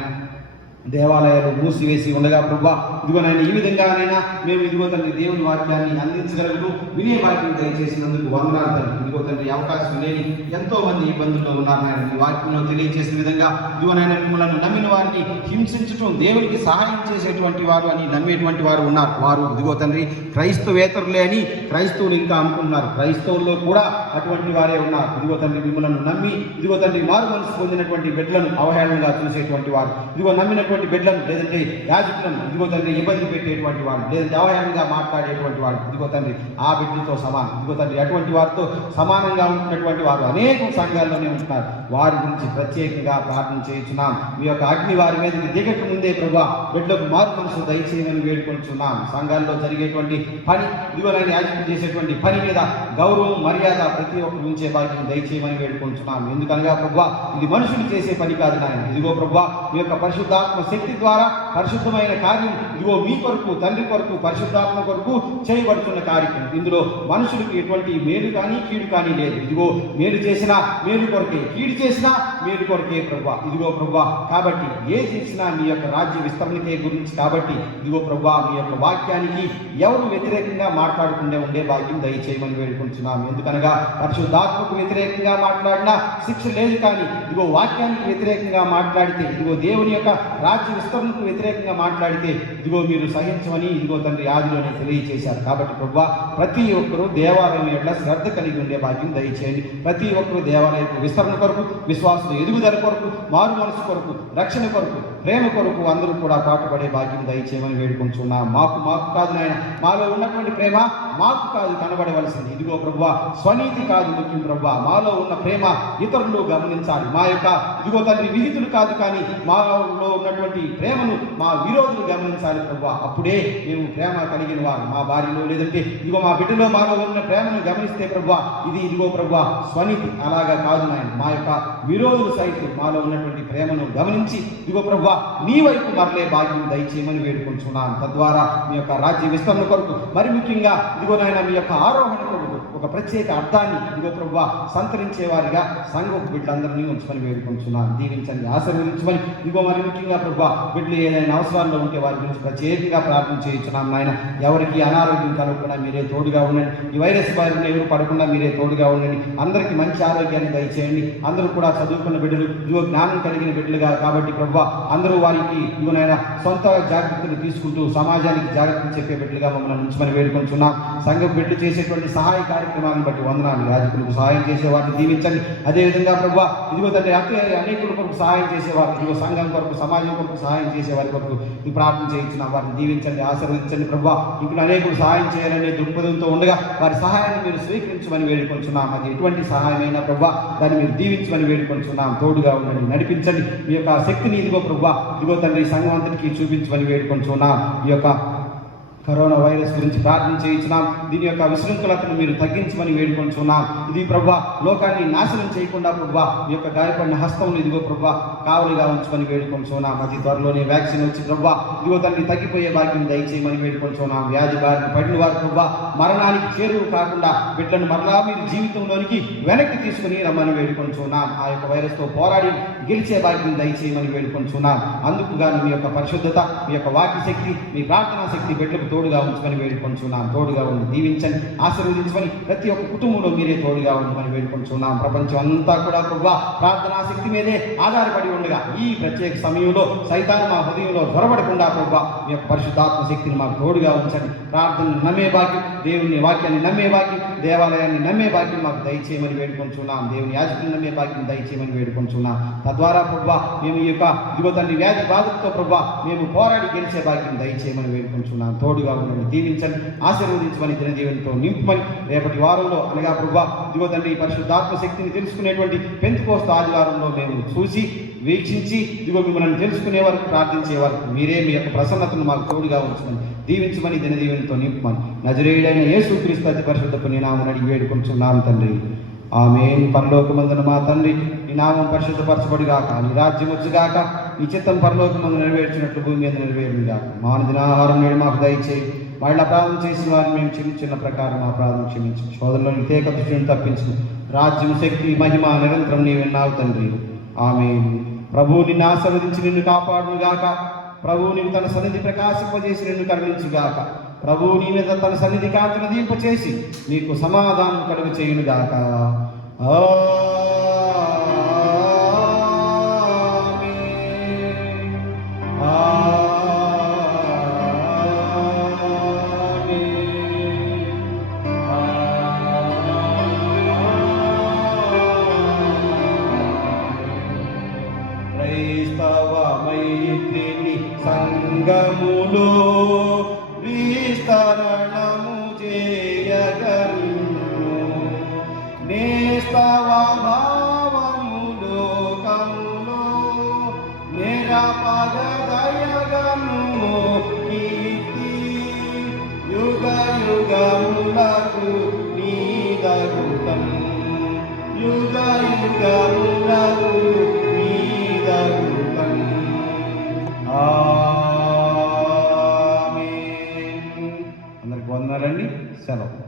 దేవాలయాలు మూసివేసి ఉండగా ప్రభా ఇదిగో నాయన ఈ విధంగానైనా మేము ఇదిగో తండ్రి దేవుని వాక్యాన్ని అందించగలుగుతూ వినే వాక్యం దయచేసినందుకు వందనాలు తండ్రి. ఇదిగో తండ్రి అవకాశం లేని ఎంతో మంది ఇబ్బందుల్లో ఉన్నారు నాయన. ఈ వాక్యంలో తెలియజేసిన విధంగా ఇదిగో నాయన మిమ్మల్ని నమ్మిన వారిని హింసించడం దేవునికి సహాయం చేసేటువంటి వారు అని నమ్మేటువంటి వారు ఉన్నారు. వారు ఇదిగో తండ్రి క్రైస్తవేతరులే అని క్రైస్తవులు ఇంకా అనుకుంటున్నారు. క్రైస్తవుల్లో కూడా అటువంటి వారే ఉన్నారు. ఇదిగో తండ్రి మిమ్మల్ని నమ్మి ఇదిగో తండ్రి మారు మనసు పొందినటువంటి బిడ్డలను అవహేళనగా చూసేటువంటి వారు, ఇదిగో నమ్మినటువంటి బిడ్డలను లేదంటే యాజకులను ఇదిగో తండ్రి ఇబ్బంది పెట్టేటువంటి వారు, లేదంటే అవహేళనగా మాట్లాడేటువంటి వారు ఇదిగో తండ్రి ఆ బిడ్డలతో సమానం. ఇదిగో తండ్రి అటువంటి వారితో సమానంగా ఉంటున్నటువంటి వారు అనేక సంఘాల్లోనే ఉంటున్నారు. వారి గురించి ప్రత్యేకంగా ప్రార్థన చేయించున్నాం. మీ యొక్క అగ్ని వారి మీద దిగక ముందే ప్రభా బిడ్డలకు మారు మనసు దయచేయమని వేడుకొంటున్నాం. సంఘాల్లో జరిగేటువంటి పని ఇదిగో నేను యాజకులు చేసేటువంటి పని మీద గౌరవం మర్యాద ప్రతి ఒక్కరు ఉంచే భాగ్యం దయచేయమని వేడుకొంటున్నాం. ఎందుకనగా ప్రభా ఇది మనుషులు చేసే పని కాదు నాయన. ఇదిగో ప్రభా మీ యొక్క పరిశుద్ధాత్మ శక్తి ద్వారా పరిశుద్ధమైన కార్యం ఇదిగో మీ కొరకు తండ్రి కొరకు పరిశుద్ధాత్మ కొరకు చేయబడుతున్న కార్యక్రమం. ఇందులో మనుషులకు ఎటువంటి మేలు కానీ కీడు కానీ లేదు. ఇదిగో మేలు చేసినా మేలు కొరకే, కీడు చేసినా మేలు కొరకే ప్రభా. ఇదిగో ప్రభా కాబట్టి ఏ చేసినా మీ యొక్క రాజ్య విస్తరణకే గురించి కాబట్టి ఇదిగో ప్రభా మీ యొక్క వాక్యానికి ఎవరు వ్యతిరేకంగా మాట్లాడకుండా ఉండే భాగ్యం దయచేయమని వేడుకుంటున్నాం. ఎందుకనగా పరిశుద్ధాత్మకు వ్యతిరేకంగా మాట్లాడినా శిక్ష లేదు, కానీ ఇదిగో వాక్యానికి వ్యతిరేకంగా మాట్లాడితే ఇదిగో దేవుని యొక్క రాజ్య విస్తరణకు వ్యతిరేకంగా మాట్లాడితే ఇదిగో మీరు సహించమని ఇదిగో తండ్రి ఆదిలోనే తెలియజేశారు. కాబట్టి ప్రభా ప్రతి ఒక్కరూ దేవాలయం యొక్క శ్రద్ధ కలిగి ఉండే భాగ్యం దయచేయండి. ప్రతి ఒక్కరూ దేవాలయ విస్తరణ కొరకు, విశ్వాసుల ఎదుగుదల కొరకు, మారు మనసు కొరకు, రక్షణ కొరకు, ప్రేమ కొరకు అందరూ కూడా పాటుపడే భాగ్యం దయచేయమని వేడుకుంటున్నాం. మాకు కాదు నాయన, మాలో ఉన్నటువంటి ప్రేమ మాకు కాదు కనబడవలసింది. ఇదిగో ప్రభువా స్వనీతి కాదు ముఖ్యం ప్రభువా, మాలో ఉన్న ప్రేమ ఇతరులు గమనించాలి. మా యొక్క ఇదిగో తండ్రి విహితులు కాదు, కానీ మాలో ఉన్నటువంటి ప్రేమను మా విరోధులు గమనించాలి ప్రభువా. అప్పుడే మేము ప్రేమ కలిగిన వారు. మా భార్యలో లేదంటే ఇదిగో మా బిడ్డలో మాలో ఉన్న ప్రేమను గమనిస్తే ప్రభువా ఇది ఇదిగో ప్రభువా స్వనీతి. అలాగా కాదు నాయన, మా యొక్క విరోధులు సైతం మాలో ఉన్నటువంటి ప్రేమను గమనించి ఇదిగో ప్రభువా నీ వైపు మరలే భాగ్యం దయచేయమని వేడుకుంటున్నాను. తద్వారా మీ యొక్క రాజ్య విస్తరణ కొరకు, మరి ముఖ్యంగా ఇదిగో నాయన మీ యొక్క ఆరోహణ కొరకు ఒక ప్రత్యేక అర్థాన్ని ఇదిగో ప్రభువా సంతరించే వారిగా సంఘం బిడ్డలందరినీ ఉంచమని వేడుకుంటున్నాను. దీవించండి, ఆశీర్వదించమని ఇదిగో మరి ముఖ్యంగా ప్రభువా బిడ్డలు ఏదైనా అవసరాల్లో ఉంటే వారి గురించి ప్రత్యేకంగా ప్రార్థన చేయించున్నాం నాయన. ఎవరికి అనారోగ్యం కలగకుండా మీరే తోడుగా ఉండండి. ఈ వైరస్ బారిన ఎవరు పడకుండా మీరే తోడుగా ఉండండి. అందరికీ మంచి ఆరోగ్యాన్ని దయచేయండి. అందరూ కూడా చదువుకున్న బిడ్డలు, ఇదిగో జ్ఞానం కలిగిన బిడ్డలుగా కాబట్టి ప్రభువా అందరూ వారికి ఇదిగోనైనా సొంత జాగ్రత్తలు తీసుకుంటూ సమాజానికి జాగ్రత్తలు చెప్పే బిడ్డలుగా మమ్మల్ని ఉంచమని వేడుకుంటున్నాం. సంఘం బిడ్డలు చేసేటువంటి సహాయ కార్యక్రమాలను బట్టి వందనాలు. యాజకులకు సహాయం చేసే వారిని దీవించండి. అదేవిధంగా ప్రభువా ఇదిగో తండ్రి అనేకుల కొరకు సహాయం చేసేవారు, ఇదిగో సంఘం కొరకు, సమాజం కొరకు సహాయం చేసేవారి కొరకు ఈ ప్రార్థన చేయించిన వారిని దీవించండి, ఆశీర్వదించండి ప్రభువా. ఇప్పుడు అనేకులు సహాయం చేయాలనే దృక్పథంతో ఉండగా వారి సహాయాన్ని మీరు స్వీకరించమని వేడుకుంటున్నాం. అది ఎటువంటి సహాయమైనా ప్రభువా దాన్ని మీరు దీవించమని వేడుకుంటున్నాం. తోడుగా ఉండండి, నడిపించండి. మీ యొక్క శక్తిని ఇదిగో ప్రభువా ఇదిగో తండ్రి సంఘం అంతటికీ చూపించమని వేడుకుంటున్నాం. ఈ యొక్క కరోనా వైరస్ గురించి ప్రార్థన చేయించున్నాం. దీని యొక్క విశృంఖలతను మీరు తగ్గించమని వేడుకుంటున్నాం. ఇది ప్రభువా లోకాన్ని నాశనం చేయకుండా ప్రభువా మీ యొక్క గాయపడిన హస్తం ఇదిగో ప్రభువా కావలిగా ఉంచమని వేడుకుంటున్నాం. అతి త్వరలోనే వ్యాక్సిన్ వచ్చి ప్రభువా ఇదిగో తనని తగ్గిపోయే భాగ్యం దయచేయమని వేడుకుంటున్నాం. వ్యాధి బారిన పడిన వారు ప్రభువా మరణానికి చేరువు కాకుండా బిడ్డలను మరలా మీరు జీవితంలోనికి వెనక్కి తీసుకుని రమ్మని వేడుకుంటున్నాం. ఆ యొక్క వైరస్తో పోరాడి గెలిచే భాగ్యం దయచేయమని వేడుకుంటున్నాం. అందుకు గాను మీ యొక్క పరిశుద్ధత, మీ యొక్క వాక్య శక్తి, మీ ప్రార్థనా శక్తి బిడ్డలకు తోడుగా ఉంచమని వేడుకుంటున్నాం. తోడుగా ఉండి దీవించండి, ఆశీర్వదించమని ప్రతి ఒక్క కుటుంబంలో మీరే తోడుగా ఉండమని వేడుకుంటున్నాం. ప్రపంచం అంతా కూడా ప్రభువా ప్రార్థనా శక్తి మీదే ఆధారపడి ఉండగా ఈ ప్రత్యేక సమయంలో సైతాను మా హృదయంలో దొరబడకుండా ప్రభువా మీ యొక్క పరిశుద్ధాత్మ శక్తిని మాకు తోడుగా ఉంచండి. ప్రార్థనను నమ్మే భాగ్యం, దేవుని వాక్యాన్ని నమ్మే భాగ్యం, దేవాలయాన్ని నమ్మే భాగ్యం మాకు దయచేయమని వేడుకుంటున్నాం. దేవుని యాజకుని నమ్మే భాగ్యం దయచేయమని వేడుకుంటున్నాం. తద్వారా ప్రభువా మేము ఈ యొక్క ఇదిగో తండ్రి వ్యాధి బాధతో ప్రభువా మేము పోరాడి గెలిచే భాగ్యం దయచేయమని వేడుకుంటున్నాం. తోడుగా ఉండండి, దీవించండి, ఆశీర్వదించమని దినదీవెనతో నింపుమని రేపటి వారంలో అనగా ప్రభువా ఇదిగో తండ్రి పరిశుద్ధాత్మ శక్తిని తెలుసుకునేటువంటి పెంతెకోస్తు ఆదివారంలో మేము చూసి వీక్షించి ఇదిగో మిమ్మల్ని తెలుసుకునే వరకు, ప్రార్థించే వరకు మీరే మీ యొక్క ప్రసన్నతను మాకు తోడుగా ఉంచమని దీవించమని దినదీవెనతో నింపుమని నజరేయుడైన యేసుక్రీస్తు అతి పరిశుద్ధ పుణ్యనామమున అడిగి వేడుకుంటున్నాం తండ్రి. ఆమేన్. పరలోకమందున మా తండ్రి నీ నామం పరిశుద్ధపరచబడుగాక, నీ రాజ్యం వచ్చుగాక, నీ చిత్తం పరలోకమందు నెరవేర్చినట్లు భూమి మీద నెరవేరుగాక. మా అనుదిన ఆహారం నేడు మాకు దయచేయి. వాళ్ళ అపరాధం చేసిన వారిని మేము క్షమించిన ప్రకారం మా అపరాధం క్షమించు. శోధనలో తేక దృష్టిని తప్పించు. రాజ్యం, శక్తి, మహిమ నిరంతరం నీవు విన్నావు తండ్రి. ఆమేన్. ప్రభువు నిన్ను ఆశీర్వదించి నిన్ను కాపాడునుగాక. ప్రభువు నీవు తన సన్నిధి ప్రకాశింపజేసి నిన్ను కరుణించుగాక. ప్రభువు నీ మీద తన సన్నిధి కాంతిని దీంపచేసి నీకు సమాధానం కలుగ చేయునుగాక. క్రైస్తవ మైత్రిని సంగములో విస్తరణము చేయగలను. నేస్తవ భావములో కములో నిరపగదయగను. కీర్తి యుగ యుగములకు నీదగుతం. యుగ యుగములకు నీదగుతం. ఆమేన్. అందరికి వందనాలండి. సెలవు.